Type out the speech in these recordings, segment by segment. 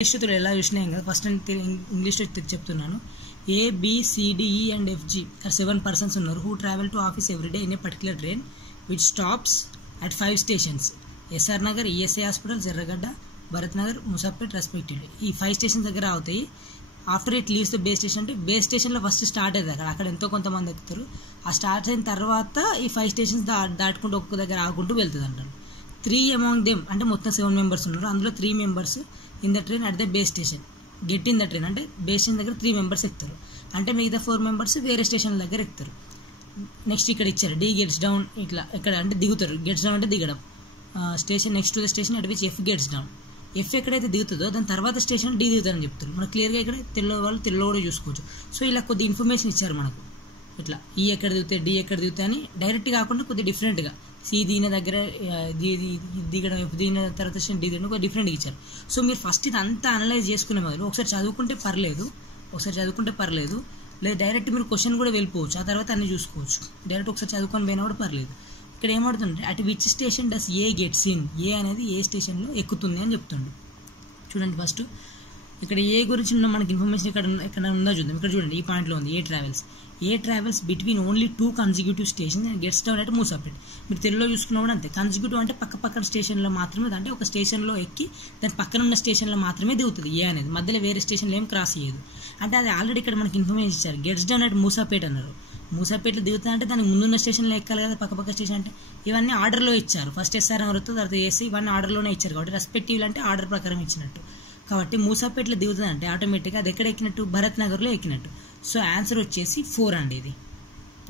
English ఎలా చూసినా ఏం కదా. ఫస్ట్ ఇంగ్లీష్ చెప్తున్నాను. ABCDE and FG are 7 persons ఉన్నారు who travel to office every day in a particular train which stops at 5 stations: SR Nagar, ESI Hospital, Zerragada, Bharat Nagar, Musappet respectively. ఈ 5 stations దగ్గర అవుతాయి. After it leaves the base station అంటే base స్టేషన్లో first start అవుతుంది. అక్కడ ఎంతో కొంతమంది ఎక్కుతారు. ఆ స్టార్ట్ అయిన తర్వాత ఈ 5 స్టేషన్స్ దాటుకుంటూ ఒక్కొక్క దగ్గర ఆగుకుంటూ వెళ్తుంది అంటారు. 3 among them అంటే మొత్తం 7 members ఉన్నారు. అందులో 3 members in the train at the base station get in the train అంటే బేస్ స్టేషన్ దగ్గర 3 members ఎక్కుతారు. అంటే మిగతా 4 members వేరే స్టేషన్ దగ్గర ఎక్కుతారు. నెక్స్ట్ ఇక్కడ ఇచ్చారు D గెట్స్ డౌన్. ఇట్లా ఇక్కడ అంటే దిగుతారు. గెట్స్ డౌన్ అంటే దిగడం. Station next to the station at which F gets down. F ఎక్కడైతే దిగుతుందో దాని తర్వాత స్టేషన్ D దిగుతారని చెప్తారు. మనకు క్లియర్గా ఇక్కడ తెలుగు కూడా చూసుకోవచ్చు. సో ఇలా కొద్ది ఇన్ఫర్మేషన్ ఇచ్చారు మనకు. ఇట్లా E ఎక్కడ దిగుతాయి, D ఎక్కడ దిగుతాయి అని డైరెక్ట్ కాకుండా కొద్దిగా డిఫరెంట్గా C దిగిన దగ్గర దిగడం, F దిగిన తర్వాత స్టేషన్ D దిగడం కొద్దిగా డిఫరెంట్గా ఇచ్చారు. సో మీరు ఫస్ట్ ఇది అంతా అనలైజ్ చేసుకునే మొదలు ఒకసారి చదువుకుంటే పర్లేదు. లేదా డైరెక్ట్ మీరు క్వశ్చన్ కూడా వెళ్ళిపోవచ్చు. ఆ తర్వాత అన్ని చూసుకోవచ్చు. డైరెక్ట్ ఒకసారి చదువుకొని పోయినా కూడా పర్లేదు. ఇక్కడ ఏమవుతుందంటే at which station does A gets in. A అనేది ఏ స్టేషన్లో ఎక్కుతుంది అని చెప్తుండు. చూడండి ఫస్ట్ ఇక్కడ ఏ గురించి ఉన్న మనకి ఇన్ఫర్మేషన్ ఇక్కడ ఉందో చూద్దాం. ఇక్కడ చూడండి ఈ పాయింట్లో ఉంది A travels between only 2 consecutive stations and gets down at Moosapet. మీరు తెలుగులో చూసుకున్నా కూడా అంతే. కన్సిక్యూటివ్ అంటే పక్కన స్టేషన్లో మాత్రమే, అంటే ఒక స్టేషన్లో ఎక్కి దాని పక్కన ఉన్న స్టేషన్లో మాత్రమే దిగుతుంది ఏ అనేది. మధ్యలో వేరే స్టేషన్లో ఏం క్రాస్ చేయదు. అంటే అది ఆల్రెడీ ఇక్కడ మనకి ఇన్ఫర్మేషన్ ఇచ్చారు. గెట్స్ డౌన్ అట్ మూసాపేట్ అన్నారు. మూసాపేట్లో దిగుతా అంటే దానికి ముందున్న స్టేషన్లో ఎక్కాలి కదా, పక్క స్టేషన్ అంటే ఇవన్నీ ఆర్డర్లో ఇచ్చారు. ఫస్ట్ SR నగర్ తర్వాత ఏసీ ఇవన్నీ ఆర్డర్లోనే ఇచ్చారు. కాబట్టి రెస్పెక్టివ్ అంటే ఆర్డర్ ప్రకారం ఇచ్చినట్టు. కాబట్టి మూసాపేట్లో దిగుతుంది అంటే ఆటోమేటిక్గా అది ఎక్కడ ఎక్కినట్టు, భరత్ నగర్లో ఎక్కినట్టు. సో ఆన్సర్ వచ్చేసి 4 అండి. ఇది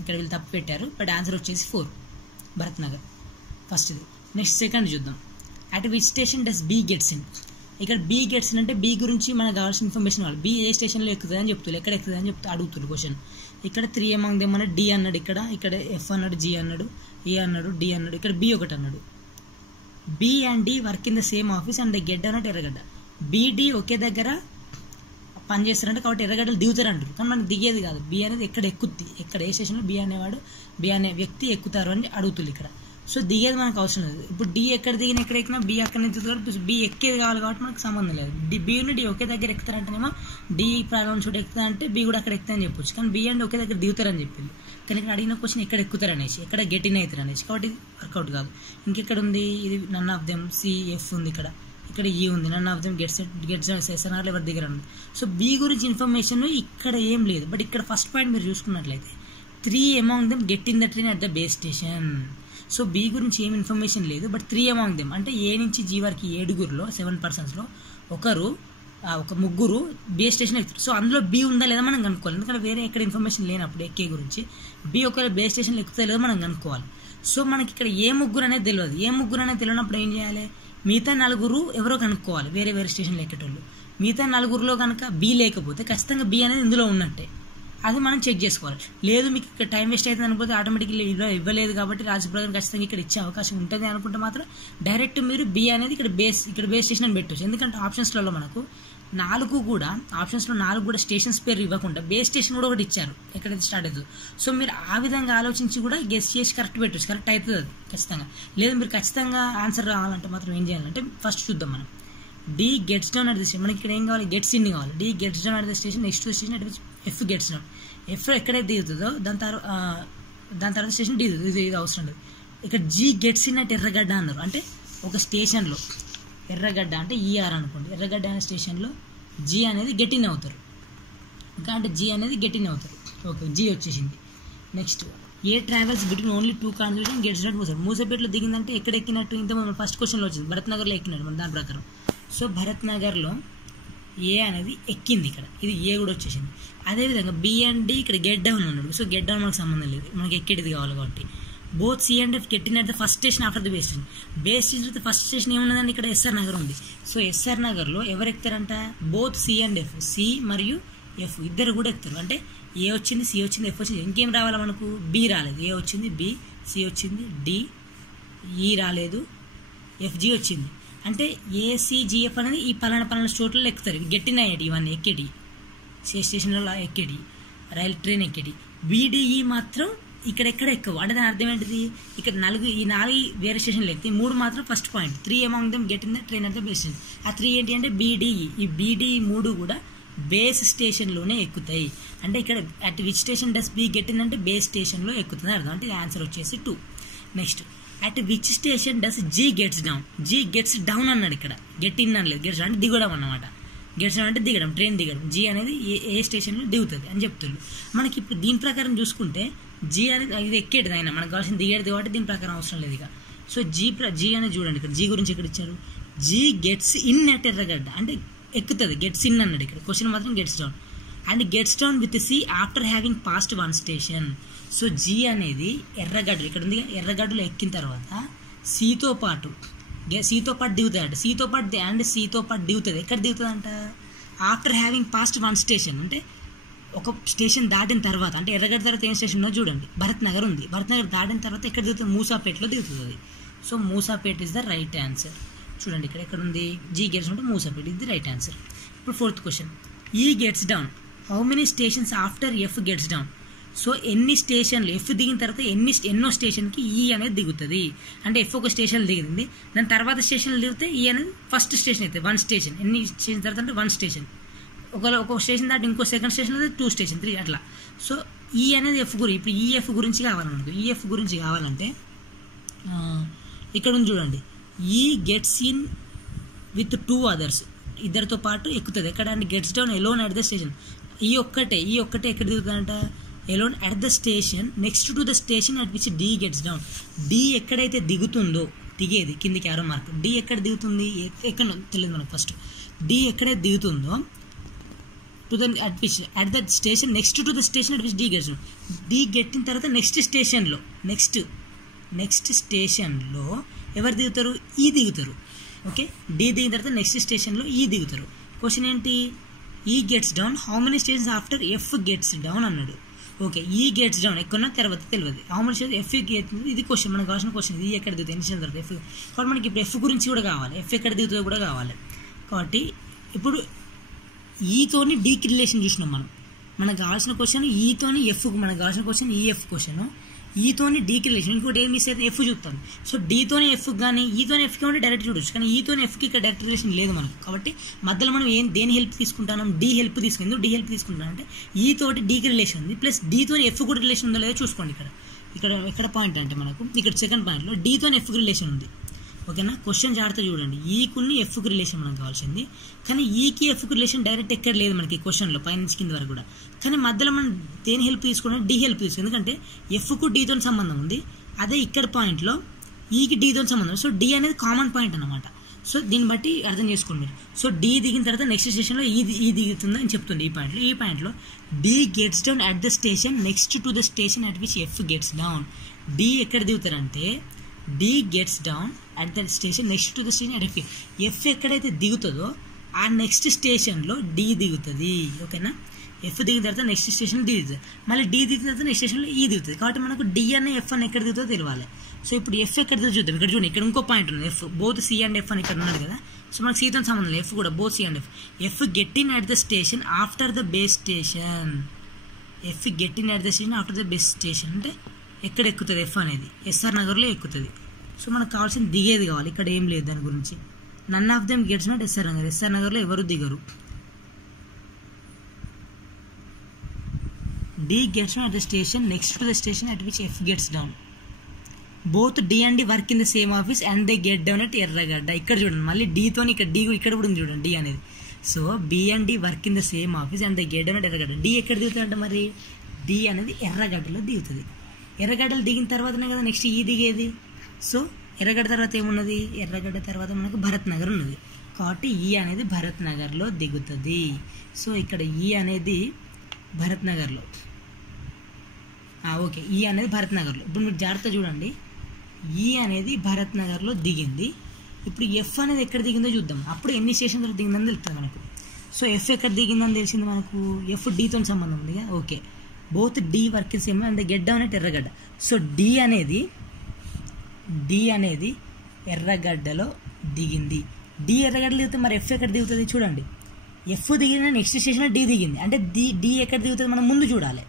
ఇక్కడ వీళ్ళు తప్పు పెట్టారు, బట్ ఆన్సర్ వచ్చేసి 4 భరత్ నగర్ ఫస్ట్ ఇది. నెక్స్ట్ సెకండ్ చూద్దాం. At which station does B gets in. ఇక్కడ B గెట్స్ ఇన్ అంటే B గురించి మనకు కావాల్సిన ఇన్ఫర్మేషన్ కావాలి. B ఏ స్టేషన్లో ఎక్కుతుంది అని చెప్తుంది, ఎక్కడ ఎక్కుతుంది అని అడుగుతుంది క్వశ్చన్. ఇక్కడ 3 among them అన్నాడు, D అన్నాడు, ఇక్కడ F అన్నాడు, G అన్నాడు, E అన్నాడు, D అన్నాడు, ఇక్కడ B ఒకటి అన్నాడు. B and D work in the same office and the get అన్నట్టు ఎర్రగడ్డ. BD ఒకే దగ్గర పని చేస్తారంటే కాబట్టి ఎర్రగడ్డలు దిగుతారు అంటారు. కానీ మనకు దిగేది కాదు. B అనేది ఎక్కడ ఎక్కుద్ది, ఎక్కడ ఏ స్టేషన్లో B అనే వ్యక్తి ఎక్కుతారు అని అడుగుతుంది ఇక్కడ. సో దిగేది మనకు అవసరం లేదు. ఇప్పుడు D ఎక్కడ దిగిన ఎక్కడ ఎక్కినా B అక్కడ నుంచి కాబట్టి B ఎక్కేది కావాలి కాబట్టి మనకు సంబంధం లేదు. B నుండి D ఒకే దగ్గర ఎక్కుతారంటేనేమో D ప్రాబ్లం చోటు ఎక్కుతా అంటే B కూడా అక్కడ ఎక్కుతా అని చెప్పొచ్చు. కానీ B అండ్ ఒకే దగ్గర దిగుతారని చెప్పింది. కానీ ఇక్కడ అడిగిన క్వశ్చన్ ఎక్కడ ఎక్కుతారు అనేసి, ఎక్కడ గెట్ ఇన్ అవుతారు అనేసి, కాబట్టి ఇది వర్కౌట్ కాదు. ఇంకెక్కడ ఉంది, ఇది నన్ ఆఫ్ దెమ్. CF ఉంది, ఇక్కడ E ఉంది. None of them gets SNR ఎవరి దగ్గర ఉంది. సో B గురించి ఇన్ఫర్మేషన్ ఇక్కడ ఏం లేదు. బట్ ఇక్కడ ఫస్ట్ పాయింట్ మీరు చూసుకున్నట్లయితే 3 among them get in the train at the base station. So B గురించి ఏం ఇన్ఫర్మేషన్ లేదు. బట్ 3 among them అంటే A నుంచి G వరకు 7 personsలో ఒక ముగ్గురు బేస్ స్టేషన్ ఎక్కుతారు. సో అందులో B ఉందా లేదా మనం కనుక్కోవాలి. ఎందుకంటే వేరే ఎక్కడ ఇన్ఫర్మేషన్ లేనప్పుడు ఎక్కే గురించి B ఒకవేళ బేస్ స్టేషన్లో ఎక్కుతా లేదో మనం కనుక్కోవాలి. సో మనకి ఇక్కడ ఏ ముగ్గురు అనేది తెలియదు. ఏ ముగ్గురు అనేది తెలియనప్పుడు ఏం చేయాలి, మిగతా 4 ఎవరో కనుక్కోవాలి. వేరే స్టేషన్లో ఎక్కేటోళ్ళు. మిగతా 4లో కనుక B లేకపోతే ఖచ్చితంగా B అనేది ఇందులో ఉన్నట్టే. అది మనం చెక్ చేసుకోవాలి. లేదు మీకు ఇక్కడ టైం వేస్ట్ అవుతుంది అనుకుంటే ఆటోమేటిక్గా ఇవ్వలేదు కాబట్టి రాజు ప్రకారం ఖచ్చితంగా ఇక్కడ ఇచ్చే అవకాశం ఉంటుంది అనుకుంటే మాత్రం డైరెక్ట్ మీరు B అనేది ఇక్కడ బేస్ స్టేషన్ అని పెట్టవచ్చు. ఎందుకంటే ఆప్షన్స్లలో మనకు 4 కూడా స్టేషన్స్ పేరు ఇవ్వకుండా బేస్ స్టేషన్ కూడా ఒకటి ఇచ్చారు ఎక్కడైతే స్టార్ట్ అవుతుందో. సో మీరు ఆ విధంగా ఆలోచించి కూడా గెస్ చేసి కరెక్ట్ పెట్టవచ్చు. కరెక్ట్ అవుతుంది అది ఖచ్చితంగా. లేదు మీరు ఖచ్చితంగా ఆన్సర్ రావాలంటే మాత్రం ఏం చేయాలంటే ఫస్ట్ చూద్దాం మనం. D gets down at the station. మనకి ఇక్కడ ఏం కావాలి, గెట్స్ ఇన్ కావాలి. D gets down at the station, next station at F gets down. F ఎక్కడైతే దిగుతుందో దాని తర్వాత స్టేషన్ D ఇది అవసరం లేదు. ఇక్కడ G గెట్స్ ఇన్ అట్ ఎర్రగడ్డ అన్నారు. అంటే ఒక స్టేషన్లో ఎర్రగడ్డ అంటే ER అనుకోండి. ఎర్రగడ్డ అనే స్టేషన్లో G అనేది గెట్ ఇన్ అవుతారు. ఇంకా అంటే G అనేది గెట్ ఇన్ అవుతారు. ఓకే, G వచ్చేసింది. Next A travels between only 2 consecutive gets down Moosapet. మూసాపేట్లో దిగిందంటే ఎక్కడ ఎక్కినట్టు, ఇంత మనం ఫస్ట్ క్వశ్చన్లో వచ్చింది భరత్ నగర్లో ఎక్కినట్టు మన దాని ప్రకారం. సో భరత్ నగర్లో ఏ అనేది ఎక్కింది. ఇక్కడ ఇది ఏ కూడా వచ్చేసింది. అదేవిధంగా B and D ఇక్కడ గెట్ డౌన్ ఉన్నాడు. సో గెట్ డౌన్ మనకు సంబంధం లేదు, మనకి ఎక్కేటిది కావాలి కాబట్టి. Both C and F get in at the first station after the base station. Base station first station ఏమున్నదండి, ఇక్కడ SR నగర్ ఉంది. సో SR నగర్లో ఎవరు ఎక్కుతారంట, both C and F, C మరియు F ఇద్దరు కూడా ఎక్కుతారు. అంటే A వచ్చింది, C వచ్చింది, F వచ్చింది. ఇంకేం రావాలా మనకు, B రాలేదు. A వచ్చింది, B, C వచ్చింది, D, E రాలేదు, FG వచ్చింది. అంటే ACGF అనేది ఈ పలానా చోట్లలో ఎక్కుతారు. గెట్ ఇన్ అయ్యేటి ఇవన్నీ ఎక్కేటి స్టేషన్లలో ఎక్కేటి రైల్ ట్రైన్ ఎక్కేటి. BDE మాత్రం ఇక్కడెక్కడ ఎక్కువ అంటే దాని అర్థం ఏంటిది, ఇక్కడ ఈ 4 వేరే స్టేషన్లు ఎక్కితే 3 మాత్రం first point, 3 among them get in the train at the base station. ఆ 3 ఏంటి అంటే BDE. ఈ BDE 3 కూడా బేస్ స్టేషన్లోనే ఎక్కుతాయి. అంటే ఇక్కడ at which station does B get in అంటే బేస్ స్టేషన్లో ఎక్కుతుంది అర్థం. అంటే ఆన్సర్ వచ్చేసి 2. Next at which station does G gets down. G gets down అన్నాడు, ఇక్కడ గెట్ ఇన్ అనలేదు. గెట్స్ అంటే దిగడం అన్నమాట. గెట్స్ డౌన్ అంటే దిగడం, ట్రైన్ దిగడం. G అనేది ఏ స్టేషన్లో దిగుతుంది అని చెప్తున్నారు. మనకి ఇప్పుడు దీని ప్రకారం చూసుకుంటే G అనేది ఇది ఎక్కేది అయినా మనకు కావాల్సిన దిగేది కాబట్టి దీని ప్రకారం అవసరం లేదు ఇక. సో G అనేది చూడండి, ఇక్కడ G గురించి ఎక్కడ ఇచ్చారు. G గెట్స్ ఇన్ అట్ ఎర్రగడ్డ అంటే ఎక్కుతుంది, గెట్స్ ఇన్ అన్నాడు. ఇక్కడ క్వశ్చన్ మాత్రం gets down. And gets down with C after having past 1 station. So G అనేది ఎర్రగడ్డ ఇక్కడ ఉంది, ఎర్రగడ్డలో ఎక్కిన తర్వాత Cతో పాటు దిగుతుంది అంట. Cతో పాటు దిగుతుంది. ఎక్కడ దిగుతుంది అంట, ఆఫ్టర్ హ్యావింగ్ పాస్ట్ 1 స్టేషన్ అంటే ఒక స్టేషన్ దాటిన తర్వాత. అంటే ఎర్రగడ్డ తర్వాత ఏం స్టేషన్ ఉందో చూడండి, భరత్ నగర్ ఉంది. భరత్ నగర్ దాటిన తర్వాత ఎక్కడ దిగుతుంది, మూసాపేటలో దిగుతుంది అది. So Moosapet is the right answer. చూడండి ఇక్కడ ఎక్కడ ఉంది, G గెట్స్ ఉంటే Moosapet is the right answer. ఇప్పుడు 4th question, E gets down how many stations after F gets down. So ఎన్ని స్టేషన్లు F దిగిన తర్వాత ఎన్నో స్టేషన్కి E అనేది దిగుతుంది. అంటే F ఒక స్టేషన్ దిగింది, దాని తర్వాత స్టేషన్లు దిగితే E అనేది ఫస్ట్ స్టేషన్ అవుతుంది. 1 స్టేషన్. ఎన్ని స్టేషన్ తర్వాత అంటే 1 స్టేషన్. ఒక స్టేషన్ దాటి ఇంకో సెకండ్ స్టేషన్ అయితే 2 స్టేషన్ 3 అట్లా. సో E అనేది F గురించి, ఇప్పుడు EF గురించి కావాలనుకో. EF గురించి కావాలంటే ఇక్కడ ఉంది చూడండి, E gets in with 2 others. ఇద్దరితో పాటు ఎక్కుతుంది. ఎక్కడ అంటే gets down alone at the station. ఈ ఒక్కటే ఎక్కడ దిగుతుందంట, alone at the station next to the station at which D gets down. D ఎక్కడైతే దిగుతుందో, దిగేది కిందికి ఆరో మార్క్, D ఎక్కడ దిగుతుంది ఎక్కడ తెలియదు మనకు. ఫస్ట్ D ఎక్కడైతే దిగుతుందో to the at the station next to the station at which D gets down. D గెట్టిన తర్వాత నెక్స్ట్ స్టేషన్లో ఎవరు దిగుతారు, E దిగుతారు. ఓకే, D దిగిన తర్వాత నెక్స్ట్ స్టేషన్లో E దిగుతారు. క్వశ్చన్ ఏంటి, E gets down how many stations after F gets down అన్నాడు. ఓకే, E గెట్స్ డౌన్ ఎక్కువ తర్వాత తెలియదు, how many station F gets. ఇది క్వశ్చన్ మనకు కావాల్సిన క్వశ్చన్. E ఎక్కడ దిగుతుంది, ఎన్ని స్టేషన్ తర్వాత F. కాబట్టి మనకి ఇప్పుడు F గురించి కూడా కావాలి, F ఎక్కడ దిగుతుందో కూడా కావాలి. కాబట్టి ఇప్పుడు ఈతోని Dకి రిలేషన్ చూసినాం మనం. మనకు కావాల్సిన క్వశ్చన్ ఈతోని Fకు, మనకు కావాల్సిన క్వశ్చన్ EF క్వశ్చన్. ఈతోని Dకి రిలేషన్. ఇంకోటి ఏం మిస్ అయితే F చూస్తాం. సో Dతోని Fకి కానీ ఈతోని Fకి ఉంటే డైరెక్ట్ చూడొచ్చు, కానీ ఈతోని Fకి ఇక్కడ డైరెక్ట్ రిలేషన్ లేదు మనకు. కాబట్టి మధ్యలో మనం దేని హెల్ప్ తీసుకుంటాం, D హెల్ప్ తీసుకుంది. D హెల్ప్ తీసుకుంటాం అంటే ఈ తోటి Dకి రిలేషన్ ఉంది, ప్లస్ Dతోని F కూడా రిలేషన్ ఉందో లేదో చూసుకోండి. ఇక్కడ పాయింట్ అంటే మనకు ఇక్కడ సెకండ్ పాయింట్లో Dతోని Fకి రిలేషన్ ఉంది. ఓకేనా, క్వశ్చన్ జాగ్రత్త చూడండి. ఈకుని Fకి రిలేషన్ మనకు కావాల్సింది, కానీ ఈకి Fకి రిలేషన్ డైరెక్ట్ ఎక్కడ లేదు మనకి క్వశ్చన్లో, పై నుంచి కింద వరకు కూడా. కానీ మధ్యలో మనం దేని హెల్ప్ తీసుకోవడం, D హెల్ప్ తీసుకోండి. ఎందుకంటే Fకు Dతో సంబంధం ఉంది, అదే ఇక్కడ పాయింట్లో ఈకి Dతో సంబంధం. సో D అనేది కామన్ పాయింట్ అన్నమాట. సో దీన్ని బట్టి అర్థం చేసుకోండి మీరు. సో D దిగిన తర్వాత నెక్స్ట్ స్టేషన్లో ఈ దిగుతుంది అని చెప్తుంది. ఈ పాయింట్లో D gets down at the station next to the station at which F gets down. D ఎక్కడ దిగుతారంటే D gets down at the station next to the station at F ఎక్కడైతే దిగుతుందో ఆ నెక్స్ట్ స్టేషన్లో D దిగుతుంది. ఓకేనా, F దిగిన తర్వాత next station D దిగుతుంది, మళ్ళీ D దిగిన తర్వాత నెక్స్ట్ స్టేషన్లో E దిగుతుంది. కాబట్టి మనకు D అనే F అని ఎక్కడ దిగుతుందో తెలియాలి. సో ఇప్పుడు F ఎక్కడ దిగుతుందో చూద్దాం. ఇక్కడ చూడండి, ఇక్కడ ఇంకో పాయింట్ ఉంది, F both C and F అని ఇక్కడ ఉన్నాడు కదా. సో మనకు Cతో సంబంధం లేదు, F కూడా both C and F. F get in at the station after the base station. F get in at the station after the base station అంటే ఎక్కడ ఎక్కుతుంది F అనేది, SR నగర్లో ఎక్కుతుంది. సో మనకు కావాల్సింది దిగేది కావాలి, ఇక్కడ ఏం లేదు దాని గురించి. None of them gets not SR Nagar. SR నగర్లో ఎవరు దిగరు. D gets down at the station next to the station at which F gets down. Both D and D work in the same office and they get down at ఎర్రగడ్డ. ఇక్కడ చూడండి, మళ్ళీ Dతోని ఇక్కడ కూడా ఉంది చూడండి D అనేది. So B and D work in the same office and they get down at ఎర్రగడ్డ. D ఎక్కడ దిగుతుందంటే మరి D అనేది ఎర్రగడ్డలో దిగుతుంది. ఎర్రగడ్డలు దిగిన తర్వాతనే కదా నెక్స్ట్ E దిగేది. సో ఎర్రగడ్డ తర్వాత ఏమున్నది, ఎర్రగడ్డ తర్వాత మనకు భరత్ నగర్ ఉన్నది. కాబట్టి E అనేది భరత్ నగర్లో దిగుతుంది. సో ఇక్కడ E అనేది భరత్ నగర్లో. ఓకే, E అనేది భరత్ నగర్లో. ఇప్పుడు మీరు జాగ్రత్త చూడండి, E అనేది భరత్ నగర్లో దిగింది. ఇప్పుడు F అనేది ఎక్కడ దిగిందో చూద్దాం. అప్పుడు ఎన్ని స్టేషన్లో దిగిందని తెలుస్తుంది మనకు. సో F ఎక్కడ దిగిందని తెలిసింది మనకు, F Dతో సంబంధం ఉంది. Okay, both D work in same and get down at ఎర్రగడ్డ. సో D అనేది ఎర్రగడ్డలో దిగింది. D ఎర్రగడ్డలో దిగుతుంది, మరి F ఎక్కడ దిగుతుంది చూడండి. F దిగిన నెక్స్ట్ స్టేషన్లో D దిగింది అంటే D ఎక్కడ దిగుతుంది మనం ముందు చూడాలి.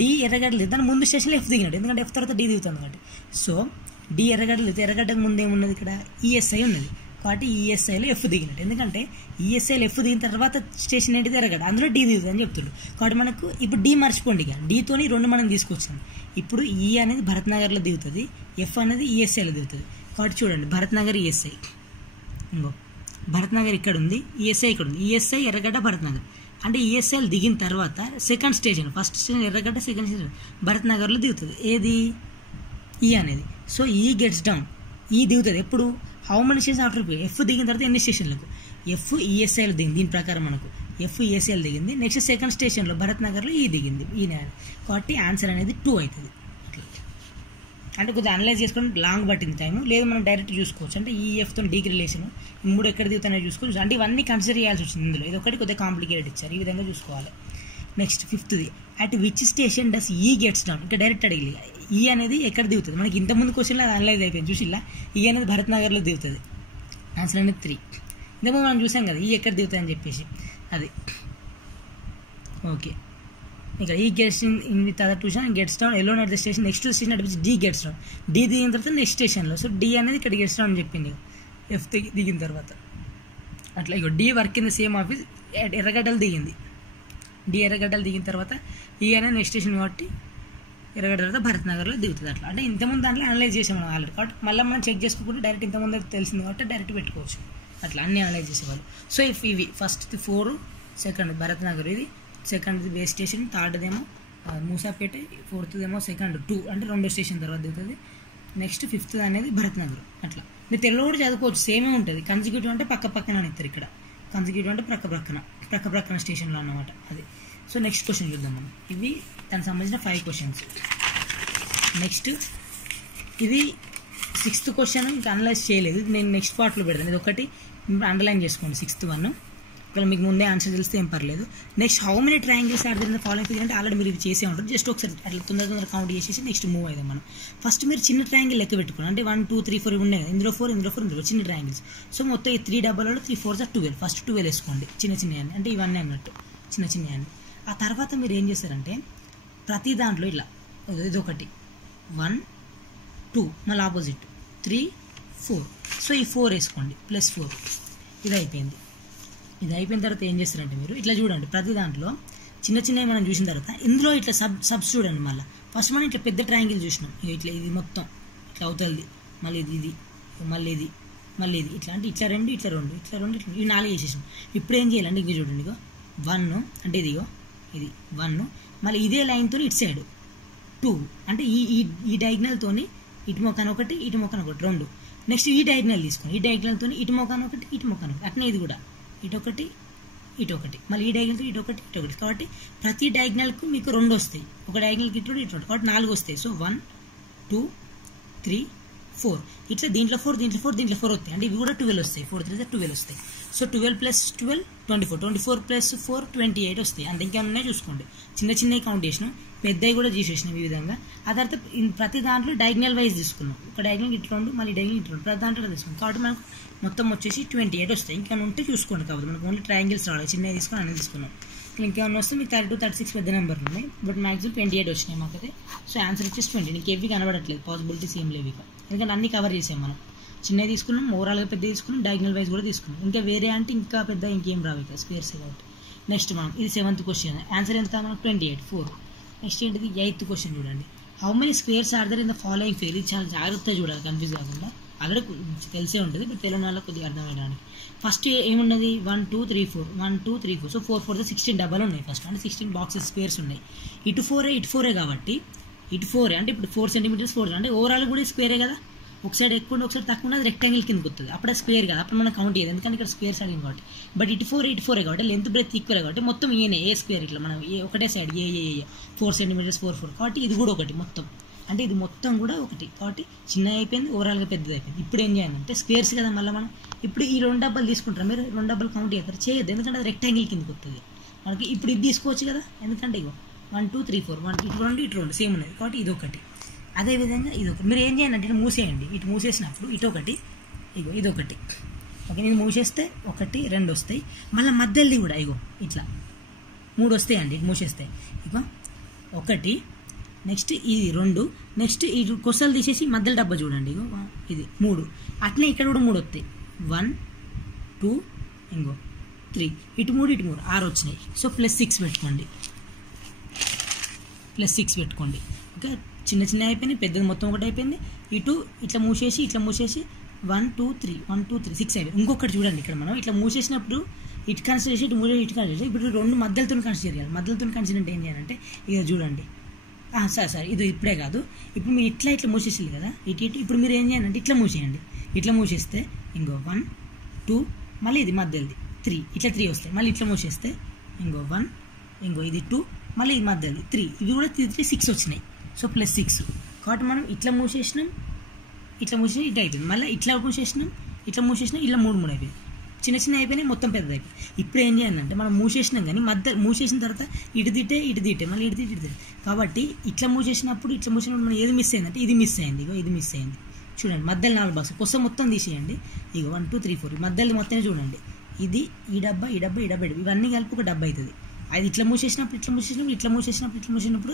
డి ఎర్రగడ్డలు దాని ముందు స్టేషన్లో ఎఫ్ దిగినాడు, ఎందుకంటే ఎఫ్ తర్వాత డి దిగుతుంది కాబట్టి. సో డి ఎర్రగడ్డలు ఎర్రగడ్డకు ముందు ఏమున్నది ఇక్కడ ఈఎస్ఐ ఉన్నది కాబట్టి ఈఎస్ఐలో ఎఫ్ దిగినట్టు, ఎందుకంటే ఈఎస్ఐలో ఎఫ్ దిగిన తర్వాత స్టేషన్ ఏంటిది ఎర్రగడ్డ, అందులో డి దిగుతుంది అని చెప్తుండ్రు. కాబట్టి మనకు ఇప్పుడు డి మర్చిపోండి, ఇక డితోని రెండు మనం తీసుకొచ్చాం. ఇప్పుడు ఈ అనేది భరత్ నగర్లో దిగుతుంది, ఎఫ్ అనేది ఈఎస్ఐలో దిగుతుంది. కాబట్టి చూడండి భరత్ నగర్ ఈఎస్ఐ, ఇంకో భరత్ నగర్ ఇక్కడ ఉంది, ఈఎస్ఐ ఇక్కడ ఉంది, ఈఎస్ఐ ఎర్రగడ్డ భరత్ నగర్. అంటే ఈఎస్ఐలు దిగిన తర్వాత సెకండ్ స్టేషన్, ఫస్ట్ స్టేషన్ ఎర్రగడ్డ, సెకండ్ స్టేషన్ భరత్ నగర్లో దిగుతుంది ఏది ఈ అనేది. సో ఈ గెట్స్ డౌన్, ఈ దిగుతుంది ఎప్పుడు, how many station after F దిగిన తర్వాత ఎన్ని స్టేషన్లకు, ఎఫ్ ఈఎస్ఐలో దిగింది, దీని ప్రకారం మనకు ఎఫ్ ఈఎస్ఐలో దిగింది. నెక్స్ట్ సెకండ్ స్టేషన్లో భరత్ నగర్లో ఈ దిగింది ఈ అనేది. కాబట్టి ఆన్సర్ అనేది 2 అవుతుంది. అంటే కొద్దిగా అనలైజ్ చేసుకుంటే లాంగ్ పట్టింది టైము, లేదు మనం డైరెక్ట్ చూసుకోవచ్చు. అంటే ఈ ఎఫ్తో డీకి రిలేషన్ ఈ 3 ఎక్కడ దిగుతాయో చూసుకోవచ్చు. అంటే ఇవన్నీ కన్సిడర్ చేయాల్సి వచ్చింది ఇందులో, ఇది ఒకటి కొద్దిగా కాంప్లికేటెడ్ ఇచ్చారు, ఈ విధంగా చూసుకోవాలి. Next 5th, at which station does he gets down. ఇంకా డైరెక్ట్ అడిగి ఈ అనేది ఎక్కడ దిగుతుంది, మనకి ఇంతకుముందు క్వశ్చన్లో అది అనలైజ్ అయిపోయింది చూసిల్లా, ఈ అనేది భరత్ నగర్లో దిగుతుంది. ఆన్సర్ అనేది 3. ఇంతకుముందు మనం చూసాం కదా ఈ ఎక్కడ దిగుతుంది అని చెప్పేసి, అది ఓకే. ఇక్కడ ఈ gets in with other tuition gets down alone at the station, next station అటు డి గెట్స్ డౌన్, డి దిగిన తర్వాత నెక్స్ట్ స్టేషన్లో. సో డి అనేది ఇక్కడ గెట్స్ డౌన్ అని చెప్పింది ఎఫ్ దిగిన తర్వాత. అట్లా ఇక D work in the same office, ఎర్రగడ్డలు దిగింది, డి ఎర్రగడ్డలు దిగిన తర్వాత ఈ అనేది నెక్స్ట్ స్టేషన్ కాబట్టి ఎర్రగడ్డ తర్వాత భరత్ నగర్లో దిగుతుంది. అట్లా అంటే ఇంతకుముందు దాంట్లో అనలైజ్ చేసాం మనం ఆల్రెడీ, కాబట్టి మళ్ళీ మనం చెక్ చేసుకోకుండా డైరెక్ట్ ఇంతకుముందు తెలిసింది కాబట్టి డైరెక్ట్ పెట్టుకోవచ్చు. అట్లా అన్నీ అనలైజ్ చేసేవాళ్ళు. సో ఇవి ఫస్ట్ 4, సెకండ్ భరత్ నగర్, ఇది సెకండ్ బేస్ స్టేషన్, థర్డ్దేమో మూసాపేట, ఫోర్త్దేమో సెకండ్ 2 అంటే 2వ స్టేషన్ తర్వాత దిగుతుంది. నెక్స్ట్ 5th అనేది భరత్ నగర్. అట్లా మీరు తెలుగు కూడా చదువుకోవచ్చు, సేమే ఉంటుంది. కన్సిక్యూటివ్ అంటే పక్క పక్కన ఇస్తారు, ఇక్కడ కన్సిక్యూటివ్ అంటే ప్రక్క ప్రక్కన స్టేషన్లో అన్నమాట అది. సో నెక్స్ట్ క్వశ్చన్ చూద్దాం మనం. ఇవి దానికి సంబంధించిన 5 క్వశ్చన్స్. నెక్స్ట్ ఇది 6th క్వశ్చన్ ఇంకా అనలైజ్ చేయలేదు, ఇది నేను నెక్స్ట్ పార్ట్లో పెడతాను. ఇది ఒకటి అండర్లైన్ చేసుకోండి 6th 1. ఇక్కడ మీకు ముందే ఆన్సర్ తెలిస్తే ఏం పర్లేదు. Next how many triangles are there in the following figure అంటే ఆల్రెడీ మీరు ఇది చేసే ఉంటారు, జస్ట్ ఒకసారి అట్లా తొందరగా కౌంట్ చేసేసి నెక్స్ట్ మూవ్ అవుతాం మనం. ఫస్ట్ మీరు చిన్న ట్రయాంగిల్ లెక్క పెట్టుకోండి, అంటే 1 2 3 4 ఉన్నాయి కదా, ఇందులో 4 చిన్న ట్రయాంగిల్స్. సో మొత్తం ఈ 3 డబ్బాలలో 3 4 12, ఫస్ట్ 12 వేసుకోండి చిన్న అంటే ఇవన్నీ అన్నట్టు చిన్న. ఆ తర్వాత మీరు ఏం చేస్తారంటే ప్రతి దాంట్లో ఇట్లా ఇదొకటి 1 2 మళ్ళీ ఆపోజిట్ 3 4. సో ఈ 4 వేసుకోండి +4, ఇది అయిపోయింది. ఇది అయిపోయిన తర్వాత ఏం చేస్తారంటే మీరు ఇట్లా చూడండి, ప్రతి దాంట్లో చిన్నవి మనం చూసిన తర్వాత ఇందులో ఇట్లా సబ్స్ చూడండి. మళ్ళీ ఫస్ట్ మనం ఇట్లా పెద్ద ట్రయాంగిల్ చూసినాం, ఇట్లా ఇది మొత్తం ఇట్లా అవుతుంది, మళ్ళీ ఇది మళ్ళీ ఇది ఇట్లా అంటే ఇట్లా 2 ఇట్లా 2 ఇవి 4 చేసేసాం. ఇప్పుడు ఏం చేయాలంటే ఇంక చూడండి, ఇగో 1 అంటే ఇది 1, మళ్ళీ ఇదే లైన్తో ఇటు సైడ్ 2 అంటే ఈ డయాగ్నల్తోని ఇటు మొక్కన ఒకటి 2. నెక్స్ట్ ఈ డయాగ్నల్ తీసుకోండి, ఈ డయాగ్నల్తో ఇటు మొక్కన ఒకటి అట్నే ఇది కూడా ఇటు ఒకటి మళ్ళీ ఈ డయాగ్నల్తో ఇటు ఒకటి. కాబట్టి ప్రతి డయాగ్నల్కు మీకు 2 వస్తాయి, ఒక డయాగ్నల్కి ఇటు కాబట్టి 4 వస్తాయి. సో 1 2 3 4 ఇట్లా దీంట్లో 4 వస్తాయి, అంటే ఇవి కూడా 12 వస్తాయి. 4 3 12 వస్తాయి. సో 12 + 12 24 + 4 28 వస్తాయి. అంతే, ఇంకేమన్నా చూసుకోండి. చిన్నవి కౌంట్ చేసినాం, పెద్దవి కూడా చేసేసినాం ఈ విధంగా. ఆ తర్వాత ప్రతి దాంట్లో డయాగ్నల్ వైజ్ తీసుకున్నాం, ఒక డయాగ్నల్ ఇట్లా మళ్ళీ డయాగ్నల్ ఇట్లా ప్రతి దాంట్లో తీసుకున్నాం. కాబట్టి మనకు మొత్తం వచ్చేసి 28 వస్తాయి. ఇంకేమైనా ఉంటే చూసుకోండి, కాబట్టి మనకు ఓన్లీ ట్రయాంగిల్స్ రావాలి, చిన్నవి తీసుకొని అన్నీ తీసుకున్నాం. ఇంకేమైనా వస్తే మీకు 32 36 పెద్ద నెంబర్లు ఉన్నాయి, బట్ మ్యాక్సిమం 28 వచ్చినాయి మాకైతే. సో ఆన్సర్ వచ్చేసి 20. నీకు ఏవి కనబడట్లేదు, పాసిబిలిటీస్ ఏం లేవు ఇక, ఎందుకంటే అన్ని కవర్ చేసాం మనం. చిన్నవి తీసుకున్నాం, ఓవరాల్గా పెద్ద తీసుకున్నాం, డయాగ్నల్ వైజ్ కూడా తీసుకున్నాం. ఇంకా వేరే అంటే ఇంకా పెద్ద ఇంకేం రావు ఇక, స్క్వేర్స్ కాబట్టి. నెక్స్ట్ మనం ఇది 7th క్వశ్చన్, ఆన్సర్ ఎంత మనకు 28 4. నెక్స్ట్ ఏంటిది 8th క్వశ్చన్ చూడండి, how many squares are there in the following figure. ఇది చాలా జాగ్రత్తగా చూడాలి, కన్ఫ్యూజ్ కాకుండా. ఆల్రెడీ తెలిసే ఉంటుంది, బట్ తెలియని వాళ్ళకి కొద్దిగా అర్థమయ్యడానికి. ఫస్ట్ ఏమున్నది 1 2 3 4. సో 4 4 16 డబ్బాలు ఉన్నాయి ఫస్ట్, అంటే 16 బాక్సెస్ స్క్వేర్స్ ఉన్నాయి. ఇటు 4 కాబట్టి ఇటు 4 అంటే ఇప్పుడు 4 సెంటీమీటర్స్ 4 అంటే ఓవరాల్ కూడా స్క్వేరే కదా, ఒక సైడ్ ఎక్కువ ఒకసారి తక్కువ అది రెక్టాంగిల్ కిందకి వస్తుంది, అప్పుడే స్క్వేర్ కదా, అప్పుడు మనం కౌంట్ చేయదు, ఎందుకంటే ఇక్కడ స్క్వేర్స్ అడిగింది కాబట్టి. బట్ ఇటు 4 కాబట్టి లెంత్ బ్రెత్ ఈక్వల్ కాబట్టి మొత్తం ఏ స్క్వేర్ ఇట్లా మనం ఒకటే సైడ్ ఏ 4 సెంటీమీటర్స్ 4 4 కాబట్టి ఇది కూడా ఒకటి మొత్తం, అంటే ఇది మొత్తం కూడా ఒకటి. కాబట్టి చిన్న అయిపోయింది, ఓవరాల్గా పెద్దది అయిపోయింది. ఇప్పుడు ఏం చేయాలంటే స్క్వేర్స్ కదా, మళ్ళీ మనం ఇప్పుడు ఈ 2 డబ్బాలు తీసుకుంటారు, మీరు 2 డబ్బాలు కౌంట్ చేస్తారు, చేయొద్దు, ఎందుకంటే అది రెక్టాంగిల్ కిందకి వస్తుంది మనకి. ఇప్పుడు ఇది తీసుకోవచ్చు కదా, ఎందుకంటే ఇగో 1 2 3 4 1 ఇటు 2 సేమ్ ఉన్నది కాబట్టి ఇది ఒకటి. అదేవిధంగా ఇది ఒకటి. మీరు ఏం చేయాలంటే ఇటు మూసేయండి, ఇటు మూసేసినప్పుడు ఇటు ఒకటి ఇదొకటి. ఓకే, నేను మూసేస్తే 1 2 వస్తాయి, మళ్ళీ మధ్యలో కూడా ఇగో ఇట్లా 3 వస్తాయండి, ఇటు మూసేస్తే ఇగో ఒకటి, నెక్స్ట్ ఇది 2, నెక్స్ట్ ఈ కొసలు తీసేసి మధ్యలో డబ్బా చూడండి, ఇది 3. అట్నే ఇక్కడ కూడా 3 వస్తాయి, 1 2 ఇంకో 3, ఇటు 3 ఇటు 3, 6 వచ్చినాయి. సో +6 పెట్టుకోండి, +6 పెట్టుకోండి. ఓకే, చిన్న చిన్న అయిపోయినాయి, పెద్దది మొత్తం ఒకటి అయిపోయింది. ఇటు ఇట్లా మూసేసి 1 2 3 1 2 3 6 అయిపోయింది. ఇంకొకటి చూడండి, ఇక్కడ మనం ఇట్లా మూసేసినప్పుడు ఇటు కన్సిడర్ చేసి ఇటు మూసేసి ఇటు కన్సిడర్ చేసి ఇప్పుడు 2 మధ్యలతో కన్సిడర్ చేయాలి. మధ్యలతో కన్సిడర్ అంటే ఏం చేయాలంటే ఇక చూడండి, సార్ ఇది ఇప్పుడే కాదు, ఇప్పుడు మీరు ఇట్లా మూసేసింది కదా, ఇటు ఇప్పుడు మీరు ఏం చేయాలంటే ఇట్లా మూసేయండి. ఇట్లా మూసేస్తే ఇంకో 1 2 మళ్ళీ ఇది మధ్యది 3, ఇట్లా 3 వస్తాయి. మళ్ళీ ఇట్లా మూసేస్తే ఇంకో 1 ఇంకో ఇది 2 మళ్ళీ ఇది మధ్యది 3, ఇవి కూడా 3 6 వచ్చినాయి. సో +6. కాబట్టి మనం ఇట్లా మూసేసినాం, ఇట్లా మూసేసి ఇటు అయిపోయింది. మళ్ళీ ఇట్లా మూసేసినాం, ఇట్లా 3 అయిపోయింది. చిన్న చిన్న అయిపోయినాయి, మొత్తం పెద్దది అయిపోయింది. ఇప్పుడు ఏం చేయాలంటే మనం మూసేసినాం కానీ మూసేసిన తర్వాత ఇటు దిట్టే మళ్ళీ ఇటు దిట్టే. కాబట్టి ఇట్లా మూసేసినప్పుడు మనం ఏది మిస్ అయిందంటే ఇది మిస్ అయింది. ఇగో ఇది మిస్ అయింది. చూడండి మధ్యలో 4 బాక్స్ కొత్త మొత్తం తీసేయండి. ఇక 1 2 3 4 మధ్యలో మొత్తం చూడండి, ఇది ఈ డబ్బా ఇవన్నీ కలిపి ఒక డబ్బా అవుతుంది. అది ఇట్లా మూసేసినప్పుడు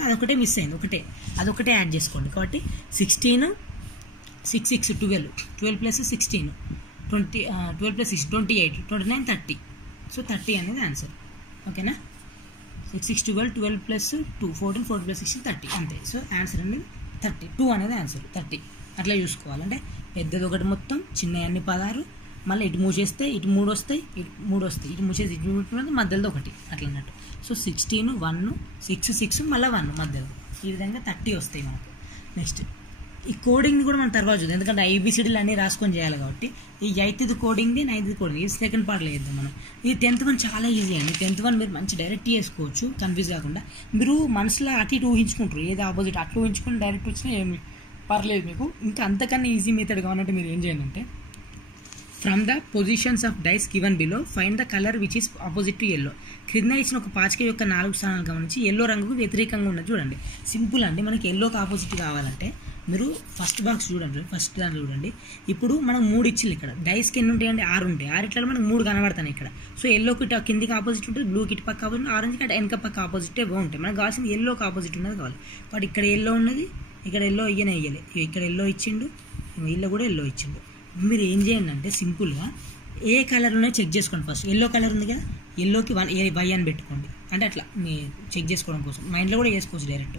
అదొకటే మిస్ అయింది, అదొకటే యాడ్ చేసుకోండి. కాబట్టి 16 6 6 12 + 16 20 12 + 6 28 29 30. సో 30 అనేది ఆన్సర్. ఓకేనా, 6 6 12 12 + 2 14 14 + 16 30 అంతే. సో ఆన్సర్ అనేది 32 అనేది ఆన్సర్. 30 అట్లా చూసుకోవాలంటే పెద్దది ఒకటి మొత్తం, చిన్న అన్ని 16, మళ్ళీ ఇటు మూసేస్తే ఇటు 3 వస్తాయి, ఇటు 3 వస్తాయి, ఇటు మూసేసి ఇటు 3 మధ్యలో ఒకటి అట్లా అన్నట్టు. సో 16 1 6 6 మళ్ళీ 1 మధ్యలో, ఈ విధంగా 30 వస్తాయి మనకు. నెక్స్ట్ ఈ కోడింగ్ని కూడా మనం తర్వాత చూద్దాం, ఎందుకంటే IBCDలు అన్నీ రాసుకొని చేయాలి కాబట్టి. ఈ 8th కోడింగ్ది 9th కోడింగ్ ఇది సెకండ్ పార్ట్లో చేద్దాం మనం. ఈ 10th వన్ చాలా ఈజీ అండి. 10th వన్ మీరు మంచి డైరెక్ట్ చేసుకోవచ్చు, కన్ఫ్యూజ్ కాకుండా. మీరు మనసులో అటు ఇటు ఊహించుకుంటారు, ఏది ఆపోజిట్ అట్లా ఊహించుకుని డైరెక్ట్ వచ్చినా ఏమి పర్లేదు మీకు. ఇంకా అంతకన్నా ఈజీ మెథడ్ కావాలంటే మీరు ఏం చేయాలంటే from the positions of dice given below find the colour which is opposite to yellow. క్రింద ఇచ్చిన ఒక పాచిక యొక్క 4 స్థానాలు గమనించి ఎల్లో రంగుకు వ్యతిరేకంగా ఉన్నది చూడండి. సింపుల్ అండి, మనకి ఎల్లోకి ఆపోజిట్ కావాలంటే మీరు ఫస్ట్ బాక్స్ చూడండి, ఫస్ట్ దాంట్లో చూడండి. ఇప్పుడు మనం 3 ఇచ్చిల్లు, ఇక్కడ డైస్కి ఎన్ని ఉంటాయండి, 6 ఉంటాయి. 6 ఇట్లా మనకు 3 కనబడతాయి ఇక్కడ. సో ఎల్లోకి ఇటు కిందికి ఆపోజిట్ ఉంటుంది, బ్లూకి ఇటు పక్క ఆపోజిట్, ఆరెంజ్కి అటు వెనక పక్క ఆపోజిటే బాగుంటాయి. మనకు కావాల్సింది ఎల్లోకి ఆపోజిట్ ఉన్నది కావాలి. బట్ ఇక్కడ ఎల్లో ఉన్నది, ఇక్కడ ఎల్లో ఇయ్యలే, ఇక్కడ ఎల్లో ఇచ్చిండు, ఇల్లు కూడా ఎల్లో ఇచ్చిండు. మీరు ఏం చేయండి అంటే సింపుల్గా ఏ కలర్ ఉన్నాయో చెక్ చేసుకోండి. ఫస్ట్ ఎల్లో కలర్ ఉంది కదా, ఎల్లోకి Y అని పెట్టుకోండి. అంటే అట్లా మీ చెక్ చేసుకోవడం కోసం మైండ్లో కూడా చేసుకోవచ్చు డైరెక్ట్.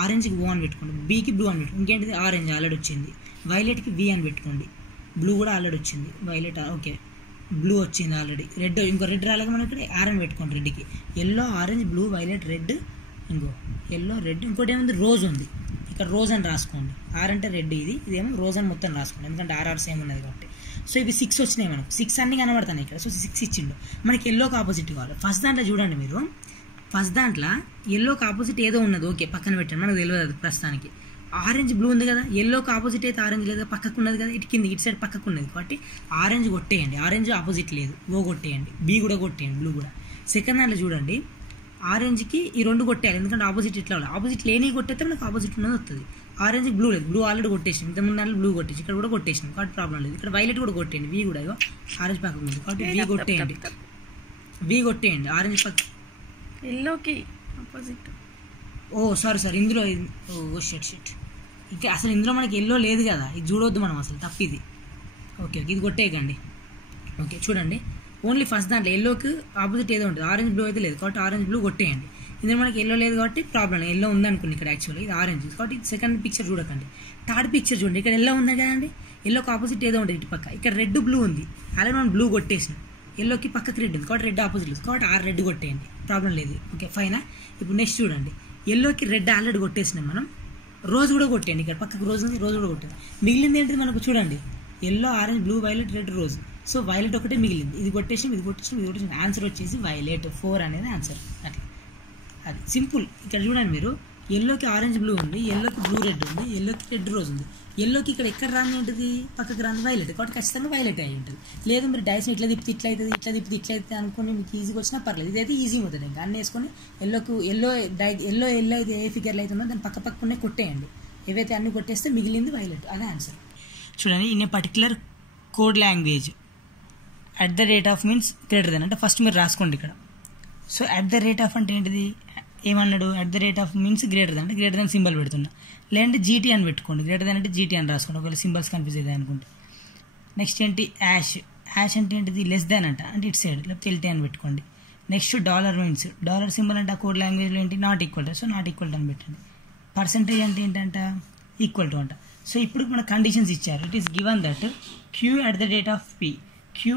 ఆరెంజ్కి O అని పెట్టుకోండి, Bకి బ్లూ అని పెట్టుకోండి. ఇంకేంటిది ఆరెంజ్ ఆల్రెడీ వచ్చింది. వైలెట్కి V అని పెట్టుకోండి, బ్లూ కూడా ఆల్రెడీ వచ్చింది. వైలెట్ ఓకే, బ్లూ వచ్చింది ఆల్రెడీ. రెడ్ ఇంకో రెడ్ రాలేదు మనం ఇక్కడ, R అని పెట్టుకోండి. రెడ్కి yellow orange blue violet red, ఇంకో ఎల్లో రెడ్, ఇంకోటి ఏముంది రోజ్ ఉంది, ఇక్కడ రోజ్ అని రాసుకోండి. R అంటే రెడ్, ఇదేమో రోజ్ అని మొత్తం రాసుకోండి, ఎందుకంటే RR సేమ్ ఉన్నది కాబట్టి. సో ఇవి 6 వచ్చినాయి మనకు, 6 అన్ని కనబడతాయి ఇక్కడ. సో 6 ఇచ్చిండు. మనకి ఎల్లోకి ఆపోజిట్ కావాలి. ఫస్ట్ దాంట్లో చూడండి మీరు, ఫస్ట్ దాంట్లో ఎల్లోకి ఆపోజిట్ ఏదో ఉన్నది, ఓకే పక్కన పెట్టండి, మనకు తెలియదు అది ప్రస్తుతానికి. ఆరెంజ్ బ్లూ ఉంది కదా, ఎల్లోకి ఆపోజిట్ అయితే ఆరెంజ్ లేదు, పక్కకు ఉన్నది కదా, ఇటు కింద ఇటు సైడ్ పక్కకు ఉన్నది కాబట్టి ఆరెంజ్ కొట్టేయండి. ఆరెంజ్ ఆపోజిట్ లేదు, O కొట్టేయండి, B కూడా కొట్టేయండి, బ్లూ కూడా. సెకండ్ దాంట్లో చూడండి, ఆరెంజ్కి ఈ 2 కొట్టేయాలి, ఎందుకంటే ఆపోజిట్ ఇట్లా ఉండాలి. ఆపోజిట్ లేని కొట్టేస్తే మనకు ఆపోజిట్ ఉన్నది వస్తుంది. ఆరెంజ్కి బ్లూ లేదు, బ్లూ ఆల్రెడీ కొట్టేసాం, ఇంత ముందు దాంట్లో బ్లూ కొట్టేసి ఇక్కడ కూడా కొట్టేసినాం కాబట్టి ప్రాబ్లం లేదు. ఇక్కడ వైలెట్ కూడా కొట్టేయండి, V కూడా ఇగో ఆరెంజ్ పక్కకు ఉంది కాబట్టి V కొట్టేయండి, V కొట్టేయండి. ఆరెంజ్ పక్క ఎల్లోకి ఆపోజిట్. సారీ ఇందులో షెట్ ఇంకా అసలు ఇందులో మనకి ఎల్లో లేదు కదా, ఇది చూడొద్దు మనం, అసలు తప్పు ఇది. ఓకే ఇది కొట్టేయకండి. ఓకే చూడండి, ఓన్లీ ఫస్ట్ దాంట్లో ఎల్లోకి ఆపోజిట్ ఏదో ఉంటుంది, ఆరెంజ్ బ్లూ అయితే లేదు కాబట్టి ఆరెంజ్ బ్లూ కొట్టేయండి. ఇందులో మనకి ఎల్లో లేదు కాబట్టి ప్రాబ్లం, ఎల్లో ఉందనుకోండి ఇక్కడ యాక్చువల్లీ ఇది ఆరెంజ్ కాబట్టి సెకండ్ పిక్చర్ చూడకండి. థర్డ్ పిక్చర్ చూడండి, ఇక్కడ ఎల్లో ఉంది కదండి, ఎల్లోకి ఆపోజిట్ ఏదో ఉంటుంది ఇటు పక్క, ఇక్కడ రెడ్ బ్లూ ఉంది, అలాగే మనం బ్లూ కొట్టేసినాం. ఎల్లోకి పక్కకి రెడ్ ఉంది కాబట్టి రెడ్ ఆపోజిట్ లేదు కాబట్టి రెడ్ కొట్టేయండి, ప్రాబ్లం లేదు. ఓకే ఫైనా. ఇప్పుడు నెక్స్ట్ చూడండి, ఎల్లోకి రెడ్ ఆల్రెడీ కొట్టేసినాం మనం, రోజ్ కూడా కొట్టేయండి, ఇక్కడ పక్కకు రోజ్ ఉంది, రోజ్ కూడా కొట్టండి. మిగిలింది ఏంటిది మనకు చూడండి, yellow orange blue violet red rose. So violet ఒకటే మిగిలింది, ఇది కొట్టేసినాం, ఇది కొట్టేసినాం. ఆన్సర్ వచ్చేసి వైలెట్ 4 అనేది ఆన్సర్. అట్లా అది సింపుల్. ఇక్కడ చూడండి మీరు, ఎల్లోకి ఆరెంజ్ బ్లూ ఉంది, ఎల్లోకి బ్లూ రెడ్ ఉంది, ఎల్లోకి రెడ్ రోజ్ ఉంది. ఎల్లోకి ఇక్కడ ఎక్కడ రాని ఏంటిది, పక్కకి రాని వైలెట్ కాబట్టి ఖచ్చితంగా వైలెట్ అయి ఉంటుంది. లేదు మీరు డైస్ని ఇట్లా తిప్పితే ఇట్లా అవుతుంది, ఇట్లా తిప్పితే ఇట్లా అవుతుంది అనుకుని మీకు ఈజీగా వచ్చినా పర్లేదు. ఇదైతే ఈజీ అవుతుంది. ఇంకా అన్నీ వేసుకొని ఎల్లో అయితే ఏ ఫిగర్లు అయితే ఉందో దాన్ని పక్కనే కొట్టేయండి. ఏవైతే అన్ని కొట్టేస్తే మిగిలింది వైలెట్, అదే ఆన్సర్. చూడండి, in a particular code language @ means greater than అంటే ఫస్ట్ మీరు రాసుకోండి ఇక్కడ. సో @ అంటే ఏంటిది, ఏమన్నాడు @ మీన్స్ గ్రేటర్ దాన్ అంటే గ్రేటర్ దాన్ సింబల్ పెడుతున్నా, లేదంటే జీటీ అని పెట్టుకోండి, గ్రేటర్ దాన్ అంటే జీటీ అని రాసుకోండి ఒకవేళ సింబల్స్ కన్ఫ్యూజ్ అవుతాయి అనుకుంటే. నెక్స్ట్ ఏంటి యాష్ అంటే ఏంటిది లెస్ దాన్ అంటే ఇటు సైడ్ లేకపోతే ఎల్టీ అని పెట్టుకోండి. Next dollar means dollar symbol అంటే ఆ కోడ్ లాంగ్వేజ్లో ఏంటి not equal to, so not equal to అని పెట్టండి. పర్సెంటేజ్ అంటే ఏంటంట ఈక్వల్ టు అంట. సో ఇప్పుడు మన కండిషన్స్ ఇచ్చారు. It is given that Q @p, Q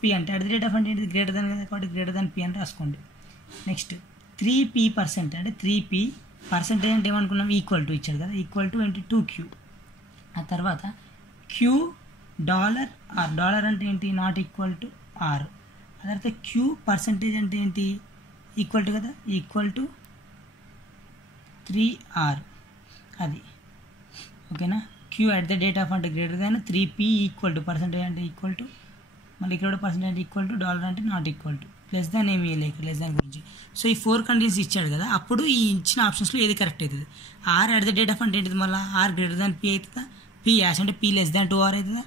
@p అంటే అంటే ఏంటిది గ్రేటర్ దాన్ కదా కాబట్టి గ్రేటర్ దాన్ p అని రాసుకోండి. నెక్స్ట్ 3p% అంటే 3p పర్సెంటేజ్ అంటే ఏమనుకున్నాం ఈక్వల్ టు ఇచ్చాడు కదా, ఈక్వల్ టు ఏంటి 2q. ఆ తర్వాత క్యూ డాలర్ ఆర్, డాలర్ అంటే ఏంటి నాట్ ఈక్వల్ టు ఆర్. ఆ తర్వాత క్యూ పర్సెంటేజ్ అంటే ఏంటి ఈక్వల్ టు కదా, ఈక్వల్ టు 3r అది ఓకేనా. క్యూ @ అంటే greater than 3p equal to percentage అంటే ఈక్వల్ టు, మళ్ళీ ఇక్కడ కూడా పర్సెంటేజ్ అంటే ఈక్వల్ టు, డాలర్ అంటే not equal to, less than ఏమి లేదు ఇక్కడ లెస్ దాన్ గురించి. సో ఈ 4 కండిషన్స్ ఇచ్చాడు కదా, అప్పుడు ఈ ఇచ్చిన ఆప్షన్స్లో ఏది కరెక్ట్ అవుతుంది. ఆర్ @ అంటే ఏంటిది మళ్ళీ ఆర్ గ్రేటర్ దాన్ p అవుతుందా, p యాష్ అంటే p లెస్ దాన్ 2r అవుతుందా,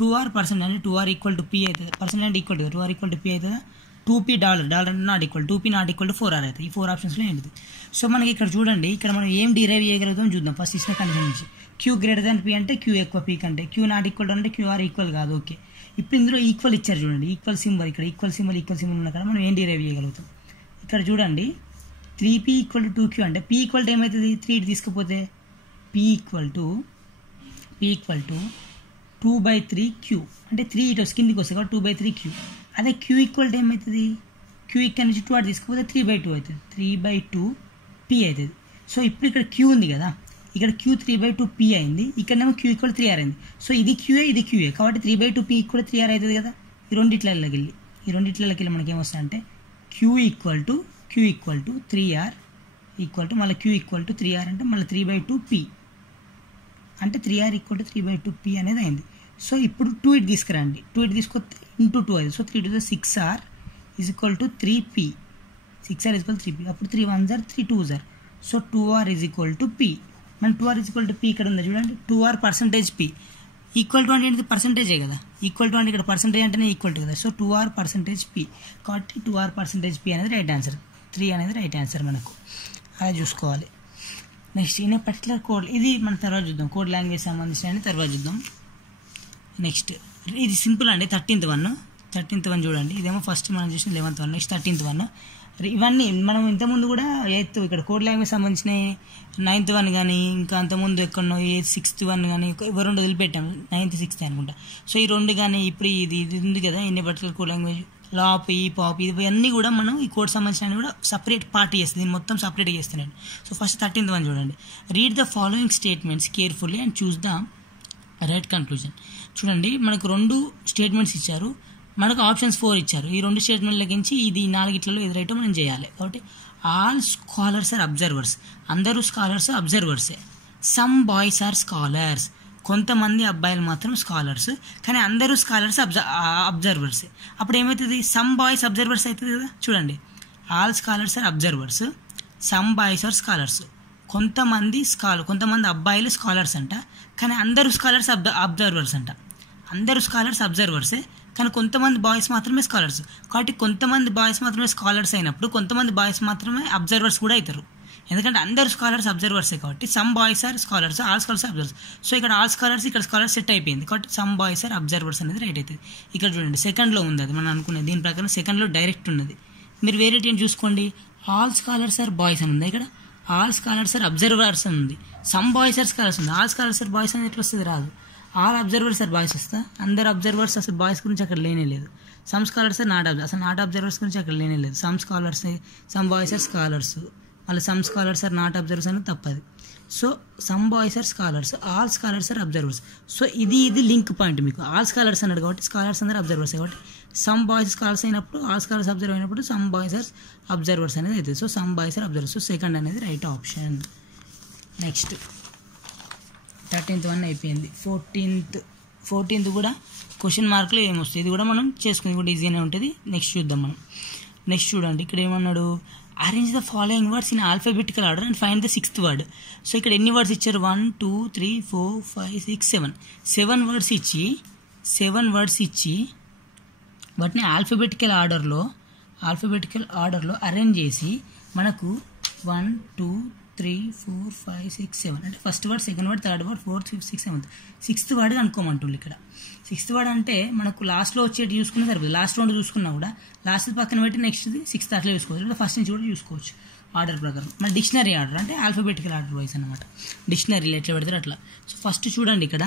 2r పర్సెంట్ అంటే 2r ఈక్వల్ టు p అవుతుంది, పర్సెంట్ అంటే equal to 2r equal to p అవుతుందా, 2p డాలర్ అంటే not equal, 2p not equal to 4r అవుతుంది. ఈ 4 ఆప్షన్స్లో ఏంటిది. సో మనకి ఇక్కడ చూడండి, ఇక్కడ మనం ఏం డిరైవ్ చేయగలుగుతాం చూద్దాం. ఫస్ట్ ఇచ్చిన కండిషన్ నుంచి క్యూ గ్రేటర్ దాన్ p అంటే క్యూ ఎక్కువ p కంటే, క్యూ నాట్ ఈక్వల్ అంటే క్యూఆర్ ఈక్వల్ కాదు. ఓకే, ఇప్పుడు ఇందులో ఈక్వల్ ఇచ్చారు చూడండి, ఈక్వల్ సింబల్ ఇక్కడ ఈక్వల్ సింబల్ ఉన్న కదా మనం ఏం డిరైవ్ చేయగలుగుతాం. ఇక్కడ చూడండి 3p ఈక్వల్ టు 2q అంటే p ఈక్వల్ టు ఏమవుతుంది 3 ఇటు తీసుకుపోతే p ఈక్వల్ టు 2/3q అంటే 3 ఇటు కిందికి వస్తుంది కాబట్టి 2/3q. అదే q ఈక్వల్ టు ఏమవుతుంది, q ఇక్కడ నుంచి 2 అటు తీసుకుపోతే 3/2 అవుతుంది, 3/2p అవుతుంది. సో ఇప్పుడు ఇక్కడ q ఉంది కదా, ఇక్కడ q 3/2p అయింది, ఇక్కడనేమో q ఈక్వల్ 3r అయింది. సో ఇది qa ఇది qa కాబట్టి 3/2p ఈక్వల్ 3r అవుతుంది కదా. ఈ రెండిట్లకి వెళ్ళి మనకి ఏమొస్తుంది అంటే q equal to 3r equal to మళ్ళీ q ఈక్వల్ టు 3r అంటే మళ్ళీ 3/2p అంటే 3r ఈక్వల్ టు 3/2p అనేది అయింది. సో ఇప్పుడు 2 ఇటు తీసుకురండి, 2 ఇటు తీసుకొస్తే ఇంటూ 2 అయింది. So 3 to the 6r is equal to 3p, 6r is equal 3p. అప్పుడు 3 1s are 3 2s are. So 2r is equal to p. మన 2r is equal to p ఇక్కడ ఉంది చూడండి, 2r percentage p equal to అంటే ఏంటిది పర్సెంటేజే కదా, equal to అంటే ఇక్కడ పర్సెంటేజ్ అంటేనే ఈక్వల్ టు కదా. సో 2r పర్సెంటేజ్ p కాబట్టి 2r పర్సెంటేజ్ p అనేది రైట్ ఆన్సర్, 3 అనేది రైట్ ఆన్సర్ మనకు. అలా చూసుకోవాలి. నెక్స్ట్ ఇన్ పర్టికులర్ కోడ్ ఇది మన తర్వాత చూద్దాం, కోడ్ లాంగ్వేజ్ సంబంధించిన తర్వాత చూద్దాం. నెక్స్ట్ ఇది సింపుల్ అండి, 13th వన్ చూడండి. ఇదేమో ఫస్ట్ మనం చూసిన 11th one, next 13th one. ఇవన్నీ మనం ఇంతకుముందు కూడా 8th ఇక్కడ కోడ్ లాంగ్వేజ్ సంబంధించిన 9th వన్ కానీ ఇంకా అంతకుముందు ఎక్కడో 6th వన్ కానీ రెండు వదిలిపెట్టాం, 9th 6th అనుకుంటా. సో ఈ రెండు కానీ ఇప్పుడు ఇది ఉంది కదా ఇన్ని పర్టికులర్ కోడ్ లాంగ్వేజ్ లాప్ ఈ పాప్ ఇవన్నీ కూడా మనం ఈ కోడ్ సంబంధించిన కూడా సపరేట్ పార్ట్ చేస్తుంది, దీన్ని మొత్తం సపరేట్గా చేస్తున్నాను. సో ఫస్ట్ 13th వన్ చూడండి. Read the following statements carefully and choose the right conclusion. చూడండి మనకు 2 స్టేట్మెంట్స్ ఇచ్చారు, మనకు ఆప్షన్స్ 4 ఇచ్చారు. ఈ 2 స్టేట్మెంట్లకించి ఇది 4 ఎదురైతే మనం చేయాలి. కాబట్టి ఆల్ స్కాలర్స్ ఆర్ అబ్జర్వర్స్, అందరూ స్కాలర్స్ అబ్జర్వర్సే. సమ్ బాయ్స్ ఆర్ స్కాలర్స్, కొంతమంది అబ్బాయిలు మాత్రం స్కాలర్స్, కానీ అందరూ స్కాలర్స్ అబ్జర్వర్సే. అప్పుడు ఏమవుతుంది సమ్ బాయ్స్ అబ్జర్వర్స్ అవుతుంది కదా. చూడండి all scholars are observers, some boys are scholars, కొంతమంది అబ్బాయిలు స్కాలర్స్ అంట, కానీ అందరూ స్కాలర్స్ అబ్జర్వర్స్ అంట. అందరూ స్కాలర్స్ అబ్జర్వర్సే కానీ కొంతమంది బాయ్స్ మాత్రమే స్కాలర్స్. కాబట్టి కొంతమంది బాయ్స్ మాత్రమే స్కాలర్స్ అయినప్పుడు కొంతమంది బాయ్స్ మాత్రమే అబ్జర్వర్స్ కూడా అవుతారు, ఎందుకంటే అందరు స్కాలర్స్ అబ్జర్వర్సే. కాబట్టి some boys are scholars, all scholars observers. So ఇక్కడ ఆల్ స్కాలర్స్ ఇక్కడ స్కాలర్స్ సెట్ అయిపోయింది కాబట్టి సమ్ బాయ్స్ ఆర్ అబ్జర్వర్స్ అనేది రైట్ అవుతుంది. ఇక్కడ చూడండి సెకండ్లో ఉంది, అది మనం అనుకునేది దీని ప్రకారం సెకండ్లో డైరెక్ట్ ఉన్నది. మీరు వేరే ఏం చూసుకోండి, ఆల్ స్కాలర్స్ ఆర్ బాయ్స్ అని ఉంది, ఇక్కడ ఆల్ స్కాలర్స్ ఆర్ అబ్జర్వర్స్ అని ఉంది. సమ్ బాయ్స్ ఆర్ స్కాలర్స్ ఉంది, ఆల్ స్కాలర్స్ ఆర్ బాయ్స్ అనేది ఎట్లా వస్తుంది రాదు. ఆల్ అబ్జర్వర్స్ ఆర్ బాయ్స్ వస్తా, అందరు అబ్జర్వర్స్ అసలు బాయ్స్ గురించి అక్కడ లేనే లేదు. Some scholars are not observers గురించి అక్కడ లేనే లేదు. Some scholars some boys are scholars, మళ్ళీ some scholars are not observers అనేది తప్పది. So some boys are scholars, all scholars are observers. So ఇది లింక్ పాయింట్ మీకు. ఆల్ స్కాలర్స్ అన్నాడు కాబట్టి స్కాలర్స్ అందరూ అబ్జర్వర్స్, కాబట్టి సమ్ బాయ్స్ స్కాలర్స్ అయినప్పుడు ఆల్ స్కాలర్స్ అబ్జర్వ్ అయినప్పుడు సమ్ బాయ్స్ ఆర్ అబ్జర్వర్స్ అనేది అవుతుంది. So some boys are observers. So second అనేది right option. Next 13th one అయిపోయింది. 14th కూడా క్వశ్చన్ మార్కులు ఏమొస్తాయి, ఇది కూడా మనం చేసుకుని కూడా ఈజీగానే ఉంటుంది. నెక్స్ట్ చూద్దాం మనం. నెక్స్ట్ చూడండి ఇక్కడ ఏమన్నాడు, arrange the following words in alphabetical order and find the 6th word. So ఇక్కడ ఎన్ని వర్డ్స్ ఇచ్చారు 1 2 3 4 5 6 7 వర్డ్స్ ఇచ్చి వాటిని ఆల్ఫాబెటికల్ ఆర్డర్లో అరేంజ్ చేసి మనకు 1 2 3 4 5 6 7 అంటే first word, second word, third word, fourth, fifth, sixth, seventh. Sixth word అనుకోమంటుంది ఇక్కడ. సిక్స్త్ వర్డ్ అంటే మనకు లాస్ట్లో వచ్చేటి చూసుకున్నా సరిపోతుంది. లాస్ట్ రౌండ్ చూసుకున్నా కూడా లాస్ట్ పక్కన పెట్టి నెక్స్ట్ది సిక్స్త్ అట్లా చూసుకోవచ్చు, లేదా ఫస్ట్ నుంచి కూడా చూసుకోవచ్చు ఆర్డర్ ప్రకారం. మన డిక్షనరీ ఆర్డర్ అంటే ఆల్ఫాబెటికల్ ఆర్డర్ వైజ్ అనమాట. డిక్షనరీలో ఎట్లా పెడతారు అట్లా. సో ఫస్ట్ చూడండి ఇక్కడ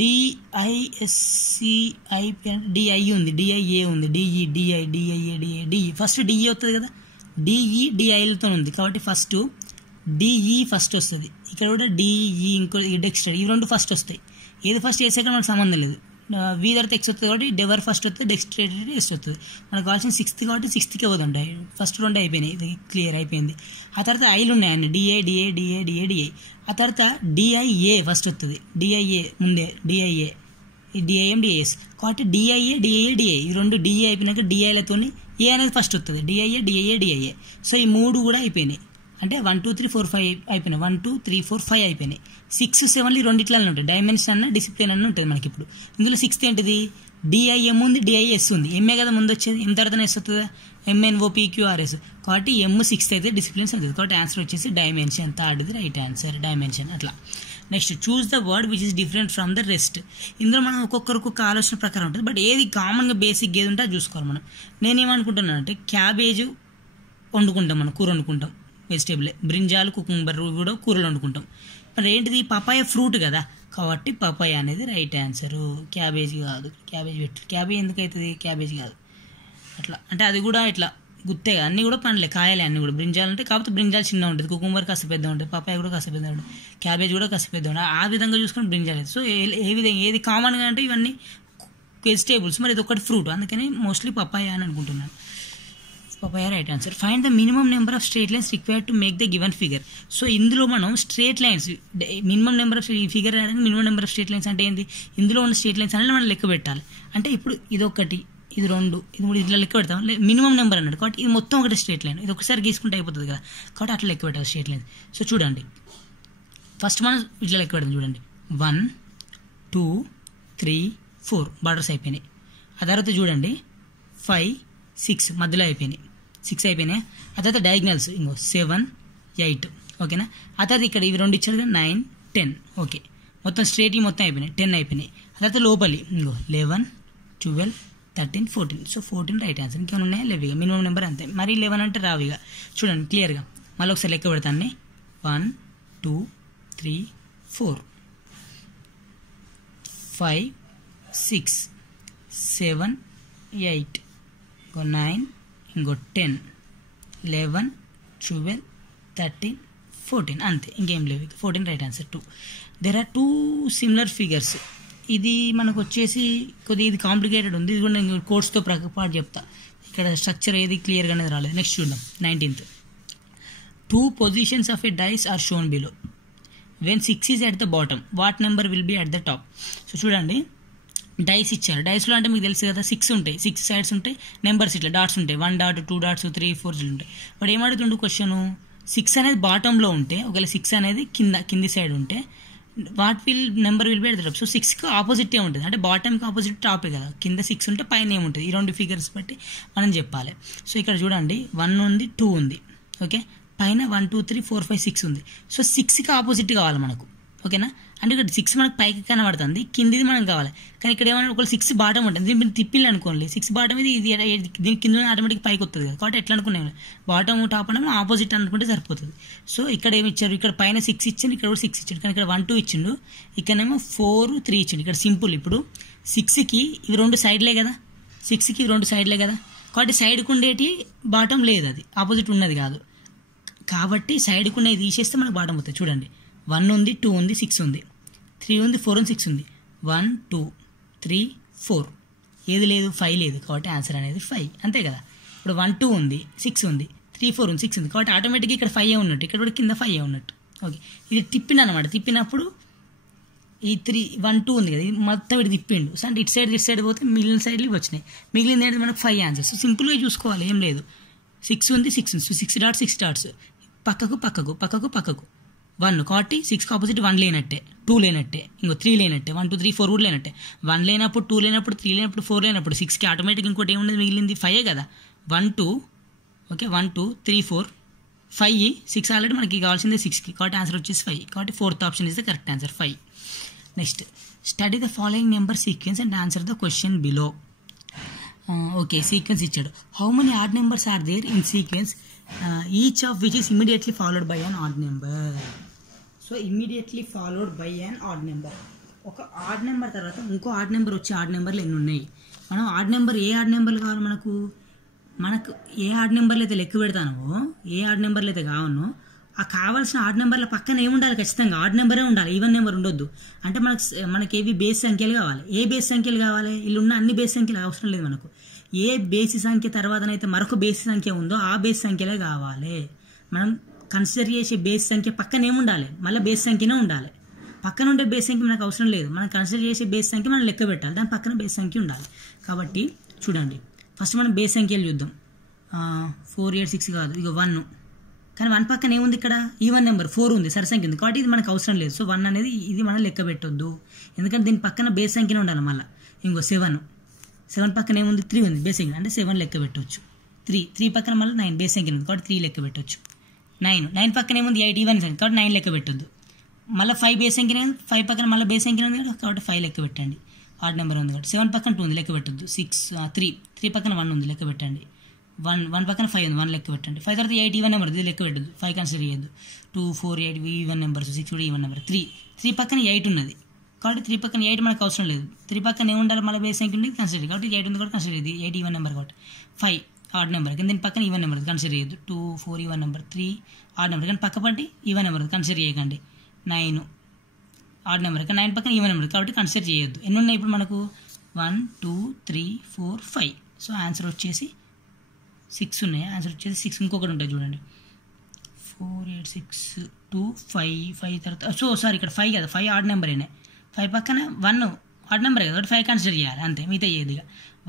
DISCI DI ఉంది, DIA ఉంది, DE DI DIA DI DE. First DE వస్తుంది కదా, DE DIలతో ఉంది కాబట్టి ఫస్ట్ DE ఫస్ట్ వస్తుంది. ఇక్కడ కూడా DE ఇంకో డెక్స్టరీ, ఇవి రెండు ఫస్ట్ వస్తాయి. ఏది ఫస్ట్ ఏ సెకండ్ మనకు సంబంధం లేదు. వి తర్వాత ఎక్స్ వస్తుంది కాబట్టి డెవర్ ఫస్ట్ వస్తుంది, డెక్స్టరీ ఎక్స్ వస్తుంది. మనకు కావాల్సిన సిక్స్త్ కాబట్టి సిక్స్త్కి అవుతుంది. ఫస్ట్ రెండు అయిపోయినాయి, ఇది క్లియర్ అయిపోయింది. ఆ తర్వాత ఐలు ఉన్నాయండి, DA DA DA DA DI. ఆ తర్వాత DIA ఫస్ట్ వస్తుంది, DIA ముందే DIA DIM DIS కాబట్టి DIA DIA DI ఈ రెండు DE అయిపోయినాక DIలతో ఏ అనేది ఫస్ట్ వస్తుంది, DIA DIA DIA. సో ఈ మూడు కూడా అయిపోయినాయి. అంటే 1 2 3 4 5 అయిపోయినాయి, 1 2 3 4 5 అయిపోయినాయి. 6 7 రెండిట్లలో ఉంటాయి, డైమెన్షన్ అన్న డిసిప్లిన్ అన్న ఉంటుంది మనకి. ఇప్పుడు ఇందులో సిక్స్త్ ఏంటిది, DIM ఉంది, DIS ఉంది. ఎంఏ కదా ముందు వచ్చేది, ఎం తర్వాత ఎస్ వస్తుందా, MNOPQRS కాబట్టి M సిక్స్త్ అయితే డిసిప్లిన్స్ అవుతుంది. కాబట్టి ఆన్సర్ వచ్చేసి డైమెన్షన్, థర్డ్ది రైట్ ఆన్సర్ డైమెన్షన్. అట్లా next choose the word which is different from the rest. ఇందులో మనం ఒక్కొక్క ఆలోచన ప్రకారం ఉంటుంది, బట్ ఏది కామన్గా బేసిక్ ఏది ఉంటే అది చూసుకోవాలి మనం. నేనేమనుకుంటున్నాను అంటే క్యాబేజ్ వండుకుంటాం, మనం కూర వండుకుంటాం, వెజిటేబుల్. బ్రింజాలు, కుకుంబర్ కూడా కూరలు వండుకుంటాం. మరి ఏంటిది, పపాయ ఫ్రూట్ కదా కాబట్టి పపాయ అనేది రైట్ ఆన్సరు, క్యాబేజీ కాదు. క్యాబేజ్ పెట్టు, క్యాబేజ్ ఎందుకు అవుతుంది, క్యాబేజ్ కాదు. అట్లా అంటే అది కూడా ఇట్లా గుత్తే, అన్నీ కూడా పండ్లే, కాయలే అన్నీ కూడా. బ్రింజాలు అంటే కాకపోతే బ్రింజాలు చిన్న ఉంటుంది, కుకుంబర్ కాస్త పెద్ద ఉంటుంది, పపాయ కూడా కాస్త పెద్ద ఉంటుంది, క్యాబేజ్ కూడా కాస్త పెద్ద ఉంటుంది. ఆ విధంగా చూసుకొని బ్రింజాలు. సో ఏ విధంగా ఏది కామన్గా అంటే ఇవన్నీ వెజిటేబుల్స్, మరి ఇది ఒకటి ఫ్రూట్, అందుకని మోస్ట్లీ పపాయ అని అనుకుంటున్నాను. Papaya right answer. Find the minimum number of straight lines required to make the given figure. So ఇందులో మనం straight lines minimum number of ఈ ఫిగర్ రాయడానికి minimum number of straight lines అంటే ఏంటి, ఇందులో ఉన్న స్ట్రేట్ లైన్స్ అనేది మనం లెక్క పెట్టాలి. అంటే ఇప్పుడు ఇది ఒకటి, ఇది రెండు, ఇది మూడు, ఇట్లా లెక్క పెడతాం. మినిమం నెంబర్ అన్నాడు కాబట్టి ఇది మొత్తం ఒకటి స్ట్రేట్ లైన్, ఇది ఒకసారి గీసుకుంటే అయిపోతుంది కదా, కాబట్టి అట్లా లెక్క పెట్టాలి స్ట్రేట్ లైన్స్. సో చూడండి ఫస్ట్ మనం ఇట్లా లెక్క పెడతాం. చూడండి 1 2 3 4 బార్డర్స్ అయిపోయినాయి. ఆ తర్వాత చూడండి 5 6 మధ్యలో అయిపోయినాయి, 6 అయిపోయినాయి. ఆ తర్వాత డయాగ్నల్స్ ఇంకో 7 8 ఓకేనా. ఆ తర్వాత ఇక్కడ ఇవి రెండు ఇచ్చారు కదా 9 10 ఓకే. మొత్తం స్ట్రేట్ మొత్తం అయిపోయినాయి, 10 అయిపోయినాయి. ఆ తర్వాత లోపలి ఇంకో 11 12 13 14. So 14 right answer. ఇంకేమైనా ఉన్నాయా, లేవు. ఇక మినిమం నెంబర్ అంతే. మరి 11 అంటే రావు. ఇక చూడండి క్లియర్గా మళ్ళీ ఒకసారి లెక్క పెడతాను. 1 2 3 4 5 6 7 8 ఇంకో 9 ఇంకో 10 11 12 13 14 అంతే, ఇంకేం లేవు. 14 right answer. 2 there are 2 similar figures. ఇది మనకు వచ్చేసి కొద్దిగా ఇది కాంప్లికేటెడ్ ఉంది, ఇది కూడా నేను కోర్స్తో పాటు చెప్తా. ఇక్కడ స్ట్రక్చర్ ఏది క్లియర్గా అనేది రాలేదు. నెక్స్ట్ చూద్దాం 19th. 2 positions of a dice are shown below. When 6 is at the bottom what number will be at the top. So చూడండి డైస్ ఇచ్చారు, డైస్లో అంటే మీకు తెలుసు కదా 6 ఉంటాయి, 6 సైడ్స్ ఉంటాయి, నెంబర్స్ ఇట్లా డాట్స్ ఉంటాయి, 1 డాట్ 2 డాట్స్ 3 4 ఉంటాయి. వాడు ఏమడుతుండు క్వశ్చన్, 6 అనేది బాటంలో ఉంటే, ఒకవేళ 6 అనేది కింది సైడ్ ఉంటే what number will be at the top. So 6కి ఆపోజిటే ఉంటుంది, అంటే బాటమ్కి ఆపోజిట్ టాపే కదా, కింద 6 ఉంటే పైన ఏముంటుంది, ఈ రెండు ఫిగర్స్ బట్టి మనం చెప్పాలి. సో ఇక్కడ చూడండి 1 ఉంది 2 ఉంది ఓకే, పైన 1 2 3 4 5 6 ఉంది. సో 6కి ఆపోజిట్ కావాలి మనకు ఓకేనా. అంటే ఇక్కడ 6 మనకు పైకి కనబడుతుంది, కిందిది మనకు కావాలి. కానీ ఇక్కడ ఏమన్నా ఒకవేళ 6 బాటం ఉంటుంది, దీన్ని తిప్పిల్లు అనుకోండి, 6 బాటం ఇది దీని కింద ఆటోమేటిక్ పైకి వస్తుంది కదా, కాబట్టి ఎట్లా అనుకున్నాము బాటమ్ టాప్ అనము ఆపోజిట్ అనుకుంటే సరిపోతుంది. సో ఇక్కడ ఏమి ఇచ్చారు, ఇక్కడ పైన 6 ఇచ్చిండు, ఇక్కడ కూడా 6 ఇచ్చిండు, కానీ ఇక్కడ 1 2 ఇచ్చిండు, ఇక్కడనేమో 4 3 ఇచ్చిండు. ఇక్కడ సింపుల్, ఇప్పుడు 6కి ఇవి రెండు సైడ్లే కదా, 6కి ఇవి రెండు సైడ్లే కదా, కాబట్టి సైడ్కి ఉండేటి బాటం లేదు, అది ఆపోజిట్ ఉన్నది కాదు. కాబట్టి సైడ్కి ఉన్నది తీసేస్తే మనకు బాటం అవుతుంది. చూడండి 1 ఉంది 2 ఉంది 6 ఉంది 3 ఉంది 4 ఉంది 6 ఉంది, 1 2 3 4 ఏది లేదు, 5 లేదు, కాబట్టి ఆన్సర్ అనేది 5 అంతే కదా. ఇప్పుడు 1 2 ఉంది 6 ఉంది 3 4 ఉంది 6 ఉంది, కాబట్టి ఆటోమేటిక్గా ఇక్కడ 5 ఉన్నట్టు, ఇక్కడ కూడా కింద 5 ఉన్నట్టు ఓకే. ఇది తిప్పిన అనమాట, తిప్పినప్పుడు ఈ 1 2 ఉంది కదా, ఇది మొత్తం ఇటు తిప్పిండు. సో అంటే ఇటు సైడ్ పోతే మిగిలిన సైడ్లు వచ్చినాయి, మిగిలిన ఏంటి మనకు 5 ఆన్సర్స్. సింపుల్గా చూసుకోవాలి, ఏం లేదు. 6 ఉంది 6 ఉంది, 6 డాట్స్ 6 డాట్స్ పక్కకు 1 కాబట్టి 6కి ఆపోజిట్ 1 లేనట్టే, 2 లేనట్టే, ఇంకో 3 లేనట్టే, 1 2 3 4 కూడా లేనట్టే. 1 లేనప్పుడు 2 లేనప్పుడు 3 లేనప్పుడు 4 లేనప్పుడు 6కి ఆటోమేటిక్ ఇంకోటి ఏమున్నది మిగిలింది 5 కదా. 1 2 ఓకే 1 2 3 4 5 6 ఆల్రెడీ మనకి కావాల్సిందే 6కి కాబట్టి ఆన్సర్ వచ్చేసి 5 కాబట్టి 4th option is the correct answer 5. Next study the following number sequence and answer the question below. Okay sequence ఇచ్చాడు. How many odd numbers are there in sequence each of which is immediately followed by an odd number. So immediately followed by an odd number, ఒక odd number తర్వాత ఇంకో odd number వచ్చే add నెంబర్లు ఎన్ని ఉన్నాయి. మనం odd number ఏ add నెంబర్లు కావాలి మనకు ఏ ఆడ్ నెంబర్లు అయితే లెక్క పెడతానో, ఏ ఆడ్ నెంబర్లు అయితే కావనో ఆ కావాల్సిన ఆడ్ నెంబర్ల పక్కన ఏముండాలి, ఖచ్చితంగా ఆడ్ నెంబరే ఉండాలి, ఈవెన్ నెంబర్ ఉండొద్దు. అంటే మనకి ఏవి బేస్ సంఖ్యలు కావాలి. ఏ బేస్ సంఖ్యలు కావాలి, వీళ్ళు ఉన్న అన్ని బేస్ సంఖ్యలు అవసరం లేదు మనకు. ఏ బేసి సంఖ్య తర్వాతనైతే మరొక బేసి సంఖ్య ఉందో ఆ బేస్ సంఖ్యలే కావాలి. మనం కన్సిడర్ చేసే బేస్ సంఖ్య పక్కన ఏముండాలి, మళ్ళీ బేస్ సంఖ్యనే ఉండాలి. పక్కన ఉండే బేస్ సంఖ్య మనకు అవసరం లేదు, మనం కన్సిడర్ చేసే బేస్ సంఖ్య మనం లెక్క పెట్టాలి, దాని పక్కన బేస్ సంఖ్య ఉండాలి. కాబట్టి చూడండి ఫస్ట్ మనం బేస్ సంఖ్యలు చూద్దాం. 4 8 6 కాదు, ఇక 1, కానీ 1 పక్కన ఏముంది, ఇక్కడ ఈవెన్ నెంబర్ 4 ఉంది, సరి సంఖ్య ఉంది, కాబట్టి ఇది మనకు అవసరం లేదు. సో 1 అనేది ఇది మనం లెక్క పెట్టొద్దు, ఎందుకంటే దీని పక్కన బేస్ సంఖ్యనే ఉండాలి. మళ్ళీ ఇంకో 7 పక్కన ఏముంది, 3 ఉంది బేస్ సంఖ్య, అంటే 7 లెక్క పెట్టవచ్చు. 3 పక్కన మళ్ళీ 9 బేస్ సంఖ్య ఉంది, కాబట్టి 3 లెక్క పెట్టవచ్చు. 9 పక్కన ఏముంది, 8 ఈవెన్ సంఖ్య, కాబట్టి 9 లెక్క పెట్టొద్దు. మళ్ళీ 5 బేస్ సంఖ్య, 5 పక్కన మళ్ళీ బేస్ సంఖ్య ఉంది కాబట్టి 5 లెక్క పెట్టండి. ఆడ్ నెంబర్ ఉంది కాబట్టి 7 పక్కన 2 ఉంది, లెక్క పెట్టద్దు. 3 పక్కన 1 ఉంది, లెక్క పెట్టండి. 1 పక్కన 5 ఉంది, 1 లెక్క పెట్టండి. 5 తర్వాత 8 ఈవెన్ నెంబర్, ఇది లెక్క పెట్టద్దు, 5 కన్సిడర్ చేయొద్దు. 2 4 8 ఈవెన్ నెంబర్స్, 6 కూడా ఈవెన్ నెంబర్. 3 పక్కన 8 ఉన్నది కాబట్టి 3 పక్కన 8 మనకు అవసరం లేదు. 3 పక్కన ఏముండాలి, మళ్ళీ బేస్ సంఖ్య ఉంది కన్సిడర్, కాబట్టి 8 ఉంది కూడా కన్సిడర్ చేయదు. 8 ఈవెన్ నెంబర్ కాబట్టి 5 ఆడ్ నెంబర్, కానీ దీని పక్కన ఈవెన్ నెంబర్ కన్సిడర్ చేయొద్దు. 2 4 ఈవెన్ నెంబర్, 3 ఆడ్ నెంబర్, కానీ పక్క పట్టి ఈవెన్ నెంబర్ కన్సిడర్ చేయకండి. 9 ఆడ్ నెంబర్, కానీ 9 పక్కన ఈవెన్ నెంబర్ కాబట్టి కన్సిడర్ చేయొద్దు. ఎన్ని ఉన్నాయి ఇప్పుడు మనకు, 1 2 3 4 5. సో ఆన్సర్ వచ్చేసి 6 ఉన్నాయి. ఆన్సర్ వచ్చేసి 6. ఇంకొకటి ఉంటుంది చూడండి, 4 8 6 2 5 తర్వాత సారీ ఇక్కడ 5 కదా, 5 ఆడ్ నెంబర్ అయినాయి. 5 పక్కన 1 ఆడ్ నెంబర్ కదా, కాబట్టి 5 కన్సిడర్ చేయాలి అంతే, మిగతా ఏదిగా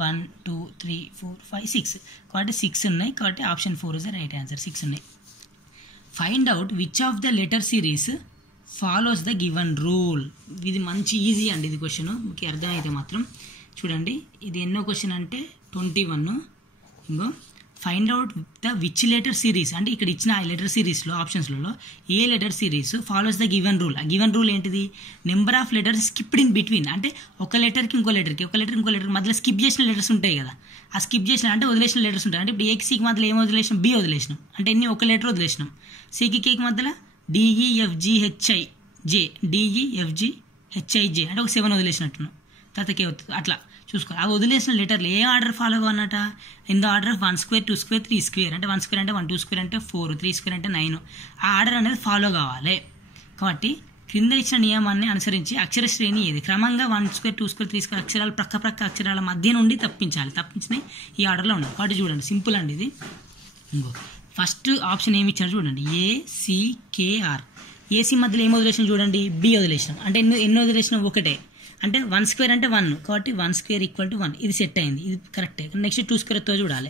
1 2 3 4 5 6, కాబట్టి 6 ఉన్నాయి. కాబట్టి option 4 is the right answer, 6 ఉన్నాయి. Find out which of the letter series follows the given rule. ఇది మంచి ఈజీ అండి, ఇది క్వశ్చన్ మీకు అర్థమైతే మాత్రం. చూడండి ఇది ఎన్నో క్వశ్చన్ అంటే 21. ఇంకో find out the which letter series, అంటే ఇక్కడ ఇచ్చిన ఆ లెటర్ సిరీస్లో ఆప్షన్స్లలో ఏ letter series follows the given rule. ఆ గివెన్ రూల్ ఏంటిది, number of letters skipped in between, అంటే ఒక లెటర్కి ఇంకో లెటర్కి మధ్యలో స్కిప్ చేసిన లెటర్స్ ఉంటాయి కదా, ఆ స్కిప్ చేసిన అంటే వదిలేసిన లెటర్స్ ఉంటాయి. అంటే ఇప్పుడు ఏకి సికి మధ్యలో ఏం వదిలేసినాం, బి వదిలేసినాం, అంటే ఎన్ని ఒక లెటర్ వదిలేసినాం. సికి కేకి మధ్యలో DEFGHIJ, DEFGHIJ అంటే ఒక 7 వదిలేసినట్టున్నాం, తర్వాత కే అవుతుంది. అట్లా చూసుకోవాలి. ఆ వదిలేసిన లెటర్లు ఏ ఆర్డర్ ఫాలో అవ్వన్నట, in the order of 1 square 2 square 3 square, అంటే 1 square అంటే 1, 2 square అంటే 4, 3 square అంటే 9. ఆ ఆర్డర్ అనేది ఫాలో కావాలి. కాబట్టి క్రింద ఇచ్చిన నియమాన్ని అనుసరించి అక్షర శ్రేణి ఏది, క్రమంగా 1 square 2 square 3 square అక్షరాలు ప్రక్క అక్షరాల మధ్య నుండి తప్పించినవి ఈ ఆర్డర్లో ఉండాలి. కాబట్టి చూడండి సింపుల్ అండి ఇది. ఇంకో ఫస్ట్ ఆప్షన్ ఏమి ఇచ్చారు చూడండి, ACKR. ఏసీ మధ్యలో ఏం వదిలేసినాం చూడండి, బి వదిలేసినాం, అంటే ఎన్ని వదిలేసినాం, ఒకటే, అంటే 1 square అంటే 1, కాబట్టి 1 square = 1, ఇది సెట్ అయింది, ఇది కరెక్టే. నెక్స్ట్ 2 square తో చూడాలి.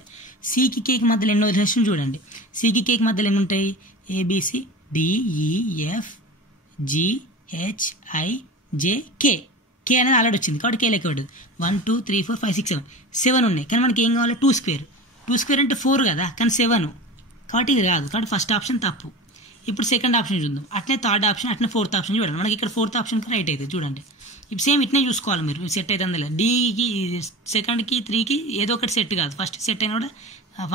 సికి కేకి మధ్యలో ఎన్ని వదిలేసినాం చూడండి, సికి కేకి మధ్యలో ఎన్ని ఉంటాయి, ABCDEFGHIJK. కే అనేది ఆల్రెడీ వచ్చింది కాబట్టి కే లెక్క పడ్డది. 1 2 3 4 5 6 7 ఉన్నాయి, కానీ మనకి ఏం కావాలి, 2 square అంటే 4 కదా, కానీ 7, కాబట్టి ఇది రాదు. కాబట్టి ఫస్ట్ ఆప్షన్ తప్పు. ఇప్పుడు సెకండ్ ఆప్షన్ చూద్దాం, అట్లే థర్డ్ ఆప్షన్, అట్లే ఫోర్త్ ఆప్షన్ చూడండి. మనకి ఇక్కడ 4th ఆప్షన్కి రైట్ అవుతుంది చూడండి. ఇప్పుడు సేమ్ ఇట్నే చూసుకోవాలి మీరు, సెట్ అవుతుంది లేదు. డీకి సెకండ్కి 3కి ఏదో ఒకటి సెట్ కాదు, ఫస్ట్ సెట్ అయినా కూడా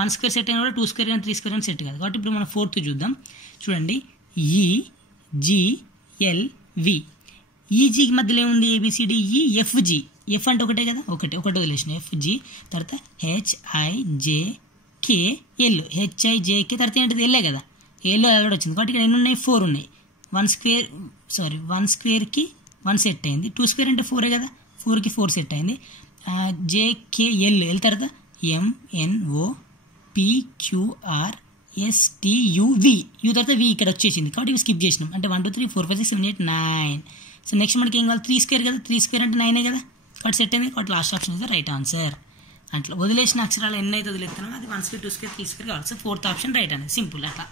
1 square సెట్ అయినా కూడా 2 square and 3 square అని సెట్ కాదు. కాబట్టి ఇప్పుడు మనం 4th చూద్దాం చూడండి, EGLV. ఈజీకి మధ్యలో ఏముంది, ABCDEFG. ఎఫ్ అంటే ఒకటే కదా, ఒకటి వదిలేసిన FG, తర్వాత HIJKL, HIJK తర్వాత ఏంటిది ఎల్లే కదా, ఏలో ఆల్రెడీ వచ్చింది కాబట్టి ఇక్కడ ఎన్ని ఉన్నాయి, 4 ఉన్నాయి. 1 squareకి 1 సెట్ అయింది, 2 square అంటే 4 కదా, 4కి 4 సెట్ అయింది. JKL తర్వాత MNOPQRSTUV, యూ తర్వాత V ఇక్కడ వచ్చేసింది కాబట్టి ఇవి స్కిప్ చేసినాం, అంటే 1 2 3 4 5 6 7 8 9. సో నెక్స్ట్ మనకి ఏం కావాలి, 3 square కదా, 3 square అంటే 9 కదా, కాబట్టి సెట్ అయింది. కాబట్టి last option is the right answer. అట్లా వదిలేసిన అక్షరాలు ఎన్ని అయితే వదిలేస్తున్నామో అది 1 square 2 square 3 square కావాలి. సో 4th ఆప్షన్ రైట్ అనేది సింపుల్. అట్లా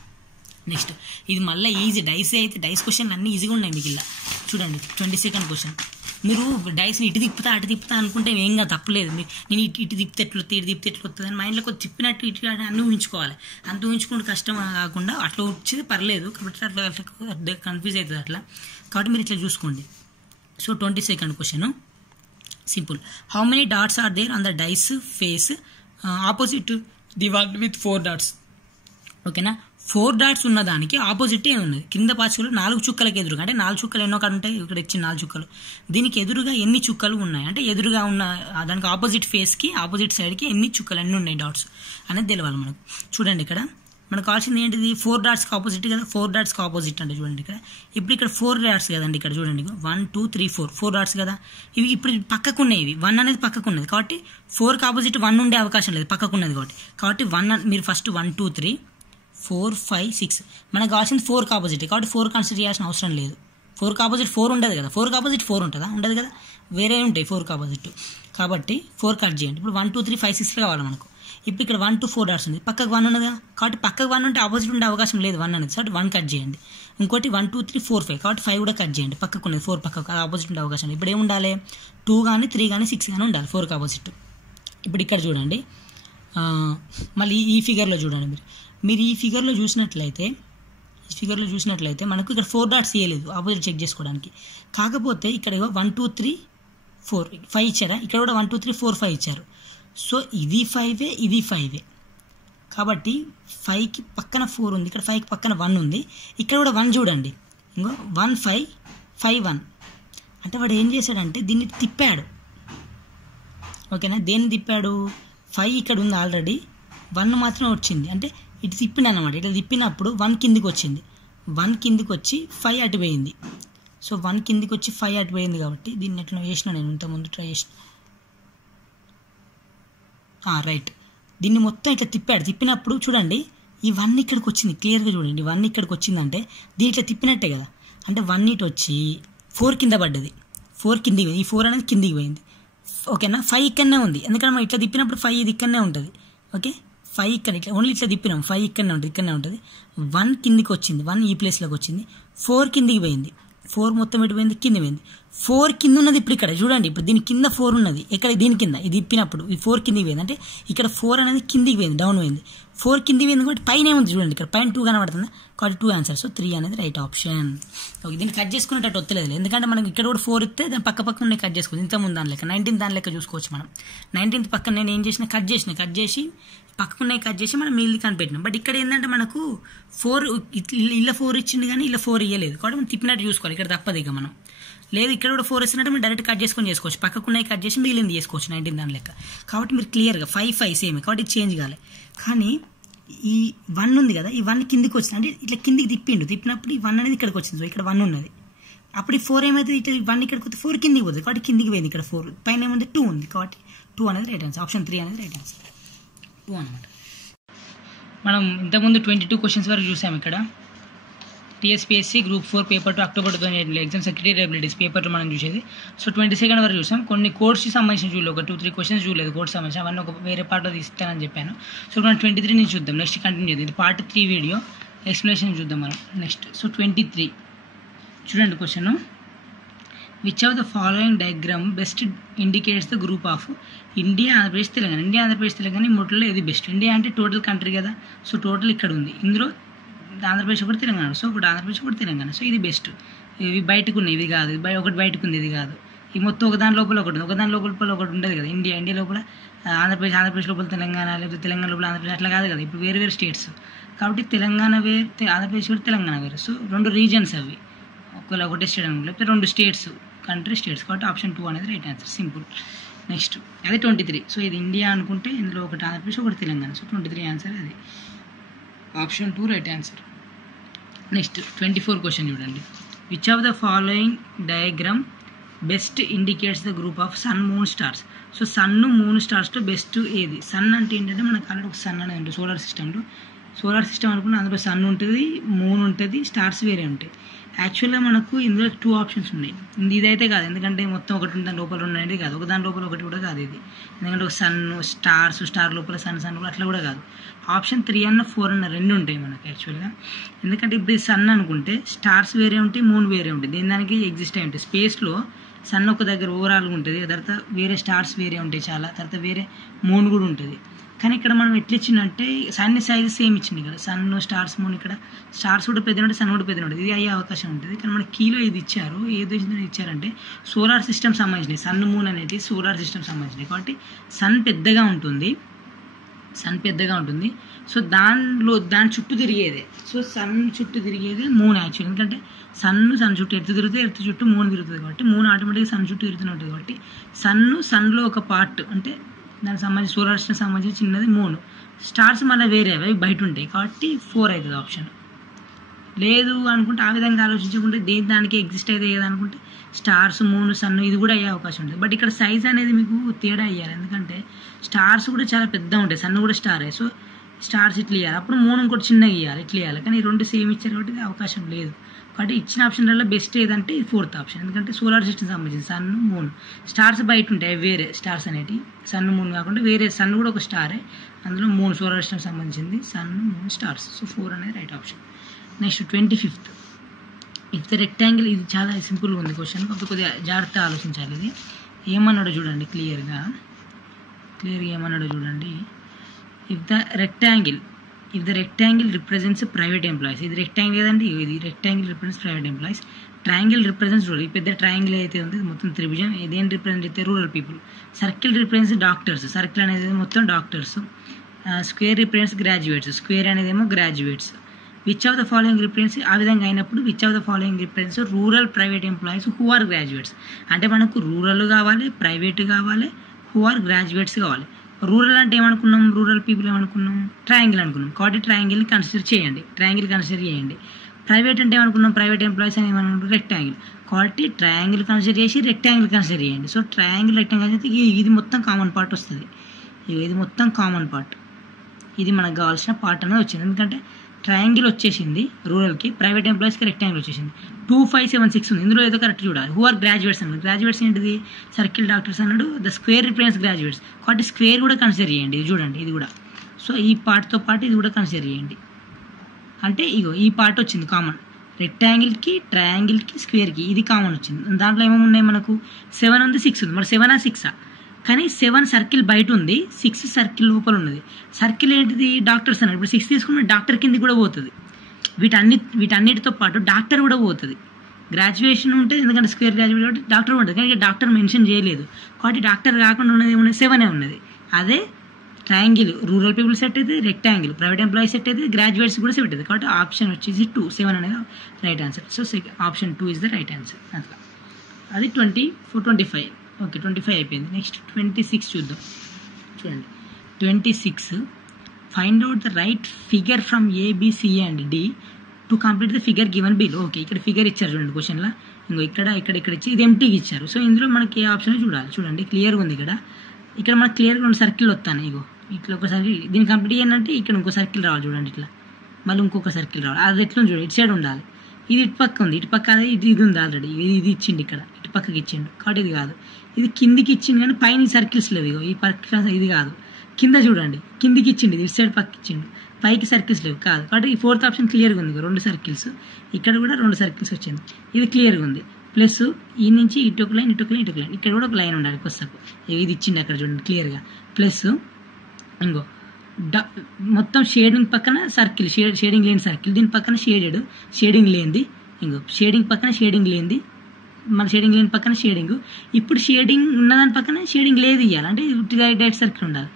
నెక్స్ట్ ఇది మళ్ళీ ఈజీ, డైస్ అయితే డైస్ క్వశ్చన్ అన్నీ ఈజీగా ఉన్నాయి మీకు ఇలా చూడండి. 22nd క్వశ్చన్, మీరు డైస్ని ఇటు తిప్పుతా అటు తిప్పుతా అనుకుంటే ఏం కాదు, తప్పలేదు. నేను ఇటు తిప్పితే ఎట్లా వస్తుంది, ఇటు తిప్పితే ఎట్లా వస్తుంది అని మైండ్లో కొంచెం తిప్పినట్టు ఇటు అన్నీ ఊహించుకోవాలి. అంత ఊహించుకుంటే కష్టం కాకుండా అట్లా వచ్చేది పర్లేదు, కాబట్టి అట్లా కన్ఫ్యూజ్ అవుతుంది అట్లా. కాబట్టి మీరు ఇట్లా చూసుకోండి. So 22nd question simple. How many dots are there on the dice face opposite the one with 4 dots? ఓకేనా, 4 డాట్స్ ఉన్న దానికి ఆపోజిటే ఉన్నది. కింద పాచుకలు 4 చుక్కలకి ఎదురుగా, అంటే 4 చుక్కలు ఎన్నో కాడ ఉంటాయి, ఇక్కడ ఇచ్చిన 4 చుక్కలు. దీనికి ఎదురుగా ఎన్ని చుక్కలు ఉన్నాయి అంటే ఎదురుగా ఉన్న దానికి ఆపోజిట్ ఫేస్కి ఆపోజిట్ సైడ్కి ఎన్ని చుక్కలు ఎన్ని ఉన్నాయి డాట్స్ అనేది తెలియాలి మనకు. చూడండి ఇక్కడ మనకు కావాల్సింది ఏంటిది, 4 డాట్స్కి ఆపోజిట్ కదా, 4 డాట్స్కి ఆపోజిట్ అంటే చూడండి ఇక్కడ. ఇప్పుడు ఇక్కడ 4 డాట్స్ కదండి, ఇక్కడ చూడండి 1 2 3 4 డాట్స్ కదా. ఇవి ఇప్పుడు పక్కకు ఉన్నాయి, ఇవి 1 అనేది పక్కకు ఉన్నది కాబట్టి 4కి ఆపోజిట్ 1 ఉండే అవకాశం లేదు, పక్కకు ఉన్నది కాబట్టి 1 మీరు ఫస్ట్ 1 2 3 4 5 6 మనకు కావాల్సింది 4కి ఆపోజిట్ కాబట్టి 4 కన్సిడర్ చేయాల్సిన అవసరం లేదు. 4కి ఆపోజిట్ 4 ఉండదు కదా, 4కి ఆపోజిట్ 4 ఉంటుందా, ఉండదు కదా, వేరే ఉంటాయి 4కి ఆపోజిట్. కాబట్టి 4 కట్ చేయండి. ఇప్పుడు 1 2 3 5 6 కావాలి మనకు. ఇప్పుడు ఇక్కడ 1 2 4 డాట్స్ ఉంది, పక్కకు 1 ఉన్నది కాబట్టి పక్కకు 1 ఉంటే ఆపోజిట్ ఉండే అవకాశం లేదు 1 అనేది, కాబట్టి 1 కట్ చేయండి. ఇంకోటి 1 2 3 4 5 కాబట్టి 5 కూడా కట్ చేయండి, పక్కకు ఉన్నది 4 పక్కకు, అది ఆపోజిట్ ఉండే అవకాశం లేదు. ఇప్పుడు ఏమి ఉండాలి, 2 కానీ 3 కానీ 6 కానీ ఉండాలి 4కి ఆపోజిట్. ఇప్పుడు ఇక్కడ చూడండి, మళ్ళీ ఈ ఫిగర్లో చూడండి, మీరు ఈ ఫిగర్లో చూసినట్లయితే మనకు ఇక్కడ 4 డాట్స్ ఇవ్వలేదు ఆపోజిట్ చెక్ చేసుకోవడానికి. కాకపోతే ఇక్కడ 1 2 3 4 5 ఇచ్చారా, ఇక్కడ కూడా 1 2 3 4 5 ఇచ్చారు. సో ఇది 5 ఇది 5. కాబట్టి 5కి పక్కన 4 ఉంది, ఇక్కడ 5కి పక్కన 1 ఉంది, ఇక్కడ కూడా 1 చూడండి, ఇంకో 1 5 5 1. అంటే వాడు ఏం చేశాడంటే దీన్ని తిప్పాడు. ఓకేనా, దేన్ని తిప్పాడు, 5 ఇక్కడ ఉంది ఆల్రెడీ, 1 మాత్రం వచ్చింది, అంటే ఇటు తిప్పిండు అన్నమాట. ఇట్లా తిప్పినప్పుడు 1 కిందికి వచ్చింది, 1 కిందికి వచ్చి 5 అటు పోయింది. సో 1 కిందికి వచ్చి 5 అటు పోయింది కాబట్టి దీన్ని ఎట్లా చేసిన, నేను ఇంతకుముందు ట్రై చేసిన రైట్. దీన్ని మొత్తం ఇట్లా తిప్పినప్పుడు చూడండి ఈ 1 ఇక్కడికి వచ్చింది, క్లియర్గా చూడండి 1 ఇక్కడికి వచ్చిందంటే దీని ఇట్లా తిప్పినట్టే కదా, అంటే 1 ఇటు వచ్చి 4 కింద పడ్డది, 4 కిందికి పోయింది, ఈ 4 అనేది కిందికి పోయింది. ఓకేనా, 5 ఇక్కడనే ఉంది, ఎందుకంటే మనం ఇట్లా తిప్పినప్పుడు 5 ఇది ఇక్కడనే ఉంటుంది. ఓకే, 5 ఇక్కడ ఇట్లా ఓన్లీ ఇట్లా తిప్పినాం, 5 ఇక్కడనే ఉంటుంది. 1 కిందికి వచ్చింది, 1 ఈ ప్లేస్లోకి వచ్చింది, 4 కిందికి పోయింది, 4 మొత్తం ఎటు పోయింది, కింద పోయింది. 4 కింద ఉన్నది ఇప్పుడు ఇక్కడ చూడండి, ఇప్పుడు దీని కింద 4 ఉన్నది, ఎక్కడ దీని కింద ఇది తిప్పినప్పుడు ఈ 4 కిందికి పోయింది, అంటే ఇక్కడ 4 అనేది కిందికి పోయింది, డౌన్ పోయింది. 4 కిందికి పోయింది కాబట్టి పైన ఏముంది చూడండి, ఇక్కడ పైన 2 కనబడుతుంది కాబట్టి 2 ఆన్సర్. సో 3 అనేది రైట్ ఆప్షన్. ఓకే, దీన్ని కట్ చేసుకునేటట్టు వస్తలేదు, ఎందుకంటే మనకి ఇక్కడ కూడా 4 ఇస్తే దాని పక్క ఉండే కట్ చేసుకోవచ్చు. ఇంతకుముందు దాని లెక్క 19th దాని లెక్క చూసుకోవచ్చు మనం. 19th పక్కన నేను ఏం చేసిన, కట్ చేసి పక్కకున్నాయి కట్ చేసి మనం మిగిలింది కనిపెట్టినాం. బట్ ఇక్కడ ఏంటంటే మనకు 4 ఇలా 4 ఇచ్చింది కానీ ఇలా 4 ఇవ్వలేదు కాబట్టి మనం తిప్పినట్టు చూసుకోవాలి, ఇక్కడ తప్పదు. ఇక మనం లేదు ఇక్కడ కూడా 4 ఇస్తున్నట్టు మనం డైరెక్ట్ కట్ చేసుకోవచ్చు, పక్కకున్నాయి కట్ చేసి మిగిలింది చేసుకోవచ్చు 19 దాని లెక్క. కాబట్టి మీరు క్లియర్గా 5 5 సేమ్ కాబట్టి ఇది చేంజ్ కాలే. కానీ ఈ 1 ఉంది కదా, ఈ 1 కిందికి వచ్చింది, అంటే ఇట్లా కిందికి తిప్పినప్పుడు ఈ 1 అనేది ఇక్కడికి వచ్చింది. సో ఇక్కడ 1 ఉన్నది, అప్పుడు ఈ 4 ఏమైతే ఇట్లా 1 ఇక్కడికి వస్తే 4 కిందికి పోతుంది కాబట్టి కిందికి పోయింది. ఇక్కడ 4 పైన ఏముంది 2 ఉంది కాబట్టి 2 అనేది రైట్ ఆన్సర్. ఆప్షన్ 3 అనేది రైట్ ఆన్సర్, 2 అనమాట. మనం ఇంతకుముందు 22 క్వశ్చన్స్ వరకు చూసాం. ఇక్కడ TSPSC group 4 paper 2 October 2008 exam secretary abilities paper 2 మనం చూసేది. సో 22nd వరకు చూసాం. కొన్ని కోర్స్కి సంబంధించిన చూడలేదు, ఒక 2-3 క్వశ్చన్స్ చూడలేదు కోర్స్ సంబంధించిన, అవన్నీ ఒక వేరే పార్ట్లో తీస్తానని చెప్పాను. సో మనం 23 నుంచి చూద్దాం, నెక్స్ట్ కంటిన్యూ చేద్దాం. ఇది పార్ట్ 3 వీడియో ఎక్స్ప్లెనేషన్ చూద్దాం మనం నెక్స్ట్. సో 23 చూడండి question, which of the following diagram best indicates the group of India, Andhra Pradesh, Telangana. India, Andhra Pradesh, Telangana ఈ మూడులో ఏది బెస్ట్? ఇండియా అంటే టోటల్ కంట్రీ కదా, సో టోటల్ ఇక్కడ ఉంది, ఇందులో ఆంధ్రప్రదేశ్ ఒకటి తెలంగాణ, సో ఒకటి ఆంధ్రప్రదేశ్ ఒకటి తెలంగాణ, సో ఇది బెస్ట్. ఇవి బయటకు ఉన్నాయి, ఇది కాదు, ఒకటి బయటకు ఉంది, ఇది కాదు. ఈ మొత్తం ఒకదాని లోపల ఒకటి ఉంది, ఒకదాని లోపల ఒకటి ఉండదు కదా. ఇండియా లోపల ఆంధ్రప్రదేశ్ లోపల తెలంగాణ, లేకపోతే తెలంగాణ లోపల ఆంధ్రప్రదేశ్ అట్లా కాదు కదా. ఇప్పుడు వేరు స్టేట్స్ కాబట్టి తెలంగాణ వేరు, ఆంధ్రప్రదేశ్ వేరు, తెలంగాణ వేరు. సో 2 రీజన్స్ అవి, ఒకటే స్టేట్ అనుకో, లేకపోతే 2 స్టేట్స్ కంట్రీ స్టేట్స్, కాబట్టి ఆప్షన్ 2 అనేది రైట్ ఆన్సర్, సింపుల్. నెక్స్ట్ అదే 23. సో ఇది ఇండియా అనుకుంటే ఇందులో ఒకటి ఆంధ్రప్రదేశ్ ఒకటి తెలంగాణ, సో 23 ఆన్సర్ అది, option 2 right answer. Next 24 question చూడండి, which of the following diagram best indicates the group of sun moon stars. So sun moon స్టార్స్లో best ఏది? సన్ అంటే ఏంటంటే మనకు ఆల్రెడీ ఒక సన్ అనేది ఉంటుంది సోలార్ సిస్టమ్ అనుకుంటే అందులో సన్ ఉంటుంది, మూన్ ఉంటుంది, స్టార్స్ వేరే ఉంటాయి. యాక్చువల్గా మనకు ఇందులో 2 ఆప్షన్స్ ఉన్నాయి, ఇదైతే కాదు, ఎందుకంటే మొత్తం ఒకటి దాని లోపల ఉన్నది కాదు, ఒక దాని లోపల ఒకటి కూడా కాదు ఇది, ఎందుకంటే ఒక సన్ స్టార్ లోపల సన్ లోపల అట్లా కూడా కాదు. ఆప్షన్ 3 అన్న 4 అన్న 2 ఉంటాయి మనకి యాక్చువల్గా. ఎందుకంటే ఇప్పుడు సన్ అనుకుంటే స్టార్స్ వేరే ఉంటాయి, మూన్ వేరే ఉంటాయి, దీని దానికి ఎగ్జిస్ట్ అయి ఉంటాయి. స్పేస్లో సన్ ఒక దగ్గర ఓవరాల్గా ఉంటుంది, తర్వాత వేరే స్టార్స్ వేరే ఉంటాయి చాలా, తర్వాత వేరే మూన్ కూడా ఉంటుంది. కానీ ఇక్కడ మనం ఎట్లా ఇచ్చిందంటే సన్ సైజ్ సేమ్ ఇచ్చింది కదా, సన్ స్టార్స్ మూన్, ఇక్కడ స్టార్స్ కూడా పెద్ద ఉంటుంది, సన్ కూడా పెద్ద ఉంటుంది, ఇది అయ్యే అవకాశం ఉంటుంది. కానీ మన కీలో ఇది ఇచ్చారు, ఏదో ఇచ్చారంటే సోలార్ సిస్టమ్ సంబంధించినవి, సన్ మూన్ అనేది సోలార్ సిస్టమ్ సంబంధించినవి కాబట్టి సన్ పెద్దగా ఉంటుంది, సో దాని చుట్టూ తిరిగేదే, సో సన్ చుట్టూ తిరిగేదే మూన్ యాక్చువల్. ఎందుకంటే సన్ చుట్టూ ఎర్త్ తిరుగుతుంది, ఎర్త్ చుట్టూ మూన్ తిరుగుతుంది కాబట్టి మూన్ ఆటోమేటిక్గా సన్ చుట్టూ తిరుగుతూనే ఉంటుంది కాబట్టి సన్లో ఒక పార్ట్ అంటే దానికి సంబంధించి సోలార్ సిస్టమ్ సంబంధించి చిన్నది మూన్, స్టార్స్ మళ్ళీ వేరే అవి బయట ఉంటాయి కాబట్టి 4 అవుతుంది ఆప్షన్. లేదు అనుకుంటే ఆ విధంగా ఆలోచించకుంటే దానికి ఎగ్జిస్ట్ అయితే ఏదనుకుంటే స్టార్స్ మూన్ సన్ ఇది కూడా అయ్యే అవకాశం ఉంటుంది. బట్ ఇక్కడ సైజ్ అనేది మీకు తేడా అయ్యాలి, ఎందుకంటే స్టార్స్ కూడా చాలా పెద్ద ఉంటాయి, సన్ కూడా స్టారే, సో స్టార్స్ ఇట్లా ఇవ్వాలి, అప్పుడు మూన్ ఇంకోటి చిన్నగా ఇవ్వాలి, ఇట్లా ఇవ్వాలి. కానీ 2 సేమ్ ఇచ్చారు కాబట్టి అవకాశం లేదు. కాబట్టి ఇచ్చిన ఆప్షన్లలో బెస్ట్ ఏదంటే 4th ఆప్షన్, ఎందుకంటే సోలార్ సిస్టమ్ సంబంధించి సన్ మూన్, స్టార్స్ బయట ఉంటాయి వేరే స్టార్స్ అనేవి, సన్ మూన్ కాకుండా వేరే, సన్ కూడా ఒక స్టారే, అందులో మూన్ సోలార్ సిస్టమ్ సంబంధించింది, సన్ మూన్ స్టార్స్, సో 4 అనేది right option. Next 25th, if the rectangle, ఇది చాలా సింపుల్గా ఉంది క్వశ్చన్, కాకపోతే కొద్దిగా జాగ్రత్తగా ఆలోచించాలి. ఇది ఏమన్నాడో చూడండి క్లియర్గా ఏమన్నాడో చూడండి. If the rectangle represents private employees, ఇది రెక్టాంగిల్ కదండి, ఇది rectangle represents private employees, triangle represents rural, ఈ పెద్ద ట్రయాంగిల్ అయితే ఉంది మొత్తం త్రిభుజం, ఇదేం రిప్రజెంట్ అయితే rural people, circle represents doctors, circle అనేది మొత్తం doctors, square represents graduates, square అనేది ఏమో graduates. Which of the following represents, ఆ విధంగా అయినప్పుడు which of the following represents rural private employees who are graduates, అంటే మనకు రూరల్ కావాలి, ప్రైవేట్ కావాలి, హూ ఆర్ గ్రాడ్యుయేట్స్ కావాలి. రూరల్ అంటే ఏమనుకున్నాం, రూరల్ పీపుల్ ఏమనుకున్నాం, ట్రయాంగిల్ అనుకున్నాం కాబట్టి ట్రయాంగిల్ని కన్సిడర్ చేయండి, ప్రైవేట్ అంటే ఏమనుకున్నాం, ప్రైవేట్ ఎంప్లాయీస్ అని ఏమనుకున్నాం, రెక్టాంగిల్ కాబట్టి ట్రయాంగిల్ కన్సిడర్ చేసి రెక్టాంగిల్ కన్సిడర్ చేయండి. సో ట్రయాంగిల్ రెక్టాంగిల్ అయితే ఇది మొత్తం కామన్ పార్ట్ వస్తుంది, ఇది మొత్తం కామన్ పార్ట్, ఇది మనకు కావాల్సిన పార్ట్ అనేది వచ్చింది. ఎందుకంటే ట్రయాంగిల్ వచ్చేసింది రూరల్కి, ప్రైవేట్ ఎంప్లాయీస్కి రెక్టాంగిల్ వచ్చేసింది. 2, 5, 7, 6 ఉంది, ఇందులో ఏదో కరెక్ట్ చూడాలి. హూ ఆర్ గ్రాడ్యుయేట్స్ అన్నాడు, గ్రాడ్యుయేట్స్ ఏంటిది సర్కిల్ డాక్టర్స్ అన్నాడు, ద స్క్వేర్ రిప్రజెంట్స్ గ్రాడ్యుయేట్స్ కాబట్టి స్క్వేర్ కూడా కన్సిడర్ చేయండి, ఇది చూడండి ఇది కూడా, సో ఈ పార్ట్తో పాటు ఇది కూడా కన్సిడర్ చేయండి. అంటే ఇగో ఈ పార్ట్ వచ్చింది కామన్, రెక్టాంగిల్కి ట్రయాంగిల్కి స్క్వేర్కి ఇది కామన్ వచ్చింది. దాంట్లో ఏమేమి ఉన్నాయి మనకు 7 ఉంది 6 ఉంది, మరి 7 6 కానీ 7 సర్కిల్ బయట ఉంది, 6 సర్కిల్ లోపల ఉన్నది. సర్కిల్ ఏంటిది డాక్టర్స్ అన్నాడు, ఇప్పుడు 6 తీసుకున్న డాక్టర్ కింద కూడా పోతుంది, వీటన్నిటితో పాటు డాక్టర్ కూడా పోతుంది. గ్రాడ్యుయేషన్ ఉంటుంది ఎందుకంటే స్క్వేర్ గ్రాడ్యుయేట్ కాబట్టి డాక్టర్ ఉంటుంది, కానీ డాక్టర్ మెన్షన్ చేయలేదు కాబట్టి డాక్టర్ కాకుండా ఉన్నది ఏమున్నది 7 ఉన్నది. అదే ట్రయాంగిల్ రూరల్ పీపుల్ సెట్ అయితే, రెక్టాంగిల్ ప్రైవేట్ ఎంప్లాయీస్ సెట్ అయితే, గ్రాడ్యుయేట్స్ కూడా సెట్ అవుతుంది కాబట్టి ఆప్షన్ వచ్చేసి 2, 7 అనేది right answer. So option 2 is the right answer. అట్లా అది 24, 25 ఓకే 25 అయిపోయింది. నెక్స్ట్ 26 చూద్దాం. చూడండి 26 find out the right figure from ABC and D to complete the figure given below. Okay ఇక్కడ ఫిగర్ ఇచ్చారు చూడండి క్వశ్చన్లో, ఇంకో ఇక్కడ ఇచ్చి ఇది ఎంటీకి ఇచ్చారు. సో ఇందులో మనకి ఏ ఆప్షన్ చూడాలి, చూడండి క్లియర్గా ఉంది. ఇక్కడ మనకు క్లియర్గా 2 సర్కిల్ వస్తాను, ఇగో ఇట్లా ఒక సర్కిల్, దీన్ని కంప్లీట్ చేయాలంటే ఇక్కడ ఇంకో సర్కిల్ రావాలి చూడండి, ఇట్లా మళ్ళీ ఇంకొక సర్కిల్ రావాలి, అది ఎట్లా చూడండి ఇటు సైడ్ ఉండాలి, ఇది ఇటు పక్క ఉంది, ఇటు పక్క అదే ఇది ఉంది ఆల్రెడీ, ఇది ఇచ్చిండు ఇక్కడ ఇటు పక్కకి ఇచ్చిండు కాబట్టి ఇది కాదు, ఇది కిందికి ఇచ్చిండు కానీ పైన సర్కిల్స్ లేవు, ఇగో ఈ పక్క ఇది కాదు, కింద చూడండి కిందికి ఇచ్చిండు, ఇటు సైడ్ పక్క ఇచ్చిండు, పైకి సర్కిల్స్ లేవు కాదు కాబట్టి ఈ 4th ఆప్షన్ క్లియర్గా ఉంది. 2 సర్కిల్స్ ఇక్కడ కూడా 2 సర్కిల్స్ వచ్చింది, ఇది క్లియర్గా ఉంది. ప్లస్ ఈ నుంచి ఇటు ఒక లైన్ ఇక్కడ కూడా ఒక లైన్ ఉండాలి కొస్తకు, ఇది ఇచ్చిండు అక్కడ చూడండి క్లియర్గా. ప్లస్ ఇంకో మొత్తం షేడింగ్ పక్కన సర్కిల్, షేడింగ్ లేని సర్కిల్, దీని పక్కన షేడింగ్ లేనిది, ఇంకో షేడింగ్ పక్కన షేడింగ్ లేనిది, మన షేడింగ్ లేని పక్కన షేడింగ్, ఇప్పుడు షేడింగ్ ఉన్నదాని పక్కన షేడింగ్ లేదు ఇవ్వాలి, అంటే డైరెక్ట్ సర్కిల్ ఉండాలి,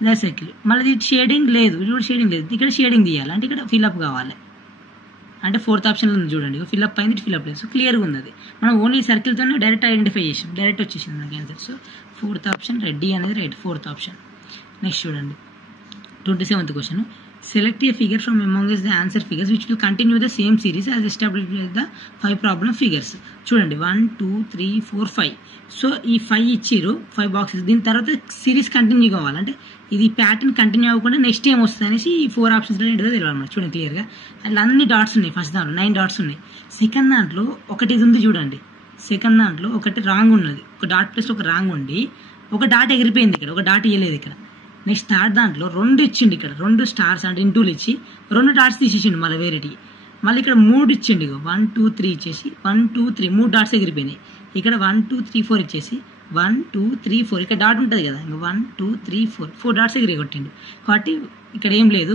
ఇదే సర్కిల్. మళ్ళీ ఇది షేడింగ్ లేదు, ఇది కూడా షేడింగ్ లేదు, ఇక్కడ షేడింగ్ తీయాలి, అంటే ఇక్కడ ఫిల్అప్ కావాలి, అంటే 4th ఆప్షన్లో ఉంది చూడండి, ఫిల్అప్ అయింది ఇటు ఫిల్అప్ లేదు. సో క్లియర్గా ఉంది, అది మనం ఓన్లీ సర్కిల్తోనే డైరెక్ట్ ఐడెంటిఫై చేసాం, డైరెక్ట్ వచ్చేసింది మనకి answer. So 4th option Reddy అనేది రైట్, 4th ఆప్షన్. నెక్స్ట్ చూడండి 27th question. Select A figure from among the answer figures which will continue the same series as establish the 5 problem figures. చూడండి 1 2 3 4 5. So ఈ 5 ఇచ్చిర్రు, 5 boxes, దీని తర్వాత series continue కావాలంటే ఇది pattern continue అవ్వకుండా next ఏం వస్తుంది అనేసి ఈ 4 ఆప్షన్స్లో ఏంటో తెలియాలి. చూడండి క్లియర్గా అట్లా అన్ని డాట్స్ ఉన్నాయి, ఫస్ట్ దాంట్లో 9 డాట్స్ ఉన్నాయి, సెకండ్ దాంట్లో ఒకటి ఇది ఉంది చూడండి, సెకండ్ దాంట్లో ఒకటి రాంగ్ ఉన్నది, ఒక డాట్ ప్లేస్లో ఒక రాంగ్ ఉండి ఒక డాట్ ఎగిరిపోయింది, ఇక్కడ ఒక డాట్ ఇవ్వలేదు ఇక్కడ. నెక్స్ట్ థర్డ్ దాంట్లో 2 ఇచ్చిండు, ఇక్కడ 2 స్టార్స్ అంటే ఇంటూలు ఇచ్చి 2 డాట్స్ తీసేసిండు మళ్ళీ వేరేటి, మళ్ళీ ఇక్కడ 3 ఇచ్చిండు, 1 2 3 ఇచ్చేసి 1 2 3 3 డాట్స్ ఎగిరిపోయినాయి. ఇక్కడ 1 2 3 4 ఇచ్చేసి 1 2 3 4 ఇక్కడ డాట్ ఉంటుంది కదా, ఇంకా 1 2 3 4 డాట్స్ ఎగరగొట్టిండు. కాబట్టి ఇక్కడ ఏం లేదు,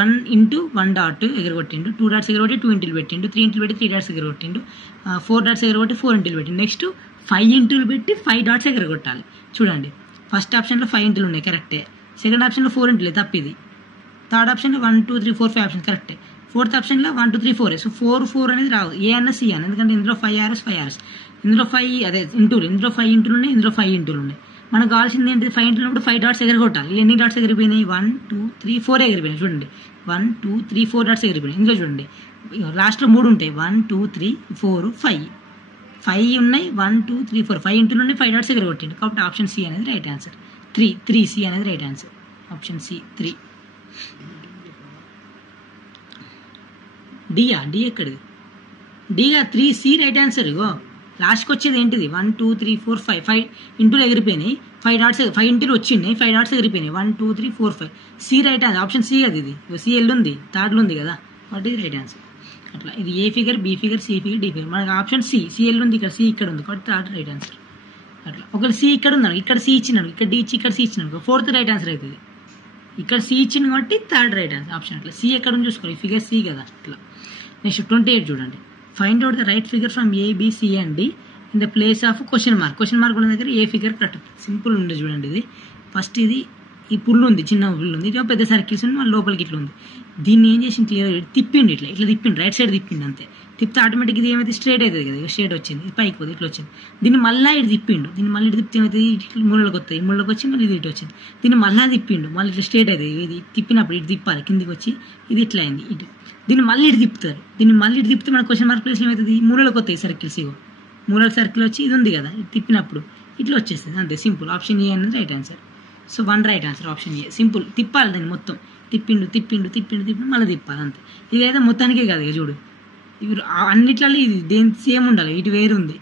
1 ఇంటూ 1 డాట్ ఎగరగొట్టిండు, 2 డాట్స్ ఎగరగొట్టి 2 ఇంటూలు పెట్టిండు, 3 ఇంటూలు పెట్టి 3 డాట్స్ ఎగరగొట్టిండు, 4 డాట్స్ ఎగరగొట్టి 4 ఇంటూలు పెట్టిండు. నెక్స్ట్ 5 ఇంటూలు పెట్టి 5 డాట్స్ ఎగరగొట్టాలి. చూడండి, ఫస్ట్ ఆప్షన్లో 5 ఇంటూలు ఉన్నాయి కరెక్టే, సెకండ్ ఆప్షన్లో 4 ఇంటూలే తప్పిది, థర్డ్ ఆప్షన్లో 1 2 3 4 5 ఆప్షన్ కరెక్టే, ఫోర్త్ ఆప్షన్లో 1 2 3 4. సో 4 అనేది రావు, ఏ అన్న సి అని, ఎందుకంటే ఇందులో 5 RS ఇందులో 5 అదే ఇంటూలు, ఇందులో 5 ఇంటూలు ఉన్నాయి, ఇందులో 5 ఇంటూలు ఉన్నాయి. మనకు కావాల్సింది ఏంటి, 5 ఇంటూలు ఉన్నప్పుడు 5 డాట్స్ ఎగరగొట్టాలి. ఎన్ని డాట్స్ ఎగిరిపోయినాయి, 1 2 3 4 ఎగిరిపోయినాయి. చూడండి 1 2 3 4 డాట్స్ ఎగిరిపోయినాయి. ఇందులో చూడండి లాస్ట్లో 3 ఉంటాయి, 1 2 3 4 5 ఉన్నాయి, 1 2 3 4 5 ఇంటూలు ఉన్నాయి, 5 డాట్స్ ఎగరగొట్టిండు. కాబట్టి ఆప్షన్ సి అనేది రైట్ ఆన్సర్. 3 సి అనేది right answer. Option C 3. D ఎక్కడిది, డిగా 3C రైట్ ఆన్సర్. ఇగో లాస్ట్కి వచ్చేది ఏంటిది, 1 2 3 4 5 ఇంటూలు ఎగిరిపోయినాయి, 5 డాట్స్ 5 ఇంటూలు వచ్చినాయి, 5 డాట్స్ ఎగిరిపోయినాయి, 1 2 3 4 5. C right answer, option C కదా ఇది. సి ఎల్ ఉంది, థర్డ్లో ఉంది కదా, కాబట్టి ఇది రైట్ ఆన్సర్. అట్లా ఇది A figure, B figure, C figure, D figure. మనకి ఆప్షన్ సి ఎల్ ఉంది, ఇక్కడ సి ఇక్కడ ఉంది, కాబట్టి థర్డ్ రైట్ ఆన్సర్. అట్లా ఒకవేళ సి ఇక్కడ ఉందను, ఇక్కడ సి ఇచ్చినాను, ఇక్కడ డి ఇచ్చి ఇక్కడ సి ఇచ్చినాను, ఫోర్త్ రైట్ ఆన్సర్ అవుతుంది. ఇక్కడ సి ఇచ్చింది కాబట్టి థర్డ్ రైట్ ఆన్సర్ ఆప్షన్. అట్లా సి ఎక్కడ ఉంది చూసుకోవాలి, ఫిగర్ సి కదా. అట్లా నెక్స్ట్ 28 చూడండి. Find out the right figure from A, B, C and D in the place of question mark ఉన్న దగ్గర ఏ ఫిగర్ కరెక్ట్. సింపుల్ ఉంది చూడండి. ఇది ఫస్ట్ ఇది ఈ పుల్లు ఉంది, చిన్న పుల్లు ఉంది, ఇక పెద్ద సర్కిల్స్ ఉంది, మళ్ళీ లోపలికి ఇట్లా ఉంది. దీన్ని ఏం చేసి క్లియర్ తిప్పిండి, ఇట్లా తిప్పిండి, రైట్ సైడ్ తిప్పిండి అంతే. తిప్పితే ఆటోమేటిక్ ఇది ఏమైతే స్ట్రేట్ అవుతుంది కదా, స్ట్రేట్ వచ్చింది, ఇది పైకి పోతుంది, ఇట్లా వచ్చింది. దీన్ని మళ్ళీ ఇటు తిప్పిండు, దీన్ని మళ్ళీ ఇటు తిప్పితే ఏమవుతుంది, ఇట్లా మూలలోకి వస్తాయి, మూలలోకి వచ్చి మళ్ళీ ఇది ఇటు వచ్చింది. దీన్ని మళ్ళీ తిప్పిండు, మళ్ళీ ఇట్లా స్ట్రేట్ అవుతుంది. ఇది తిప్పినప్పుడు ఇటు తిప్పాలి, కిందికి వచ్చి ఇది ఇట్లా అయింది ఇటు. దీన్ని మళ్ళీ ఇటు తిప్పుతారు, దీన్ని మళ్ళీ ఇటు తిప్పితే మన క్వశ్చన్ మార్క్ ప్లేస్లో ఏమవుతుంది, మూలలోకి వస్తాయి సర్కిల్స్. ఇగో మూలల సర్కిల్ వచ్చి ఇది ఉంది కదా, ఇది తిప్పినప్పుడు ఇట్లా వచ్చేస్తుంది అంతే. సింపుల్ ఆప్షన్ ఏ అనేది right answer. So 1 right answer option A. Simple తిప్పాలి, దాన్ని మొత్తం తిప్పిండు మళ్ళీ తిప్పాలి అంతే. ఇదైతే మొత్తానికే కాదు, ఇక చూడు ఇవి అన్నిట్లలో ఇది దేని సేమ్ ఉండాలి, ఇటు వేరు ఉంది,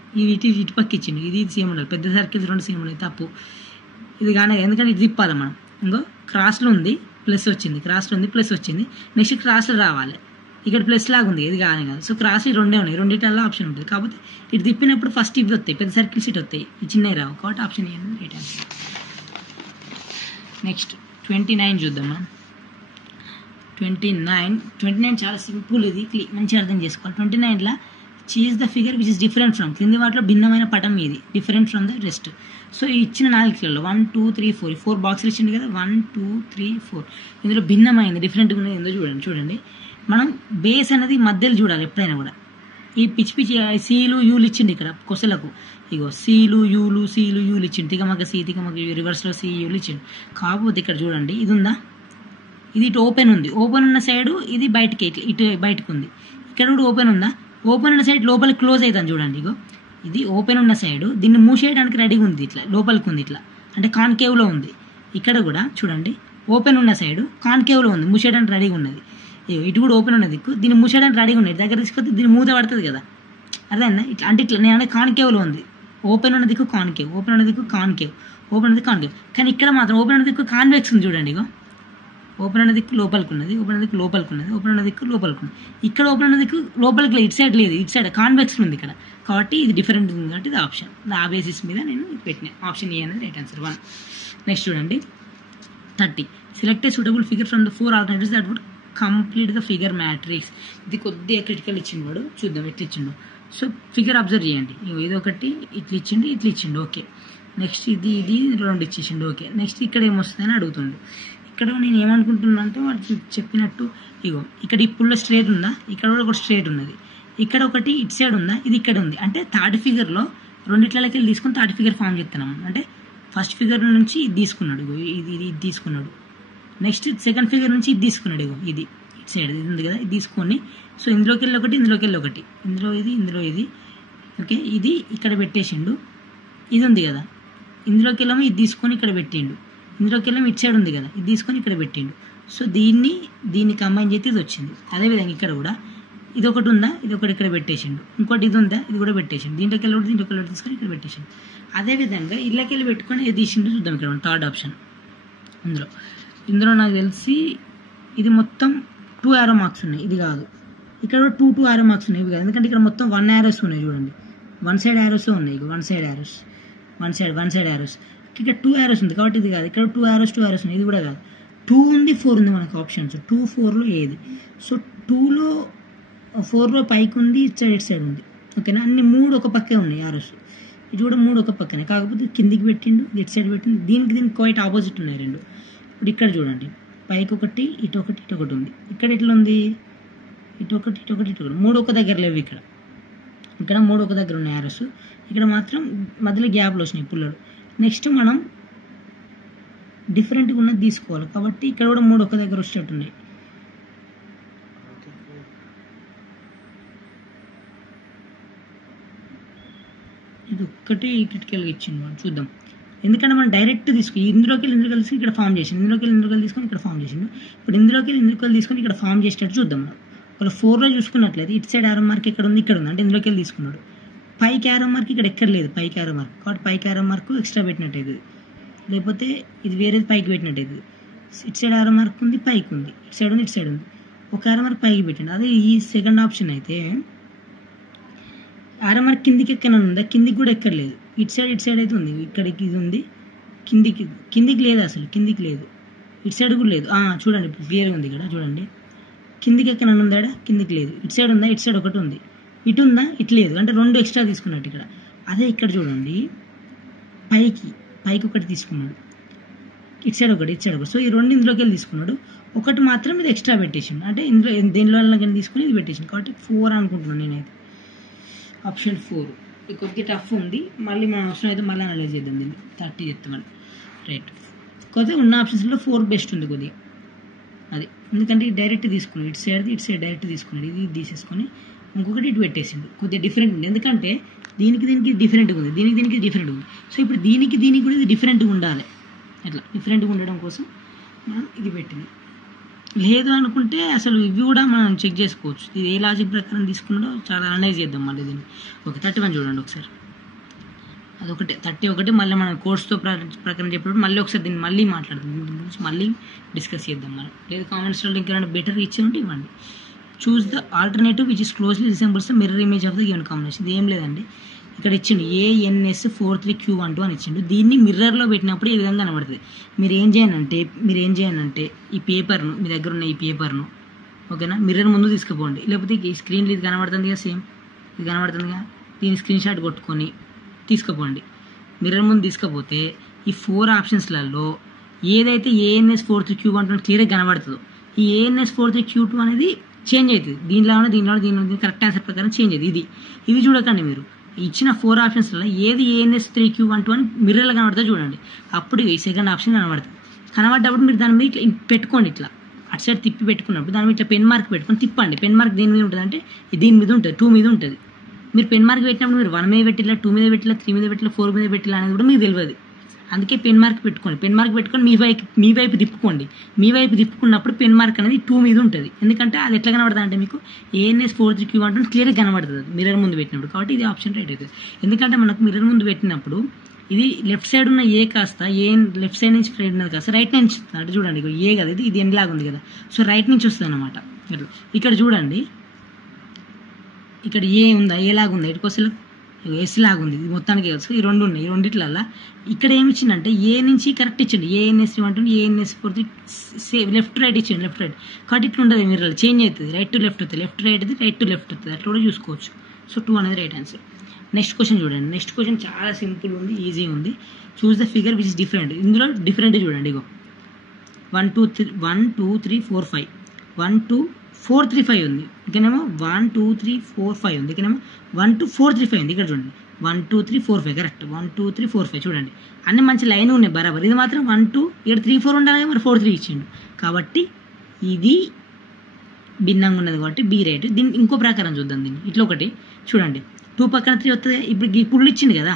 ఇటు పక్క ఇచ్చిండు, ఇది సేమ్ ఉండాలి. పెద్ద సర్కిల్స్ 2 సేమ్ ఉండాలి, తప్పు ఇది కానీ, ఎందుకంటే ఇటు తిప్పాలి మనం. ఇంకో క్రాస్లో ఉంది ప్లస్ వచ్చింది, క్రాస్లో ఉంది ప్లస్ వచ్చింది, నెక్స్ట్ క్రాస్లో రావాలి, ఇక్కడ ప్లస్ లాగా ఉంది, ఇది కానీ కాదు. సో క్రాస్ 2 ఉన్నాయి, రెండింటిలో ఆప్షన్ ఉంటుంది. కాకపోతే ఇటు తిప్పినప్పుడు ఫస్ట్ ఇవి వస్తాయి, పెద్ద సర్కిల్స్ ఇటు వస్తాయి, ఈ చిన్నవి రావు, కాబట్టి ఆప్షన్ ఏ అనేది రైట్ ఆన్సర్. నెక్స్ట్ 29 చూద్దాం మనం. 29 చాలా సింపుల్, ఇది మంచిగా అర్థం చేసుకోవాలి. 29లో choose the figure which is different from, కింది వాటిలో భిన్నమైన పటం ఇది, different from the rest. So ఇచ్చిన 4 కిలోలో 1 2 3 4 4 బాక్సులు ఇచ్చింది కదా, 1 2 3 4 ఇందులో భిన్నమైంది, డిఫరెంట్గా ఉన్నది ఏందో చూడండి. మనం బేస్ అనేది మధ్యలో చూడాలి ఎప్పుడైనా కూడా. ఈ పిచ్చి సీలు యూలు ఇచ్చింది ఇక్కడ కొసలకు, ఇగో సీలు యూలు ఇచ్చిండు, తికమక సి తికమక యూ, రివర్స్లో సి యూలు ఇచ్చిండు. కాకపోతే ఇక్కడ చూడండి ఇది ఉందా, ఇది ఇటు ఓపెన్ ఉంది, ఓపెన్ ఉన్న సైడు ఇది బయటకి ఇటు బయటకు ఉంది. ఇక్కడ కూడా ఓపెన్ ఉందా, ఓపెన్ ఉన్న సైడ్ లోపలికి క్లోజ్ అవుతాను చూడండి. ఇగో ఇది ఓపెన్ ఉన్న సైడు, దీన్ని మూసేయడానికి రెడీగా ఉంది, ఇట్లా లోపలికి ఉంది, ఇట్లా అంటే కాన్కేవ్లో ఉంది. ఇక్కడ కూడా చూడండి ఓపెన్ ఉన్న సైడు కాన్కేవ్లో ఉంది, మూసేయడానికి రెడీగా ఉన్నది. ఇటు కూడా ఓపెన్ ఉన్న దిక్కు, దీన్ని మూసేయడానికి రెడీగా ఉన్నాయి, దగ్గర తీసుకొస్తే దీన్ని మూత పడుతుంది కదా, అర్థమైందా. ఇట్లా అంటే ఇట్లా నేను అనేది కాన్కేవ్లో ఉంది, ఓపెన్ ఉన్న దిక్కు కాన్కేవ్, ఓపెన్ ఉన్న దిక్కు కాన్కేవ్, ఓపెన్ ఉన్న దిక్కు కాన్కేవ్. కానీ ఇక్కడ మాత్రం ఓపెన్ ఉన్న దిక్కు కాన్వెక్స్ ఉంది చూడండి. ఇగో ఓపెన్ ఉన్న దిక్కు లోపలికి ఉన్నది, ఓపెన్ ఉన్న దిక్కు లోపలికి ఉన్నది, ఓపెన్ ఉన్న దిక్కు లోపలికి ఉన్నది. ఇక్కడ ఓపెన్ ఉన్న దిక్కు లోపలికి లేదు, ఇటు సైడ్ లేదు, ఇటు సైడ్ కాన్వెక్స్ ఉంది ఇక్కడ, కాబట్టి ఇది డిఫరెంట్ ఉంది కాబట్టి ఇది ఆప్షన్. ఆ బేసిస్ మీద నేను పెట్టిన ఆప్షన్ ఏ అనేది రైట్ ఆన్సర్ 1. నెక్స్ట్ చూడండి 30. Select a suitable figure from the 4 alternatives that would complete the figure matrix. ఇది కొద్దిగా క్రిటికల్ ఇచ్చిండు వాడు, చూద్దాం ఎట్లా ఇచ్చిండు. సో ఫిగర్ అబ్జర్వ్ చేయండి, ఇది ఒకటి ఇట్లా ఇచ్చిండు ఓకే. నెక్స్ట్ ఇది 2 ఇచ్చేసిండు ఓకే. నెక్స్ట్ ఇక్కడ ఏమొస్తుందని అడుగుతుండు. ఇక్కడ నేను ఏమనుకుంటున్నా అంటే వాడు చెప్పినట్టు, ఇగో ఇక్కడ ఈ పుల్ల స్ట్రేట్ ఉందా, ఇక్కడ కూడా ఒక స్ట్రేట్ ఉన్నది, ఇక్కడ ఒకటి ఇటు సైడ్ ఉందా, ఇది ఇక్కడ ఉంది. అంటే థర్డ్ ఫిగర్లో రెండిట్లకి వెళ్ళి తీసుకొని థర్డ్ ఫిగర్ ఫామ్ చేస్తున్నాము. అంటే ఫస్ట్ ఫిగర్ నుంచి ఇది తీసుకున్నాడు, ఇగో ఇది తీసుకున్నాడు. నెక్స్ట్ సెకండ్ ఫిగర్ నుంచి ఇది తీసుకున్నాడు, ఇగో ఇది ఇటు సైడ్ ఇది ఉంది కదా, ఇది తీసుకొని సో ఇందులోకి వెళ్ళి ఒకటి, ఇందులో ఇది ఓకే. ఇది ఇక్కడ పెట్టేసిండు, ఇది ఉంది కదా, ఇందులోకి వెళ్ళాము ఇది తీసుకొని ఇక్కడ పెట్టిండు, ఇందులోకి వెళ్ళాము ఇటు సైడ్ ఉంది కదా, ఇది తీసుకొని ఇక్కడ పెట్టిండు. సో దీన్ని కంబైన్ చేస్తే ఇది వచ్చింది. అదేవిధంగా ఇక్కడ కూడా ఇది ఒకటి ఉందా, ఇది ఒకటి ఇక్కడ పెట్టేసిండు, ఇంకోటి ఇది ఉందా, ఇది కూడా పెట్టేసిండు, దీంట్లోకి వెళ్ళి తీసుకొని ఇక్కడ పెట్టేసిండు. అదేవిధంగా ఇళ్ళకి వెళ్ళి పెట్టుకొని ఇది తీసిండు. చూద్దాం ఇక్కడ థర్డ్ ఆప్షన్. ఇందులో నాకు తెలిసి ఇది మొత్తం 2 arrow మార్క్స్ ఉన్నాయి, ఇది కాదు. ఇక్కడ 2 arrow మార్క్స్ ఉన్నాయి, ఇవి కాదు, ఎందుకంటే ఇక్కడ మొత్తం 1 arrows ఉన్నాయి చూడండి. వన్ సైడ్ యారోస్ ఉన్నాయి, వన్ సైడ్ యారోస్. ఇక్కడ 2 యారోస్ ఉంది కాబట్టి ఇది కాదు. ఇక్కడ 2 యారోస్ ఉన్నాయి, ఇది కూడా కాదు. 2 ఉంది, 4 ఉంది మనకు ఆప్షన్స్. 2, 4లో ఏది? సో 2లో 4లో పైకి ఉంది, ఇటు సైడ్ ఉంది. ఓకేనా, అన్ని 3 ఒక పక్కే ఉన్నాయి యారోస్. ఇది కూడా 3 ఒక పక్కనే, కాకపోతే కిందికి పెట్టిండు, ఇటు సైడ్ పెట్టిండు. దీనికి క్వైట్ ఆపోజిట్ ఉన్నాయి 2. ఇప్పుడు ఇక్కడ చూడండి, పైకి ఒకటి, ఇటు ఒకటి ఉంది. ఇక్కడ ఎట్లా ఉంది? ఇటు ఒకటి 3 ఒక దగ్గర లేవు. ఇక్కడ 3 ఒక దగ్గర ఉన్నాయి యారోస్. ఇక్కడ మాత్రం మధ్యలో గ్యాప్లు వచ్చినాయి పుల్లలు. నెక్స్ట్ మనం డిఫరెంట్గా ఉన్నది తీసుకోవాలి కాబట్టి ఇక్కడ కూడా 3 ఒక దగ్గర వచ్చేటట్టున్నాయి. ఇది ఒక్కటే క్రిటికల్గా ఇచ్చింది మనం చూద్దాం. ఎందుకంటే మనం డైరెక్ట్ తీసుకుని ఇందులోకి తీసుకుని ఇక్కడ ఫామ్ చేసింది, ఇందులోకి తీసుకొని ఇక్కడ ఫామ్ చేసింది. ఇప్పుడు ఇందులోకి తీసుకొని ఇక్కడ ఫామ్ చేసేటట్టు చూద్దాం మనం. ఒకవేళ 4లో చూసుకున్నట్లయితే ఇటు సైడ్ యారో మార్క్ ఇక్కడ ఉంది, ఇక్కడ ఉంది, అంటే ఇందులోకి తీసుకున్నాడు. పైకి యారో మార్క్ ఇక్కడ ఎక్కడ లేదు, పైకి యారో మార్క్ కాబట్టి పైకి యారో మార్క్ ఎక్స్ట్రా పెట్టినట్టయితే, లేకపోతే ఇది వేరేది పైకి పెట్టినట్టయితే. ఇటు సైడ్ యారో మార్క్ ఉంది, పైకి ఉంది, ఇటు సైడ్ ఉంది, ఒక యారో మార్క్ పైకి పెట్టండి. అదే ఈ సెకండ్ ఆప్షన్ అయితే యారో మార్క్ కిందికి ఎక్కన ఉందా? కిందికి కూడా ఎక్కర్లేదు. ఇటు సైడ్ అయితే ఉంది, ఇక్కడికి ఇది ఉంది, కిందికి లేదు, అసలు కిందికి లేదు, ఇటు సైడ్ కూడా లేదు. చూడండి ఇప్పుడు క్లియర్గా ఉంది. ఇక్కడ చూడండి, కిందికి ఎక్కన ఉందా? కిందికి లేదు. ఇటు సైడ్ ఉందా? ఇటు సైడ్ ఒకటి ఉంది, ఇటు ఉందా? ఇటు లేదు, అంటే 2 ఎక్స్ట్రా తీసుకున్నట్టు ఇక్కడ. అదే ఇక్కడ చూడండి, పైకి ఒకటి తీసుకున్నాడు, ఇటు సైడ్ ఒకటి. సో ఈ 2 ఇందులోకి తీసుకున్నాడు, ఒకటి మాత్రం ఇది ఎక్స్ట్రా పెట్టేసిండు, అంటే ఇందులో దేనిలో కానీ తీసుకుని ఇది పెట్టేసిండు కాబట్టి 4 అనుకుంటున్నాను నేనైతే. ఆప్షన్ 4 ఇది కొద్దిగా టఫ్ ఉంది, మళ్ళీ మనం అవసరం అయితే మళ్ళీ అనలైజ్ చేద్దాం దీన్ని. 30 చెప్తామని రైట్. కొద్దిగా ఉన్న ఆప్షన్స్లో 4 బెస్ట్ ఉంది కొద్దిగా అది, ఎందుకంటే డైరెక్ట్ తీసుకున్నాడు, ఇటు సైడ్ డైరెక్ట్ తీసుకున్నాడు, ఇది తీసేసుకొని ఇంకొకటి ఇటు పెట్టేసిండు. కొద్దిగా డిఫరెంట్ ఉంది, ఎందుకంటే దీనికి డిఫరెంట్గా ఉంది, దీనికి డిఫరెంట్గా ఉంది. సో ఇప్పుడు దీనికి కూడా ఇది డిఫరెంట్గా ఉండాలి. అట్లా డిఫరెంట్గా ఉండడం కోసం మనం ఇది పెట్టింది. లేదు అనుకుంటే అసలు ఇవి కూడా మనం చెక్ చేసుకోవచ్చు, ఇది ఏ లాజిక్ ప్రకారం తీసుకున్నాడో చాలా అనలైజ్ చేద్దాం మళ్ళీ దీన్ని. ఓకే 31 చూడండి ఒకసారి, అదొకటే 31. మళ్ళీ మనం కోర్స్తో ప్రకారం చెప్పినప్పుడు మళ్ళీ ఒకసారి దీన్ని మళ్ళీ మాట్లాడదాం, దీని గురించి మళ్ళీ డిస్కస్ చేద్దాం మనం. లేదు కామెంట్స్లో ఇంకేమైనా బెటర్గా ఇచ్చి ఉంటే ఇవ్వండి. Choose the alternative which is closely resembles the mirror image of the given combination. ఇది ఏం లేదండి, ఇక్కడ ఇచ్చిండు ANS43Q12 అని ఇచ్చిండు. దీన్ని మిర్రర్లో పెట్టినప్పుడు ఈ విధంగా కనబడుతుంది. మీరు ఏం చేయాలంటే ఈ పేపర్ను, మీ దగ్గర ఉన్న ఈ పేపర్ను ఓకేనా మిర్రర్ ముందు తీసుకుపోండి, లేకపోతే ఈ స్క్రీన్లో ఇది కనబడుతుంది కదా, సేమ్ ఇది కనబడుతుంది కదా, దీని స్క్రీన్ షాట్ కొట్టుకొని తీసుకుపోండి. మిర్రర్ ముందు తీసుకపోతే ఈ 4 ఆప్షన్స్లలో ఏదైతే ANS43Q12 క్లియర్గా కనబడుతుందో ఈ ANS43Q2 అనేది చేంజ్ అవుతుంది. దీనిలో కరెక్ట్ ఆన్సర్ ప్రకారం చేంజ్ అవుతుంది. ఇవి చూడకండి, మీరు ఇచ్చిన 4 ఆప్షన్స్లో ఏది ANS3Q12 అని మిర్రర్లో కనబడుతుందో చూడండి. అప్పుడు ఈ సెకండ్ ఆప్షన్ కనబడ్డప్పుడు మీరు దాని మీద ఇట్లా పెట్టుకోండి, ఇట్లా అటు సైడ్ తిప్పి పెట్టుకున్నప్పుడు దాని మీద ఇట్లా పెన్ మార్క్ పెట్టుకొని తిప్పండి. పెన్ మార్క్ దేని మీద ఉంటుంది అంటే దీని మీద ఉంటుంది, 2 మీద ఉంటుంది. మీరు పెన్ మార్క్ పెట్టినప్పుడు మీరు 1 మీద పెట్టిలా, 2 మీద పెట్టిలా, 3 మీద పెట్టిలా, 4 మీద పెట్టిలా అనేది కూడా మీకు తెలియదు. అందుకే పెన్ మార్క్ పెట్టుకోండి. పెన్ మార్క్ పెట్టుకొని మీ వైపు తిప్పుకోండి. మీ వైపు తిప్పుకున్నప్పుడు పెన్ మార్క్ అనేది 2 మీద ఉంటుంది. ఎందుకంటే అది ఎట్లా కనబడుతుంది అంటే మీకు ANS43Q12 క్లియర్గా కనబడుతుంది మిర్రర్ ముందు పెట్టినప్పుడు. కాబట్టి ఇది ఆప్షన్ రైట్ అవుతుంది. ఎందుకంటే మనకు మిర్రర్ ముందు పెట్టినప్పుడు ఇది లెఫ్ట్ సైడ్ ఉన్న ఏ కాస్త లెఫ్ట్ సైడ్ నుంచి స్ట్రైట్ ఉన్నది కాస్త రైట్ నుంచి అంటే చూడండి ఏ కదా, ఇది ఎన్ లాగా ఉంది కదా, సో రైట్ నుంచి వస్తుంది అనమాట. ఇక్కడ చూడండి, ఇక్కడ ఏ ఉందా, ఏ లాగా ఉంది, ఇటుకోసం ఎస్ లాగా ఉంది, ఇది మొత్తానికి తెలుసు. ఈ 2 ఉన్నాయి, ఈ రెండిట్లల్లో ఇక్కడ ఏమి ఇచ్చిందంటే ఏ నుంచి కరెక్ట్ ఇచ్చిండు, ANS312 ANS43 లెఫ్ట్ రైట్ ఇచ్చిండు, లెఫ్ట్ రైట్. కాబట్టి ఇట్లా ఉంటుంది మిర్రర్ చేంజ్ అవుతుంది, రైట్ టు లెఫ్ట్ అవుతుంది, లెఫ్ట్ రైట్ అవుతుంది, రైట్ టు లెఫ్ట్ అవుతుంది, అట్లా కూడా చూసుకోవచ్చు. సో 2 అనేది రైట్ ఆన్సర్. నెక్స్ట్ క్వశ్చన్ చూడండి. నెక్స్ట్ క్వశ్చన్ చాలా సింపుల్ ఉంది, ఈజీ ఉంది. Choose the figure which is different. ఇందులో డిఫరెంట్ చూడండి, ఇగో 1 2 3 4 5 1 2 4 3 5 ఉంది. ఇక్కడేమో 1 2 3 4 5 ఉంది. ఇక్కడేమో 1 2 4 3 5 ఉంది. ఇక్కడ చూడండి 1 2 3 4 5 కరెక్ట్. 1 2 3 4 5 చూడండి, అన్ని మంచి లైన్ ఉన్నాయి బరాబర్. ఇది మాత్రం 1 2 ఇక్కడ 3 4 ఉండాలి, మరి 4 3 ఇచ్చిండు కాబట్టి ఇది భిన్నంగా ఉన్నది కాబట్టి బి రైట్. దీన్ని ఇంకో ప్రకారం చూద్దాం. దీన్ని ఇట్లా ఒకటి చూడండి, 2 పక్కన 3 వస్తుంది. ఇప్పుడు ఈ పుల్లు ఇచ్చింది కదా,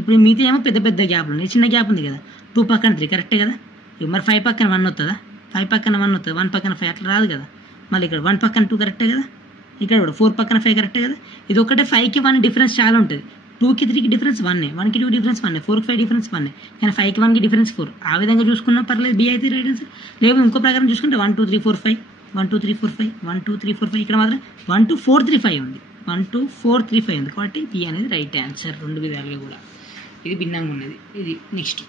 ఇప్పుడు మిగతా ఏమో పెద్ద పెద్ద గ్యాప్లు ఉన్నాయి, చిన్న గ్యాప్ ఉంది కదా, 2 పక్కన 3 కరెక్టే కదా. మరి 5 పక్కన 1 వస్తుందా, 5 పక్కన 1 వస్తుంది, 1 పక్కన 5 అట్లా రాదు కదా. మళ్ళీ ఇక్కడ 1 పక్కన 2 కరెక్టే కదా, ఇక్కడ కూడా 4 పక్కన 5 కరెక్టే కదా. ఇది ఒకటే 5కి 1 డిఫరెన్స్ చాలా ఉంటుంది. 2కి 3కి డిఫరెన్స్ 1, 1కి 2 డిఫరెన్స్ 1, 4కి 5 డిఫరెన్స్ 1, కానీ 5కి 1కి డిఫరెన్స్ 4. ఆ విధంగా చూసుకున్నా పర్లేదు, బి అయితే రైట్ ఆన్సర్. లేదు ఇంకో ప్రకారం చూసుకుంటే 1 2 3 4 5 1 2 3 4 5 1 2 3 4 5 ఇక్కడ మాత్రం 1 2 4 3 5 ఉంది. 1 2 4 3 5 ఉంది కాబట్టి బి అనేది రైట్ ఆన్సర్ రెండు విధాలుగా కూడా. ఇది భిన్నంగా ఉన్నది. ఇది నెక్స్ట్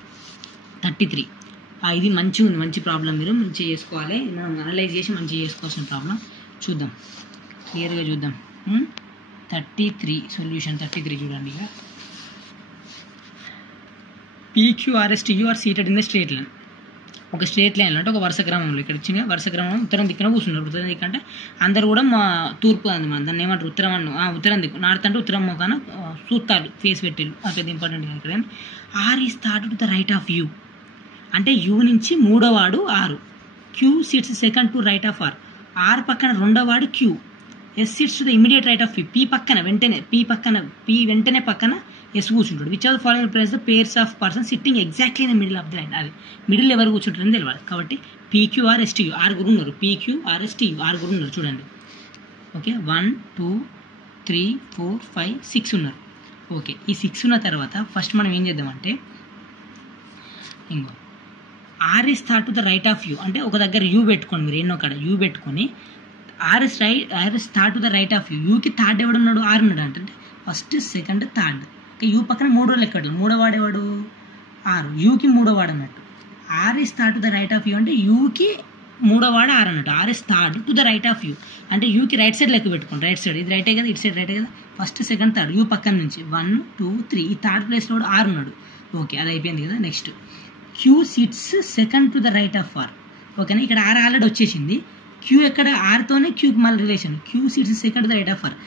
33. ఇది మంచిగా ఉంది, మంచి ప్రాబ్లం, మీరు మంచిగా చేసుకోవాలి, మనం అనలైజ్ చేసి మంచిగా చేసుకోవాల్సిన ప్రాబ్లం. చూద్దాం, క్లియర్గా చూద్దాం. 33 సొల్యూషన్ 33 చూడండి. ఇక PQRSTU are seated in the straight line. ఒక స్ట్రేట్ లైన్లో అంటే ఒక వరుస క్రమంలో, ఇక్కడ ఇచ్చిన వరుస క్రమం ఉత్తరం దిక్కున కూర్చున్నారు. ఉత్తరం దిక్కు అంటే అందరు కూడా మా తూర్పు అంది, మన దాన్ని ఏమంటారు ఉత్తరం ఉత్తరం దిక్కు, నార్త్ అంటే ఉత్తరం మొక్కన సూత్తాలు ఫేస్ పెట్టిళ్ళు. అది ఇంపార్టెంట్ ఇక్కడ. ఆర్ ఈస్ థాట్ to the right of U అంటే యూ నుంచి మూడోవాడు ఆరు. Q sits second to right of R. R పక్కన రెండోవాడు Q. S sits to the immediate right of P. P వెంటనే పక్కన ఎస్ కూర్చుంటాడు. Which of the following place the pairs of person sitting exactly in the middle of the line. అది middle ఎవరు కూర్చుంటారని తెలియాలి. కాబట్టి PQRSTU ఆరుగురు ఉన్నారు. PQRSTU ఆరుగురు ఉన్నారు చూడండి. ఓకే, 1 2 3 4 5 6 ఉన్నారు. ఓకే, ఈ 6 ఉన్న తర్వాత ఫస్ట్ మనం ఏం చేద్దామంటే, ఇంకో ఆర్ ఇస్ థాట్ to the right of U అంటే ఒక దగ్గర యూ పెట్టుకోండి, మీరు ఎన్నో కాడ యూ పెట్టుకొని ఆర్ ఇస్ థాట్ to the right of U. యూకి థర్డ్ ఎవడున్నాడు? ఆర్ ఉన్నాడు అంటే first second third. Okay, U పక్కన మూడో లెక్క, మూడో వాడేవాడు ఆరు, యూకి మూడో వాడు అన్నట్టు. ఆర్ ఇస్ థాట్ to the right of U అంటే యూకి మూడో వాడు ఆర్ అన్నట్టు. R is third to the right of U అంటే యూకి రైట్ సైడ్ లెక్క పెట్టుకోండి. రైట్ సైడ్ ఇది రైటే కదా, ఇటు సైడ్ రైటే కదా. ఫస్ట్ సెకండ్ థర్డ్ యూ పక్కన నుంచి 1 2 3 ఈ థర్డ్ ప్లేస్లో కూడా ఆర్ ఉన్నాడు. ఓకే, అది అయిపోయింది కదా. Next Q sits second to the right of R. ఓకేనా, ఇక్కడ ఆర్ ఆల్రెడీ వచ్చేసింది. క్యూ ఎక్కడ ఆర్తోనే క్యూకి మళ్ళీ relation. Q sits second to the right of R.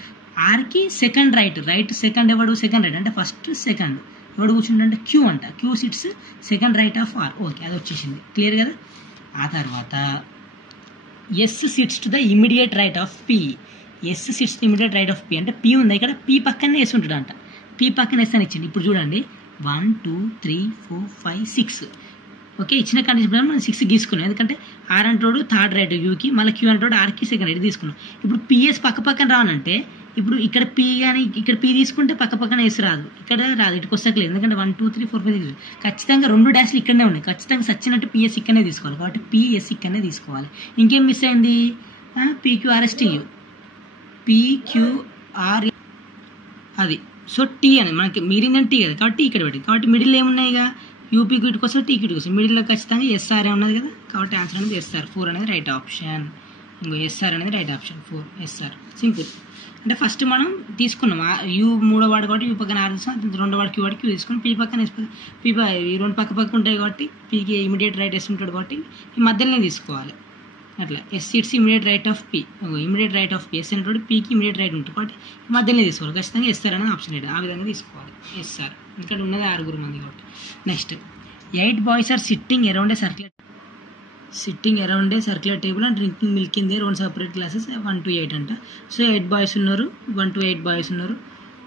ఆర్కి సెకండ్ రైట్ సెకండ్ ఎవడు? సెకండ్ రైట్ అంటే ఫస్ట్ సెకండ్ ఎవడు కూర్చుంటే క్యూ అంట. Q sits second right of R. Okay, అది వచ్చేసింది, క్లియర్ కదా. ఆ తర్వాత S sits to the immediate right of P. S sits to immediate right of P అంటే పీ ఉంది ఇక్కడ, పీ పక్కనే ఎస్ ఉంటాడు అంట. పీ పక్కన ఎస్ అని ఇచ్చింది. ఇప్పుడు చూడండి 1 2 3 4 5 6. ఓకే, ఇచ్చిన కండిషన్ ప్రకారం మనం 6 గీసుకున్నాం. ఎందుకంటే ఆర్ అంటాడు థర్డ్ రైట్ యూకి, మళ్ళీ క్యూ అంటాడు ఆర్కి సెకండ్ రైట్ తీసుకున్నాం. ఇప్పుడు పిఎస్ పక్క పక్కన రానంటే ఇప్పుడు ఇక్కడ పీ కానీ ఇక్కడ పీ తీసుకుంటే పక్క పక్కన ఎస్ రాదు, ఇక్కడ రాదు, ఇటుకు వస్తలేదు. ఎందుకంటే 1 2 3 4 5 6 ఖచ్చితంగా 2 డాష్లు ఇక్కడనే ఉన్నాయి. ఖచ్చితంగా సచ్చినట్టు పిఎస్ ఇక్కడనే తీసుకోవాలి. కాబట్టి పిఎస్ ఇక్కడనే తీసుకోవాలి. ఇంకేం మిస్ అయింది? PQRSTU PQR అది. సో టీ అని మనకి మిగిలిందని టీ కదా, కాబట్టి ఇక్కడ పెట్టి. కాబట్టి మిడిల్ ఏమున్నాయి? ఇక యూపీకి ఇటుకు వస్తే టీకి ఇటుకు వస్తుంది. మిడిల్లో ఖచ్చితంగా SR ఉన్నది కదా, కాబట్టి ఆన్సర్ అనేది SR 4 అనేది రైట్ ఆప్షన్. ఇంకో SR అనేది రైట్ ఆప్షన్ 4 SR. సింపుల్. అంటే ఫస్ట్ మనం తీసుకున్నాం యూ మూడో వాడు కాబట్టి యూ పక్కన ఆర్ తీసుకుని, రెండో వాడు క్యూ వాడు క్యూ తీసుకుని, పీ పక్కన పీ ఈ రెండు పక్క ఉంటాయి కాబట్టి పీకి ఇమీడియట్ రైట్ ఎస్ ఉంటాడు కాబట్టి ఈ మధ్యలోనే తీసుకోవాలి. అట్లా S sits immediate right of P. Immediate right of P S అంటే పీకి ఇమీడియట్ రైట్ ఉంటుంది కాబట్టి మధ్యలోనే తీసుకోవాలి. ఖచ్చితంగా SR అనేది ఆప్షన్ లేదు, ఆ విధంగా తీసుకోవాలి SR. ఇక్కడ ఉన్నది 6 మంది కాబట్టి. Next 8 boys are sitting around a circular table and drinking milk in their own separate classes 1 to 8 అంట. సో 8 బాయ్స్ ఉన్నారు, 1 to 8 బాయ్స్ ఉన్నారు.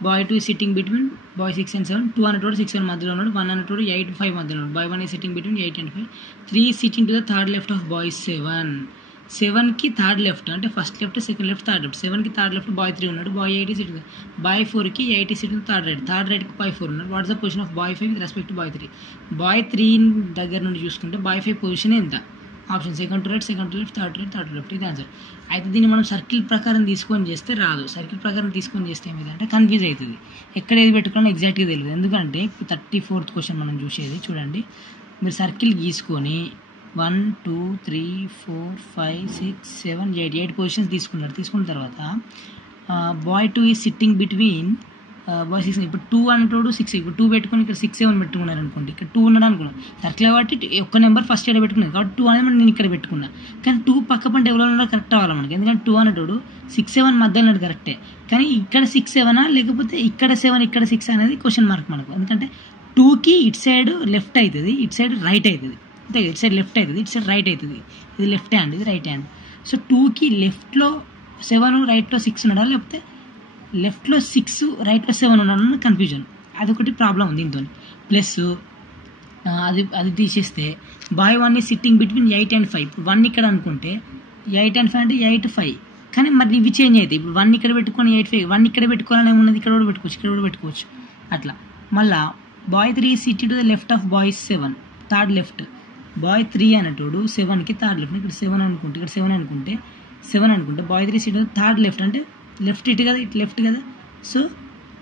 Boy 2 sitting between boy 6 and 7. 2 అనేటోడు 6 and మధ్యలో ఉన్నాడు. 1 అనేటోడు 8 5 మధ్యలో ఉన్నాడు. Boy 1 is sitting between 8 and 5. 3 sitting to the third left of boy 7. 7కి థర్డ్ లెఫ్ట్ అంటే first left second left third left. 7కి థర్డ్ లెఫ్ట్ బాయ్ 3 ఉన్నాడు. Bye 8 sitting. బాయ్ 4కి 8 సిట్టింగ్ థర్డ్ రైట్కి బాయ్ 4 ఉన్నాడు. What's the position of boy 5 with respect to boy 3? Boy 3 దగ్గర నుండి చూసుకుంటే బాయ్ 5 పొజిషన్ ఎంత? Option second to right, second to left, third left. ఇది ఆన్సర్. అయితే దీన్ని మనం సర్కిల్ ప్రకారం తీసుకొని చేస్తే రాదు. సర్కిల్ ప్రకారం తీసుకొని చేస్తే ఏమిటంటే కన్ఫ్యూజ్ అవుతుంది. ఎక్కడ ఏది పెట్టుకోవాలో ఎగ్జాక్ట్గా తెలియదు. ఎందుకంటే 34th క్వశ్చన్ మనం చూసేది చూడండి. మీరు సర్కిల్ గీసుకొని 1 2 3 4 5 6 7 8 పొజిషన్స్ తీసుకున్నారు. తీసుకున్న తర్వాత boy 2 is sitting between boy 6. ఇప్పుడు 2 అంటాడు 6. ఇప్పుడు 2 పెట్టుకుని ఇక్కడ 6 7 పెట్టుకున్నారు అనుకోండి. ఇక్కడ 2 ఉన్నాడు అనుకున్నాను. సర్కిల్ కాబట్టి ఒక్క నెంబర్ ఫస్ట్ ఇక్కడ పెట్టుకున్నాను కాబట్టి 2 అనేది నేను ఇక్కడ పెట్టుకున్నా. కానీ 2 పక్క పంట ఎవరో ఉన్నారో కరెక్ట్ అవ్వాలి మనకి. ఎందుకంటే 2 అనేటోడు 6 7 మధ్యలో ఉన్నాడు కరెక్టే. కానీ ఇక్కడ 6 7 లేకపోతే ఇక్కడ 7 ఇక్కడ 6 అనేది క్వశ్చన్ మార్క్ మనకు. ఎందుకంటే 2కి ఇటు సైడ్ లెఫ్ట్ అవుతుంది, ఇటు సైడ్ రైట్ అవుతుంది. అంతే, ఇటు సైడ్ లెఫ్ట్ అవుతుంది, ఇటు సైడ్ రైట్ అవుతుంది. ఇది లెఫ్ట్ హ్యాండ్, ఇది రైట్ హ్యాండ్. సో 2కి లెఫ్ట్లో 7 రైట్లో 6 ఉన్నాడా, లేకపోతే లెఫ్ట్లో 6 రైట్లో 7 ఉన్నాడన్న కన్ఫ్యూజన్. అదొకటి ప్రాబ్లం ఉంది దీంతో. ప్లస్ అది తీసేస్తే boy 1 is sitting between 8 and 5. ఇప్పుడు 1 ఇక్కడ అనుకుంటే 8 and 5 అంటే 8 5. కానీ మరి ఇవి చేంజ్ అవుతాయి. ఇప్పుడు 1 ఇక్కడ పెట్టుకొని 8 5, 1 ఇక్కడ పెట్టుకోవాలని ఉన్నది, ఇక్కడ కూడా పెట్టుకోవచ్చు, ఇక్కడ కూడా పెట్టుకోవచ్చు. అట్లా మళ్ళీ boy 3 is sitting to the left of boy 7, third left. Boy 3 అనేటోడు 7కి థర్డ్ లెఫ్ట్. ఇక్కడ 7 అనుకుంటే 7 అనుకుంటే బాయ్ 3 సిట్టింగ్ థర్డ్ లెఫ్ట్ అంటే లెఫ్ట్ ఇటు కదా, ఇటు లెఫ్ట్ కదా. So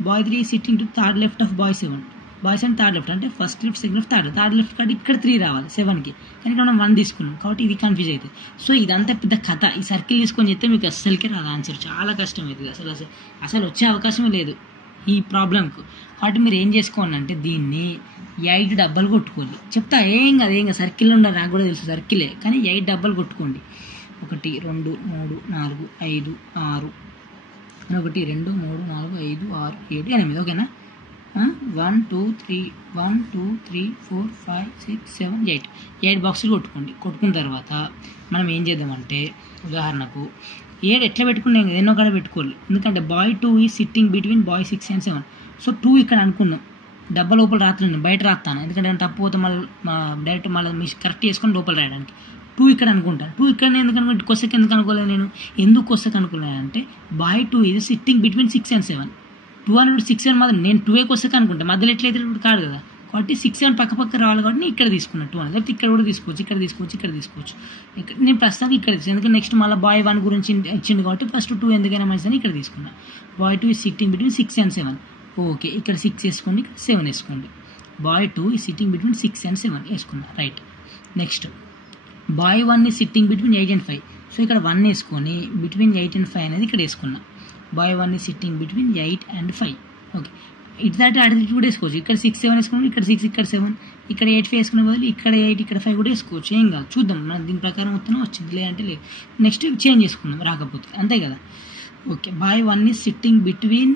boy 3 sitting to third left of boy 7. Boy 7 third left అంటే first left second left third left కాబట్టి ఇక్కడ 3 రావాలి 7కి, కానీ ఇక్కడ మనం 1 తీసుకున్నాం కాబట్టి ఇది కన్ఫ్యూజ్ అవుతుంది. సో ఇదంతా పెద్ద కథ. ఈ సర్కిల్ తీసుకొని చెప్తే మీకు అస్సలకే రాదు ఆన్సర్, చాలా కష్టం అవుతుంది, అసలు వచ్చే అవకాశమే లేదు ఈ ప్రాబ్లంకు. కాబట్టి మీరు ఏం చేసుకోండి అంటే దీన్ని 8 డబ్బాలు కొట్టుకోండి. చెప్తా ఏం కాదు సర్కిల్ ఉండాలి, నాకు కూడా తెలుసు సర్కిలే, కానీ 8 డబ్బాలు కొట్టుకోండి. 1 2 3 4 5 6 1 2 3 4 5 6 7 8 ఓకేనా. 1 2 3 1 2 3 4 5 6 7 8 బాక్సులు కొట్టుకున్న తర్వాత మనం ఏం చేద్దామంటే ఉదాహరణకు 7 ఎట్లా పెట్టుకున్నాం కదా, ఎన్నో కాడ పెట్టుకోవాలి. ఎందుకంటే boy 2 is sitting between boy 6 and 7. So 2 ఇక్కడ అనుకుందాం, డబ్బా లోపల రాత్రండి, బయట రాస్తాను ఎందుకంటే నేను తప్పు పోతే మళ్ళీ డైరెక్ట్ మళ్ళీ మీ కరెక్ట్ చేసుకొని లోపల రాయడానికి. 2 ఇక్కడ అనుకుంటాను. 2 ఇక్కడ ఎందుకు అనుకుంటే కొసకి ఎందుకు అనుకోలేదు నేను, ఎందుకు కొసకి అనుకున్నానంటే బాయ్ 2 ఇది సిట్టింగ్ బిట్వీన్ 6 and 7. 2 అనేది 6 7 మాత్రం నేను 2 కొసకి అనుకుంటా, మధ్యలో ఎట్లయితే కాదు కదా, కాబట్టి 6 7 పక్క రావాలి కాబట్టి నేను ఇక్కడ తీసుకున్నాను 2 అని. లేకపోతే ఇక్కడ కూడా తీసుకోవచ్చు, ఇక్కడ నేను ప్రస్తుతానికి ఇక్కడ తీసుకున్నాను ఎందుకంటే నెక్స్ట్ మళ్ళీ బాయ్ 1 గురించి ఇచ్చింది కాబట్టి ఫస్ట్ 2 ఎందుకైనా మంచిదని ఇక్కడ తీసుకున్నాను. Bye 2 is sitting between 6 and 7. Okay, ఇక్కడ 6 వేసుకోండి, ఇక్కడ 7 వేసుకోండి. Bye 2 is sitting between 6 and 7 వేసుకున్నా, right. Next boy 1 is sitting between 8 and 5. So ఇక్కడ 1 వేసుకొని బిట్వీన్ 8 and 5 అనేది ఇక్కడ వేసుకున్నా. Bye 1 is sitting between 8 and 5. Okay, ఇటు కూడా వేసుకోవచ్చు. ఇక్కడ 6 7 వేసుకున్నాం, ఇక్కడ 6 ఇక్కడ 7, ఇక్కడ 8 5 వేసుకునే బదులు ఇక్కడ 8 ఇక్కడ 5 కూడా వేసుకోవచ్చు, ఏం కాదు. చూద్దాం మనం దీని ప్రకారం మొత్తం వచ్చింది, లేదంటే లేదు. నెక్స్ట్ చేంజ్ చేసుకుందాం రాకపోతే, అంతే కదా. Okay, boy 1 is sitting between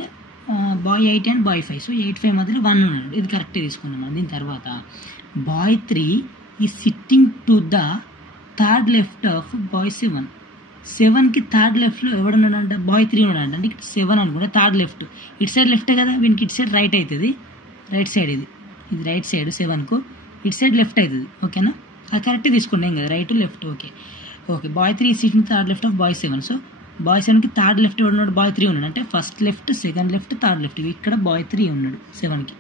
boy 8 and boy 5. So 8 5 మధ్యలో 1 ఉన్నాడు, ఇది కరెక్టే తీసుకున్నాం మనం. దీని తర్వాత బాయ్ 3 ఈ sitting to the third left of boy 7. 7కి థర్డ్ లెఫ్ట్లో ఎవడున్నాడంట, బాయ్ 3 ఉన్నాడంట. అంటే ఇక్కడ 7 అనుకుంటే థర్డ్ లెఫ్ట్, ఇటు సైడ్ లెఫ్టే కదా, వీనికి ఇటు సైడ్ రైట్ అవుతుంది, రైట్ సైడ్ ఇది రైట్ సైడ్ 7కు, ఇటు సైడ్ లెఫ్ట్ అవుతుంది. ఓకేనా, అది కరెక్టే తీసుకున్నాం కదా, right left. Okay boy 3 sitting third left of boy 7. So boy 7కి థర్డ్ లెఫ్ట్ ఎవడున్నాడు, బాయ్ 3 ఉన్నాడు. అంటే first left second left third left, ఇక్కడ బాయ్ 3 ఉన్నాడు. 7కి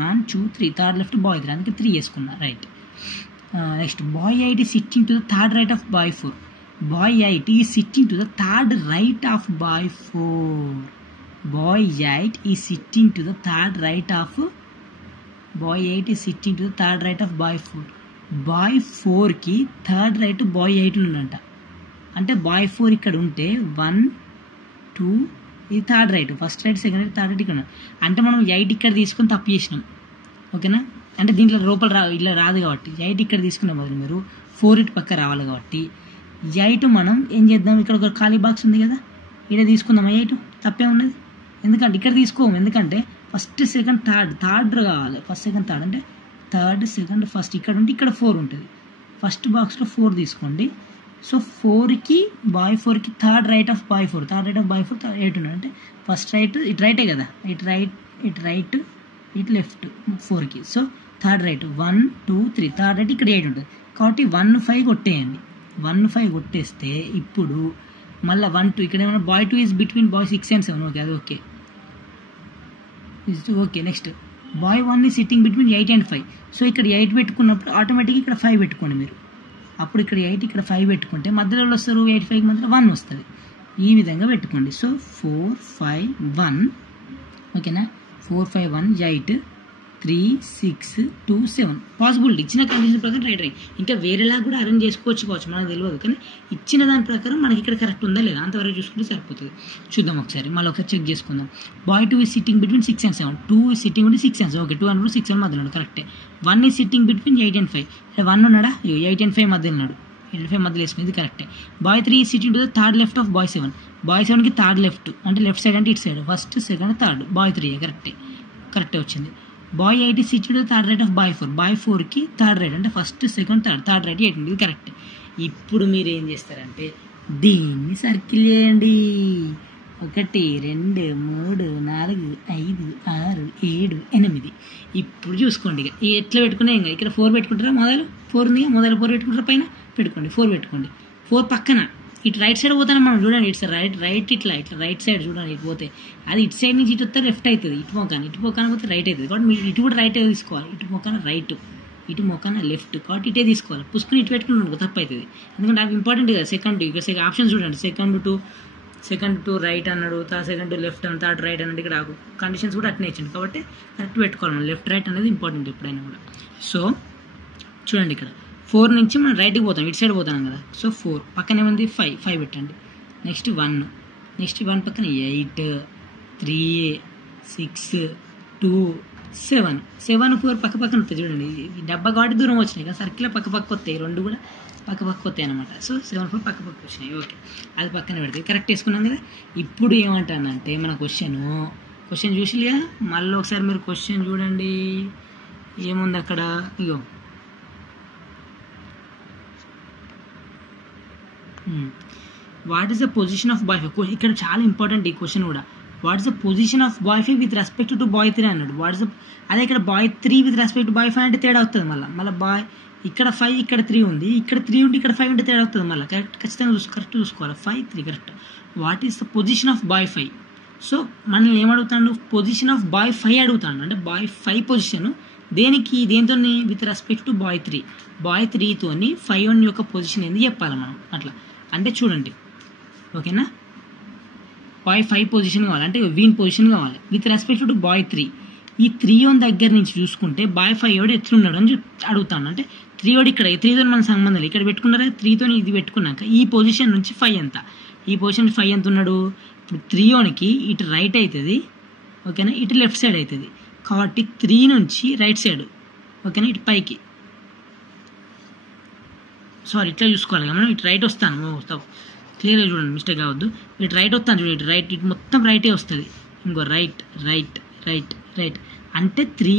1 2 3 థర్డ్ లెఫ్ట్ బాయ్ 3, అందుకే 3 వేసుకున్నా, right. Next boy 8 is sitting to the third right of boy 4. Boy 8 is sitting to the third right of boy 4. Boy 8 is sitting to the third right of boy 8 is sitting to the third right of boy 4. Boy 4కి third right bye 8 ఉందంట. అంటే bye 4 ఇక్కడ ఉంటే 1 2 ఇది third right, first right second right third right ఇక్కడ ఉన్నాడు. అంటే మనం 8 ఇక్కడ తీసుకొని తప్పు చేసినాం, ఓకేనా. అంటే దీంట్లో లోపల ఇలా రాదు కాబట్టి 8 ఇక్కడ తీసుకునే బదులు మీరు 4 ఇటు పక్క రావాలి కాబట్టి 8 మనం ఏం చేద్దాం, ఇక్కడ ఒక ఖాళీ బాక్స్ ఉంది కదా, ఇక్కడ తీసుకుందాం. 8 తప్పే ఉన్నది, ఎందుకంటే ఇక్కడ తీసుకోము, ఎందుకంటే ఫస్ట్ సెకండ్ థర్డ్ కావాలి. ఫస్ట్ సెకండ్ థర్డ్ అంటే థర్డ్ సెకండ్ ఫస్ట్ ఇక్కడ ఉంటే ఇక్కడ 4 ఉంటుంది. ఫస్ట్ బాక్స్లో 4 తీసుకోండి. సో 4కి బాయ్ 4కి third right of boy 4, third right of boy 4 8 ఉన్నాడు. అంటే ఫస్ట్ రైట్ ఇటు రైటే కదా, ఇటు రైట్ ఇటు లెఫ్ట్ 4కి. So third right 1 2 3 third right ఇక్కడ 8 ఉంటుంది కాబట్టి 1 5 కొట్టేయండి. 1 5 కొట్టేస్తే ఇప్పుడు మళ్ళీ 1 2 ఇక్కడ ఏమైనా boy 2 is between boy 6 and 7. Okay, అది okay. Next boy 1 is sitting between 8 and 5. So ఇక్కడ 8 పెట్టుకున్నప్పుడు ఆటోమేటిక్గా ఇక్కడ 5 పెట్టుకోండి మీరు. అప్పుడు ఇక్కడ 8 ఇక్కడ 5 పెట్టుకుంటే మధ్యలో వస్తారు, 8 5 మధ్యలో 1 వస్తుంది. ఈ విధంగా పెట్టుకోండి. సో 4 5 1, ఓకేనా. 4 5 1 8 3 6 2 7 పాసిబిలిటీ ఇచ్చిన కండిషన్ ప్రకారం రైట్. ఇంకా వేరేలా కూడా అరేంజ్ చేసుకోవచ్చు మనకు తెలియదు, కానీ ఇచ్చిన దాని ప్రకారం మనకి ఇక్కడ కరెక్ట్ ఉందా లేదా అంతవరకు చూసుకుంటే సరిపోతుంది. చూద్దాం ఒకసారి, మళ్ళీ ఒకసారి చెక్ చేసుకుందాం. Boy 2 is sitting between 6 and 7. 2 is sitting between 6 and 7. Okay, 2 and 6 and మధ్యలో కరెక్టే. 1 ఈజ్ సిట్టింగ్ బిట్వీన్ 8 and 5. 1 ఉన్నాడా, 8 and 5 మధ్యలో ఉన్నాడు, 8 and 5 మధ్యలో వేసుకుంది కరెక్టే. Boy 3 is sitting to the third left of boy 7. Boy 7కి థర్డ్ లెఫ్ట్ అంటే లెఫ్ట్ సైడ్ అంటే ఇటు side, first second third boy 3 కరెక్టే వచ్చింది. Boy 8 is sitting to the third right of boy 4. Boy 4కి థర్డ్ రైట్ అంటే first second third right 8 ఉంది, correct. ఇప్పుడు మీరు ఏం చేస్తారంటే దీన్ని సర్కిల్ చేయండి. 1 2 3 4 5 6 7 8. ఇప్పుడు చూసుకోండి, ఇక ఎట్లా పెట్టుకున్నా ఇంకా ఇక్కడ 4 పెట్టుకుంటారా, మొదలు 4 ఉంది, మొదలు 4 పెట్టుకుంటారా, పైన పెట్టుకోండి 4 పెట్టుకోండి. 4 పక్కన ఇటు రైట్ సైడ్ పోతాను మనం, చూడండి ఇటు సైడ్ రైట్ ఇట్లా రైట్ సైడ్ చూడండి, ఇటు పోతే అది ఇటు సైడ్ నుంచి ఇటు వస్తే లెఫ్ట్ అవుతుంది, ఇటు మొక్కన పోతే రైట్ అవుతుంది. కాబట్టి మీరు ఇటు కూడా రైట్ తీసుకోవాలి, ఇటు మొక్కన రైట్ ఇటు మొక్కన లెఫ్ట్, కాబట్టి ఇటే తీసుకోవాలి. పుసుకుని ఇటు పెట్టుకుని తప్పు అవుతుంది, ఎందుకంటే అది ఇంపార్టెంట్ కదా. సెకండ్ ఇక్కడ ఆప్షన్స్ చూడండి, second to second to right అన్నాడు, సెకండ్ టు లెఫ్ట్ అన్నాడు, థర్డ్ రైట్ అన్నాడు. ఇక్కడ కండిషన్స్ కూడా అట్నే ఇచ్చింది కాబట్టి కరెక్ట్ పెట్టుకోవాలి మనం. లెఫ్ట్ రైట్ అనేది ఇంపార్టెంట్ ఎప్పుడైనా కూడా. సో చూడండి ఇక్కడ 4 నుంచి మనం రైట్కి పోతాం, ఇటు సైడ్ పోతాం కదా. సో 4 పక్కన ఏముంది 5 పెట్టండి. నెక్స్ట్ 1, నెక్స్ట్ 1 పక్కన 8, 3, 6, 2, 7, 4 పక్క పక్కన వస్తాయి చూడండి. ఈ డబ్బా కాబట్టి దూరం వచ్చినాయి కదా, సర్కిల్ పక్క వస్తాయి, రెండు కూడా పక్క వస్తాయి అనమాట. సో 7, 4 పక్క వచ్చినాయి. ఓకే, అది పక్కన పెడితే కరెక్ట్ వేసుకున్నాం కదా. ఇప్పుడు ఏమంటానంటే మన క్వశ్చన్ చూసిగా మళ్ళీ ఒకసారి మీరు క్వశ్చన్ చూడండి ఏముంది అక్కడ. ఇగో what is the position of boy 5. ఇక్కడ చాలా ఇంపార్టెంట్ ఈ క్వశ్చన్ కూడా. What is the position of boy 5 with respect to boy 3 అన్నాడు. అదే ఇక్కడ boy 3 with respect to boy 5 అంటే తేడా అవుతుంది. మళ్ళీ బాయ్ ఇక్కడ 5 ఇక్కడ 3 ఉంది, ఇక్కడ 3 ఉంటే ఇక్కడ 5 ఉంటే తేడా అవుతుంది. మళ్ళీ ఖచ్చితంగా కరెక్ట్ చూసుకోవాలి. 5, 3 correct. What is the position of boy 5. So మనల్ని ఏమడుగుతాడు, పొజిషన్ ఆఫ్ బాయ్ 5 అడుగుతాడు. అంటే బాయ్ 5 పొజిషన్ దేంతో with respect to boy 3. Boy 3తోని 5 యొక్క పొజిషన్ ఏంది చెప్పాలి మనం. అట్లా అంటే చూడండి, ఓకేనా. బాయ్ 5 పొజిషన్ కావాలి అంటే వీన్ పొజిషన్ కావాలి విత్ రెస్పెక్ట్ టు బాయ్ 3. ఈ 3 దగ్గర నుంచి చూసుకుంటే బాయ్ 5 ఎట్లున్నాడు అని అడుగుతాను. అంటే 3 ఇక్కడ 3తో మన సంబంధం ఇక్కడ పెట్టుకున్నారా, 3తో ఇది పెట్టుకున్నాక ఈ పొజిషన్ నుంచి 5 ఎంత, ఈ పొజిషన్ 5 ఎంత ఉన్నాడు. ఇప్పుడు 3 ఇటు రైట్ అవుతుంది, ఓకేనా, ఇటు లెఫ్ట్ సైడ్ అవుతుంది. కాబట్టి 3 నుంచి రైట్ సైడ్, ఓకేనా, ఇటు పైకి, సారీ ఇట్లా చూసుకోవాలి కదా మనం. ఇటు రైట్ వస్తాను, క్లియర్గా చూడండి, మిస్టేక్ అవ్వద్దు. ఇటు రైట్ వస్తాను చూడండి, ఇటు రైట్, ఇటు మొత్తం రైటే వస్తుంది. ఇంకో రైట్ రైట్ రైట్ రైట్ అంటే 3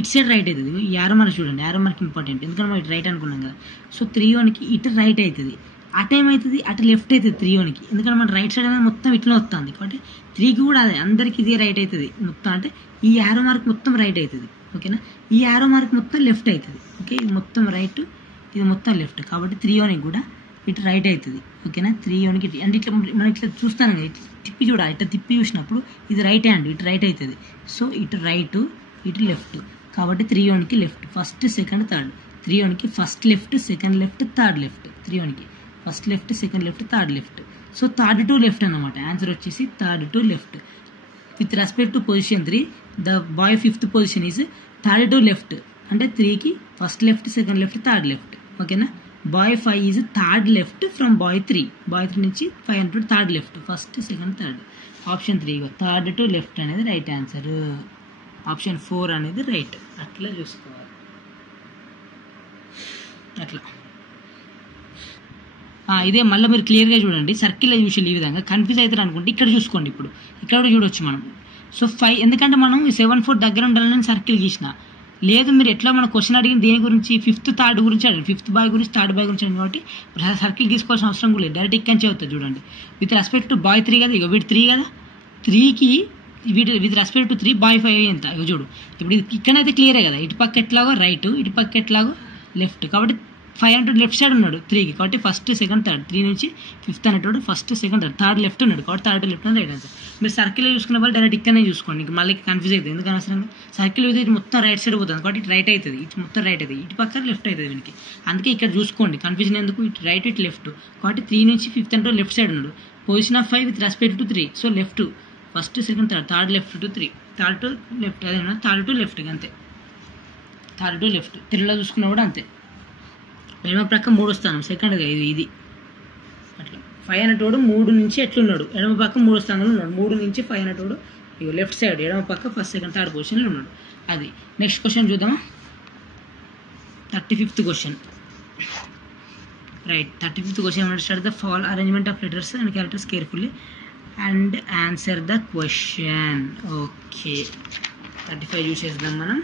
ఇటు సైడ్ రైట్ అవుతుంది. ఈ యారో మార్క్ చూడండి, యారో మార్క్ ఇంపార్టెంట్ ఎందుకంటే మనం ఇటు రైట్ అనుకున్నాం కదా. సో 3 ఇటు రైట్ అవుతుంది, అటు ఏమవుతుంది అటు లెఫ్ట్ అవుతుంది 3 ఎందుకంటే మన రైట్ సైడ్ అనేది మొత్తం ఇట్లా వస్తుంది. కాబట్టి 3 కూడా అదే, అందరికి ఇదే రైట్ అవుతుంది మొత్తం. అంటే ఈ యారో మార్క్ మొత్తం రైట్ అవుతుంది, ఓకేనా. ఈ యారో మార్క్ మొత్తం లెఫ్ట్ అవుతుంది, ఓకే. ఇది మొత్తం రైట్, ఇది మొత్తం లెఫ్ట్. కాబట్టి 3 కూడా ఇటు రైట్ అవుతుంది, ఓకేనా. 3 అంటే ఇట్లా మనం ఇట్లా చూస్తాను కదా, ఇట్లా తిప్పి చూడాలి. ఇట్లా తిప్పి చూసినప్పుడు ఇది రైట్ హ్యాండ్, ఇటు రైట్ అవుతుంది. సో ఇటు రైట్, ఇటు లెఫ్ట్. కాబట్టి 3 left, first second third. 3 first left, second left, third left. 3 first left, second left, third left. So third to left అనమాట. ఆన్సర్ వచ్చేసి third to left. With respect to position 3 the boy 5th position is third to left. అంటే 3 first left, second left, third left, ఓకేనా. Boy 5 is third left from boy 3. Boy 3 నుంచి 5 అంటే third left, first second third. Option 3 third to left అనేది right answer. Option 4 అనేది right. అట్లా చూసుకోవాలి, అట్లా. ఇదే మళ్ళీ మీరు క్లియర్గా చూడండి. సర్కిల్ యూజువల్ ఈ విధంగా కన్ఫ్యూజ్ అవుతారు అనుకుంటే ఇక్కడ చూసుకోండి. ఇప్పుడు ఇక్కడ కూడా చూడొచ్చు మనం. సో 5 ఎందుకంటే మనం 7, 4 దగ్గర ఉండాలని సర్కిల్ గీసిన. లేదు మీరు ఎట్లా మన క్వశ్చన్ అడిగిన దేని గురించి 5th థర్డ్ గురించి అడిగి 5th బాయ్ గురించి థర్డ్ బాయ్ గురించి అడిగింది కాబట్టి సర్కిల్ గీసుకోవాల్సిన అవసరం కూడా లేదు. డైరెక్ట్ ఇక్కడి అవుతుంది చూడండి. విత్ రెస్పెక్ట్ టు బాయ్ 3 కదా, ఇక వీటి 3 కదా, 3కి విత్ రెస్పెక్ట్ టు 3 బాయ్ 5 ఎంత ఇక చూడు. ఇప్పుడు ఇక్కడైతే క్లియరే కదా, ఇటు పక్క ఎట్లాగో రైట్, ఇటు పక్క ఎట్లాగో లెఫ్ట్. కాబట్టి 5 అంటే లెఫ్ట్ సైడ్ ఉన్నాడు 3కి. కాబట్టి ఫస్ట్ సెకండ్ థర్డ్. 3 నుంచి 5th అనేటోడు ఫస్ట్ సెకండ్ థర్డ్ లెఫ్ట్ ఉన్నాడు. కాబట్టి థర్డ్ లెఫ్ట్ అని రైట్ ఆన్సర్. మీరు సర్కిల్ చూసుకున్న వాళ్ళు డైరెక్ట్ ఇక్కడనే చూసుకోండి. ఇంక మళ్ళీ కన్ఫ్యూజ్ అవుతుంది ఎందుకు అనవసరంగా. సర్కిల్ ఇటు మొత్తం రైట్ సైడ్ పోతుంది కాబట్టి ఇటు రైట్ అవుతుంది, ఇటు మొత్తం రైట్ అవుతుంది, ఇటు పక్క లెఫ్ట్ అవుతుంది వీనికి. అందుకే ఇక్కడ చూసుకోండి కన్ఫ్యూజన్ ఎందుకు. ఇటు రైట్, ఇటు లెఫ్ట్. కాబట్టి 3 నుంచి 5th అంటే లెఫ్ట్ సైడ్ ఉన్నాడు. Position of 5 with respect to 3. So left, first second third, third left to 3, third to left, అదే థర్డ్ టు లెఫ్ట్ అంతే. థర్డ్ టు లెఫ్ట్ 3లో చూసుకున్నా కూడా అంతే. ఎడమ ప్రక్క 3 స్థానం, సెకండ్గా ఇది అట్లా. 5 అనేటోడు 3 నుంచి ఎట్లున్నాడు, ఎడమ పక్క 3 స్థానంలో ఉన్నాడు. 3 నుంచి 5 అనేటోడు ఇక లెఫ్ట్ సైడ్ ఎడమ పక్క ఫస్ట్ సెకండ్ థర్డ్ పొజిషన్లో ఉన్నాడు. అది నెక్స్ట్ క్వశ్చన్ చూద్దామా. 35th question right. 35th question ఏమంటే start the fall arrangement of letters and characters carefully and answer the question. Okay 35 చూసేద్దాం మనం.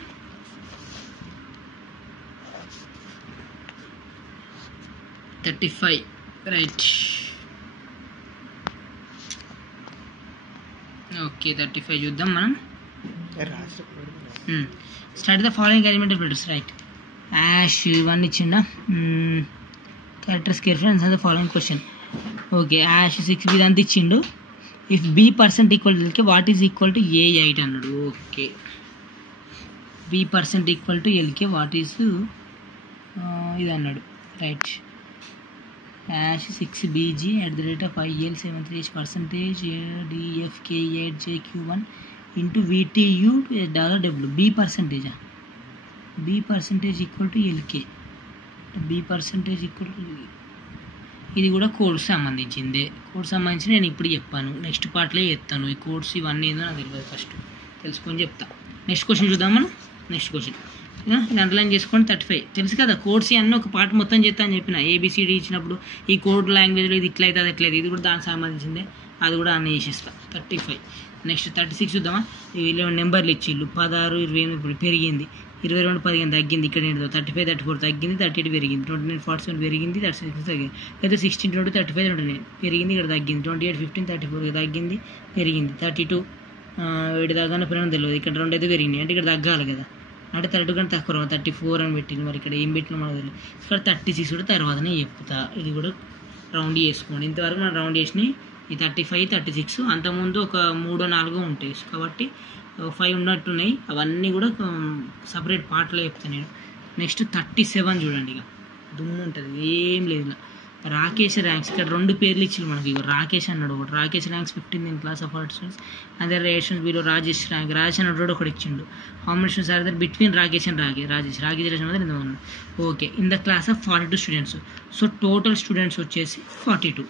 రైట్. ఓకే 35 చూద్దాం మనం. Start the following arrangement of letters right. యాష్ ఇవన్నీ ఇచ్చిండా. Characters careful answer the following question. Okay యాష్ 6 ఇదంతా ఇచ్చిండు. If B% equal to L what is equal to A8 అన్నాడు. Okay B% equal to L what is ఇది అన్నాడు right. #6BG@IL738 percentage DFK8JQ1 into VTU $W. B percentage equal to LK. B percentage equal to ఇది కూడా codes సంబంధించిందే. Codes సంబంధించి నేను ఇప్పుడు చెప్పాను, నెక్స్ట్ పార్ట్లో చెప్తాను. ఈ కోడ్స్ ఇవన్నీ ఏదో నాకు తెలియదు, ఫస్ట్ తెలుసుకొని చెప్తా. నెక్స్ట్ క్వశ్చన్ చూద్దాం మనం. నెక్స్ట్ క్వశ్చన్ ఇది అండర్లైన్ చేసుకోండి. 35 తెలుసు కదా, కోడ్స్ అన్నీ ఒక పార్ట్ మొత్తం చేస్తా అని చెప్పిన. ABCD ఇచ్చినప్పుడు ఈ కోడ్ లాంగ్వేజ్లో ఇది ఇట్లయితే అది ఎట్లయితే, ఇది కూడా దానికి సంబంధించిందే, అది కూడా అన్నీ చేసేస్తా. 35 నెక్స్ట్ 36 చూద్దామా. వీళ్ళు నెంబర్లు ఇచ్చిళ్ళు 16, 28 ఇప్పుడు పెరిగింది, 22, 15 తగ్గింది. ఇక్కడ ఏంటో 35, 34 తగ్గింది, 38 పెరిగింది, 29, 47 పెరిగింది, 36 తగ్గింది. అయితే 16, 20, 35, 29 పెరిగింది, ఇక్కడ తగ్గింది. 28, 15, 34 తగ్గింది, పెరిగింది. 32 వీటి తగ్గని పిల్లలు తెలియదు, ఇక్కడ 2 అయితే పెరిగింది, అంటే ఇక్కడ తగ్గాలి కదా, అంటే 32 కంటే తక్కువ 34 అని పెట్టింది. మరి ఇక్కడ ఏం పెట్టినా మనకు తెలియదు. ఇక్కడ 36 కూడా తర్వాతనే చెప్తా. ఇది కూడా రౌండ్ చేసుకోండి. ఇంతవరకు మనం రౌండ్ చేసినాయి ఈ 35, 36. అంతకుముందు ఒక 3, 4 ఉంటాయి, కాబట్టి 5 ఉన్నట్టున్నాయి. అవన్నీ కూడా సపరేట్ పార్ట్లో చెప్తాను నేను. నెక్స్ట్ 37 చూడండి. ఇక దుమ్ము ఉంటుంది, ఏం లేదు. ఇలా రాకేష్ ర్యాంక్స్, ఇక్కడ 2 పేర్లు ఇచ్చింది మనకి. ఇక రాకేష్ అన్నాడు ఒకటి, Rakesh ranks 15 in class of art students. అదే రేషన్స్ వీళ్ళు రాజేష్ ర్యాంక్, రాజేష్ అన్నాడు ఒకటి ఇచ్చిండు. How many students are there between Rakesh and Rajesh రేషన్ మాత్రం ఇంత ఉంది. Okay, in the class of 42 students. So total students వచ్చేసి 42.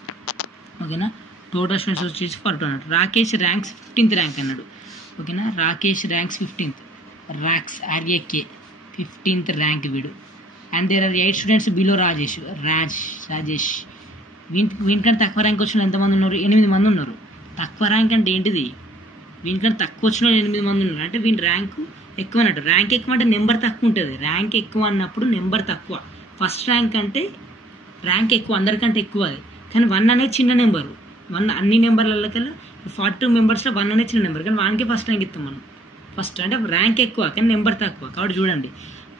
ఓకేనా, టోటల్ స్టూడెంట్స్ వచ్చేసి 42 అన్నాడు. రాకేష్ ర్యాంక్స్ 15th ర్యాంక్ అన్నాడు. ఓకేనా, రాకేష్ ర్యాంక్స్ 15th, ర్యాక్స్ RAK 15th ర్యాంక్ వీడు. And there are 8 students below Rajesh. వీనికంటే తక్కువ ర్యాంక్ వచ్చిన ఎంతమంది ఉన్నారు? 8 మంది ఉన్నారు. తక్కువ ర్యాంక్ అంటే ఏంటిది? వీనికంటే తక్కువ వచ్చిన 8 మంది ఉన్నారు, అంటే వీని ర్యాంకు ఎక్కువ అన్నట్టు. ర్యాంక్ ఎక్కువ అంటే నెంబర్ తక్కువ ఉంటుంది. ర్యాంక్ ఎక్కువ అన్నప్పుడు నెంబర్ తక్కువ. ఫస్ట్ ర్యాంక్ అంటే ర్యాంక్ ఎక్కువ, అందరికంటే ఎక్కువ అది. కానీ 1 అనేది చిన్న నెంబరు. 1 అన్ని నెంబర్లకల్లా 42 మెంబర్స్లో 1 అనేది చిన్న నెంబర్, కానీ వానికి ఫస్ట్ ర్యాంక్ ఇస్తాం మనం. ఫస్ట్ అంటే ర్యాంక్ ఎక్కువ కానీ నెంబర్ తక్కువ. కాబట్టి చూడండి,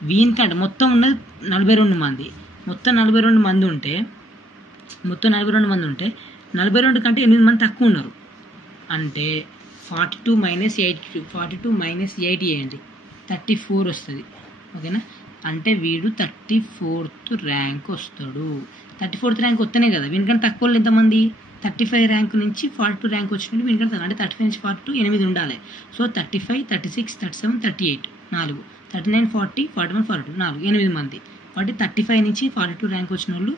వీనికంటే మొత్తం ఉన్నది 42 మంది. మొత్తం 42 మంది ఉంటే 42 కంటే 8 మంది తక్కువ ఉన్నారు. అంటే 42 - 8 చేయండి, 34 వస్తుంది. ఓకేనా, అంటే వీడు 34th ర్యాంక్ వస్తాడు. 34th ర్యాంక్ వస్తేనే కదా. వీనికంటే తక్కువ వాళ్ళు ఎంతమంది? 35 ర్యాంక్ నుంచి 42 ర్యాంక్ వచ్చినట్టు వీనికంటే, అంటే 35 నుంచి 42 8 ఉండాలి. సో 35, 36, 37, 38 4, 39, 40, 41, 42 4, 8 మంది. కాబట్టి 35 నుంచి 42 ర్యాంక్ వచ్చిన వాళ్ళు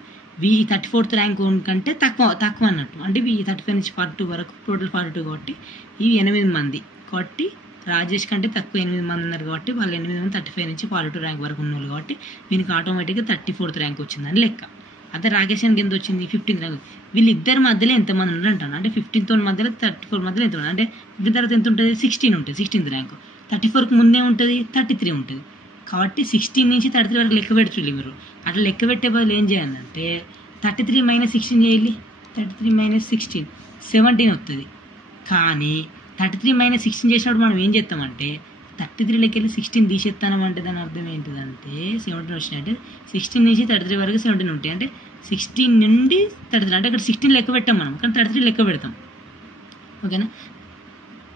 ఈ 34th ర్యాంక్ కంటే తక్కువ అన్నట్టు. అంటే ఈ 35 నుంచి 42 వరకు టోటల్ 42, కాబట్టి ఇవి 8 మంది. కాబట్టి రాజేష్ కంటే తక్కువ 8 మంది ఉన్నారు, కాబట్టి వాళ్ళు 8 మంది 35 నుంచి 42 ర్యాంక్ వరకు ఉన్నవాళ్ళు, కాబట్టి వీనికి ఆటోమేటిక్గా 34th ర్యాంక్ వచ్చిందని లెక్క. అదే రాకేష్ అని ఎంత వచ్చింది? 15th rank. వీళ్ళిద్దరి మధ్యలో ఎంతమంది ఉన్నారు అంటాను, అంటే 15th మధ్యలో 34 మధ్యలో ఎంత ఉంటుంది, అంటే 15 తర్వాత ఎంత ఉంటుంది? 16 ఉంటుంది. 16th rank. 34కి ముందే ఉంటుంది 33 ఉంటుంది. కాబట్టి 16 నుంచి 33 వరకు లెక్క పెడుతుంది మీరు. అట్లా లెక్క పెట్టే బదులు ఏం చేయాలంటే 33 - 16 చేయాలి. 33 - 16 17 వస్తుంది. కానీ 33 - 16 చేసినప్పుడు మనం ఏం చేస్తామంటే 33లోకి వెళ్ళి 16 తీసేస్తామంటే దాని అర్థం ఏంటిదంటే 17 వచ్చినాయంటే 16 నుంచి 33 వరకు 17 ఉంటాయి. అంటే 16 నుండి 33, అంటే ఇక్కడ 16 లెక్క పెట్టాం మనం, కానీ 33 లెక్క పెడతాం. ఓకేనా,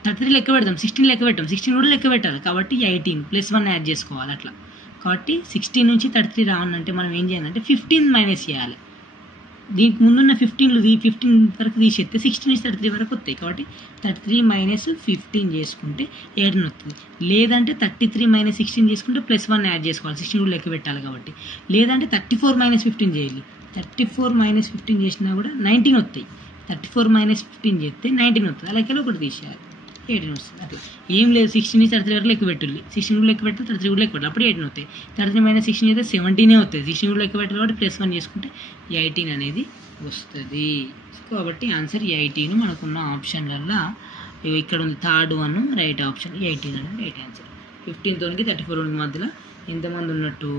33 లెక్క పెడతాం, 16 లెక్క పెట్టాం. 16 కూడా లెక్క పెట్టాలి, కాబట్టి 18 + 1 యాడ్ చేసుకోవాలి అట్లా. కాబట్టి 16 నుంచి 33 రావాలంటే మనం ఏం చేయాలంటే 15 మైనస్ చేయాలి. దీనికి ముందున్న 15 వరకు తీసేస్తే 16 నుంచి 33 వరకు వస్తాయి. కాబట్టి 33 - 15 చేసుకుంటే 18 వస్తుంది. లేదంటే 33 - 16 చేసుకుంటే +1 యాడ్ చేసుకోవాలి, 16 కూడా లెక్క పెట్టాలి కాబట్టి. లేదంటే 34 - 15 చేయాలి. 34 - 15 చేసినా కూడా 19 వస్తాయి. 34 - 15 చేస్తే 19 వస్తుంది. అలాగే ఒకటి తీసేయాలి, 18 వస్తుంది. అట్లా ఏం లేదు, 16 నుంచి 33 వరకు లెక్క పెట్టాలి. 16 కూడా లెక్క పెట్టాలి, 33 కూడా లెక్క పెట్టాలి, అప్పుడు 18 వస్తాయి. 33 - 16 అయితే 17 వస్తుంది. 16 కూడా లెక్క పెట్టాలి, కాబట్టి +1 చేసుకుంటే 18 అనేది వస్తుంది. కాబట్టి ఆన్సర్ 18 మనకున్న ఆప్షన్లల్లో ఇక్కడ ఉంది. థర్డ్ వన్ రైట్ ఆప్షన్, 18 అనేది రైట్ ఆన్సర్. 15తోనికి 34 మధ్యలో ఎంతమంది ఉన్నట్టు?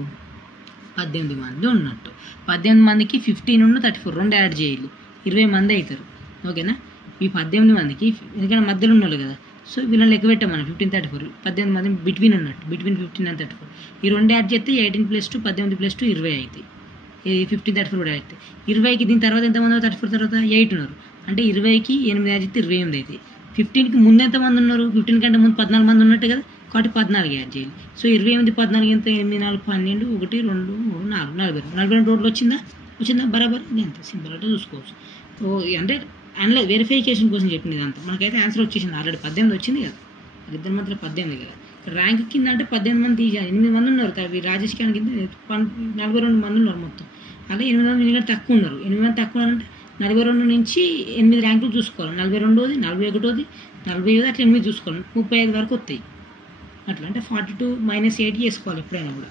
18 మంది ఉన్నట్టు. 18 మందికి 15 ఉన్న 34 2 యాడ్ చేయాలి, 20 మంది అవుతారు. ఓకేనా, ఈ 18 మందికి ఎందుకంటే మధ్యలో ఉన్నారు కదా, సో వీళ్ళని లెక్క పెట్టాం మనం 15, 34. 18 మంది బిట్వీన్ ఉన్నట్టు, బిట్వీన్ 15 and 34. ఈ 2 యాడ్ చేస్తే 18 + 2 18 + 2 20 అవుతాయి. 15, 34 కూడా అవుతాయి. 20కి దీని తర్వాత ఎంతమంది? 34 తర్వాత 8 ఉన్నారు, అంటే 20కి 8 యాడ్ చేస్తే 28 అవుతాయి. 15కి ముందు ఎంతమంది ఉన్నారు? 15 కంటే ముందు 14 మంది ఉన్నట్టు కదా, కాబట్టి 14 యాడ్ చేయాలి. సో 28, 14 ఎంత? 8, 4, 12, 1, 2, 3, 4, 42 టోటల్ వచ్చిందా? వచ్చిందా బరాబర్ ఇది అంతే సింపుల్ అంటే చూసుకోవచ్చు. సో అంటే అనలైజ్ వెరిఫికేషన్ కోసం చెప్పింది ఇదంతా. మనకైతే ఆన్సర్ వచ్చేసింది ఆల్రెడీ 18 వచ్చింది కదా, ఇద్దరు మాత్రం 18 కదా. ర్యాంక్ కింద అంటే 18 మంది తీసారు, 8 మంది ఉన్నారు. రాజేష్ ఖాన్ కింద 42 మంది ఉన్నారు మొత్తం. అలా 8 మంది కంటే తక్కువ ఉన్నారు. 8 మంది తక్కువ ఉన్నారంటే 42 నుంచి 8 ర్యాంకులు చూసుకోవాలి. 42ది 41ది 40ది అట్లా 8 చూసుకోవాలి. 35 వరకు వస్తాయి అట్లా. అంటే 42 - 8 చేసుకోవాలి ఎప్పుడైనా కూడా.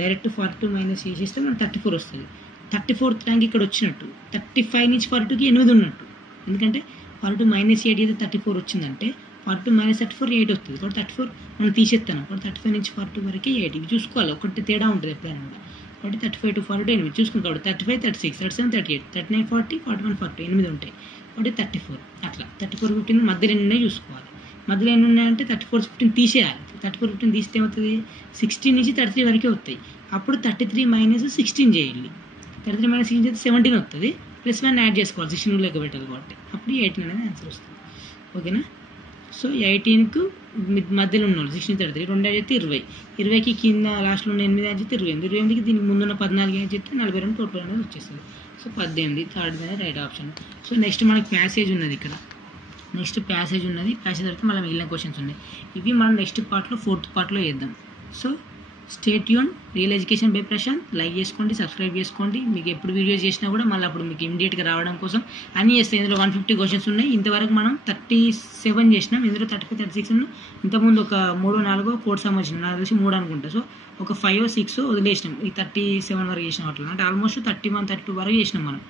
డైరెక్ట్ 42 - 8 చేస్తే మనకు 34 వస్తుంది. 34th ర్యాంక్ ఇక్కడ వచ్చినట్టు. 35 నుంచి 42కి 8 ఉన్నట్టు. ఎందుకంటే 42 - 8 అయితే 34 వచ్చిందంటే 42 - 34 8 వస్తుంది. కాబట్టి 34 మనం తీసేస్తాను. కాబట్టి 35 నుంచి 42 వరకే 8 ఇవి చూసుకోవాలి. ఒకటి తేడా ఉంటుంది ఎప్పుడైనా కూడా. కాబట్టి 35 to 42 8 చూసుకుని. కాబట్టి 35 36 37 38 39 40 41 42 8 ఉంటాయి. కాబట్టి 34 అట్లా 34 15 మధ్యలో ఎన్ని ఉన్నాయి చూసుకోవాలి. మధ్యలో ఎన్ని ఉన్నాయంటే 34 15 తీసేయాలి. 34 15 తీస్తే ఏమవుతుంది 16 నుంచి 33 వరకే వస్తాయి. అప్పుడు 33 - 16 చేయాలి. 33 - 16 చేస్తే 17 వస్తుంది. +1 యాడ్ చేసుకోవాలి, 16 లెక్క పెట్టాలి కాబట్టి. అప్పుడు 18 అనేది ఆన్సర్ వస్తుంది. ఓకేనా. సో 18కు మధ్యలో ఉన్నారు 16 33 2 యాడ్ చేస్తే 20, 20కి కింద లాస్ట్లో ఉన్న 8 యాడ్ చేస్తే 28, 28కి దీనికి ముందున్న 14 యాడ్ చేస్తే 42 టోటల్ అనేది వచ్చేస్తుంది. సో 18 థర్డ్ అనేది రైట్ ఆప్షన్. సో నెక్స్ట్ మనకి ప్యాసేజ్ ఉన్నది ఇక్కడ. నెక్స్ట్ ప్యాసేజ్ ఉన్నది. ప్యాసేజ్ తర్వాత మళ్ళీ మిగిలిన క్వశ్చన్స్ ఉన్నాయి. ఇవి మనం నెక్స్ట్ పార్ట్లో 4th పార్ట్లో చేద్దాం. So stay tune. Real education by Prashant. Like చేసుకోండి, సబ్స్క్రైబ్ చేసుకోండి. మీకు ఎప్పుడు వీడియోస్ చేసినా కూడా మళ్ళీ అప్పుడు మీకు ఇమీడియట్గా రావడం కోసం అన్నీ చేస్తాయి. ఇందులో 150 క్వశ్చన్స్ ఉన్నాయి. ఇంతవరకు మనం 37 చేసినాం. ఇందులో 35 36 ఉన్నాయి. ఇంతకుముందు ఒక 3 4 కోడ్ సమ్ వచ్చినాయి. నాకు తెలిసి 3 అనుకుంటా. సో ఒక 5 6 వదిలేసినాం. ఈ 37 వరకు చేసినాం. అట్లా అంటే ఆల్మోస్ట్ 31 32 వరకు చేసినాం మనం.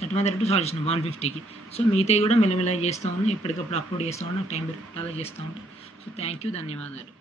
31 32 సాల్వ్ చేసినాం 150కి. సో మిగతాయి కూడా మెల్లమెల్లగా చేస్తూ ఉన్నాం. ఎప్పటికప్పుడు అప్లోడ్ చేస్తూ ఉన్నాం. టైం పెరుగుతుంది అలా చేస్తూ ఉంటాం. సో థ్యాంక్ యూ, ధన్యవాదాలు.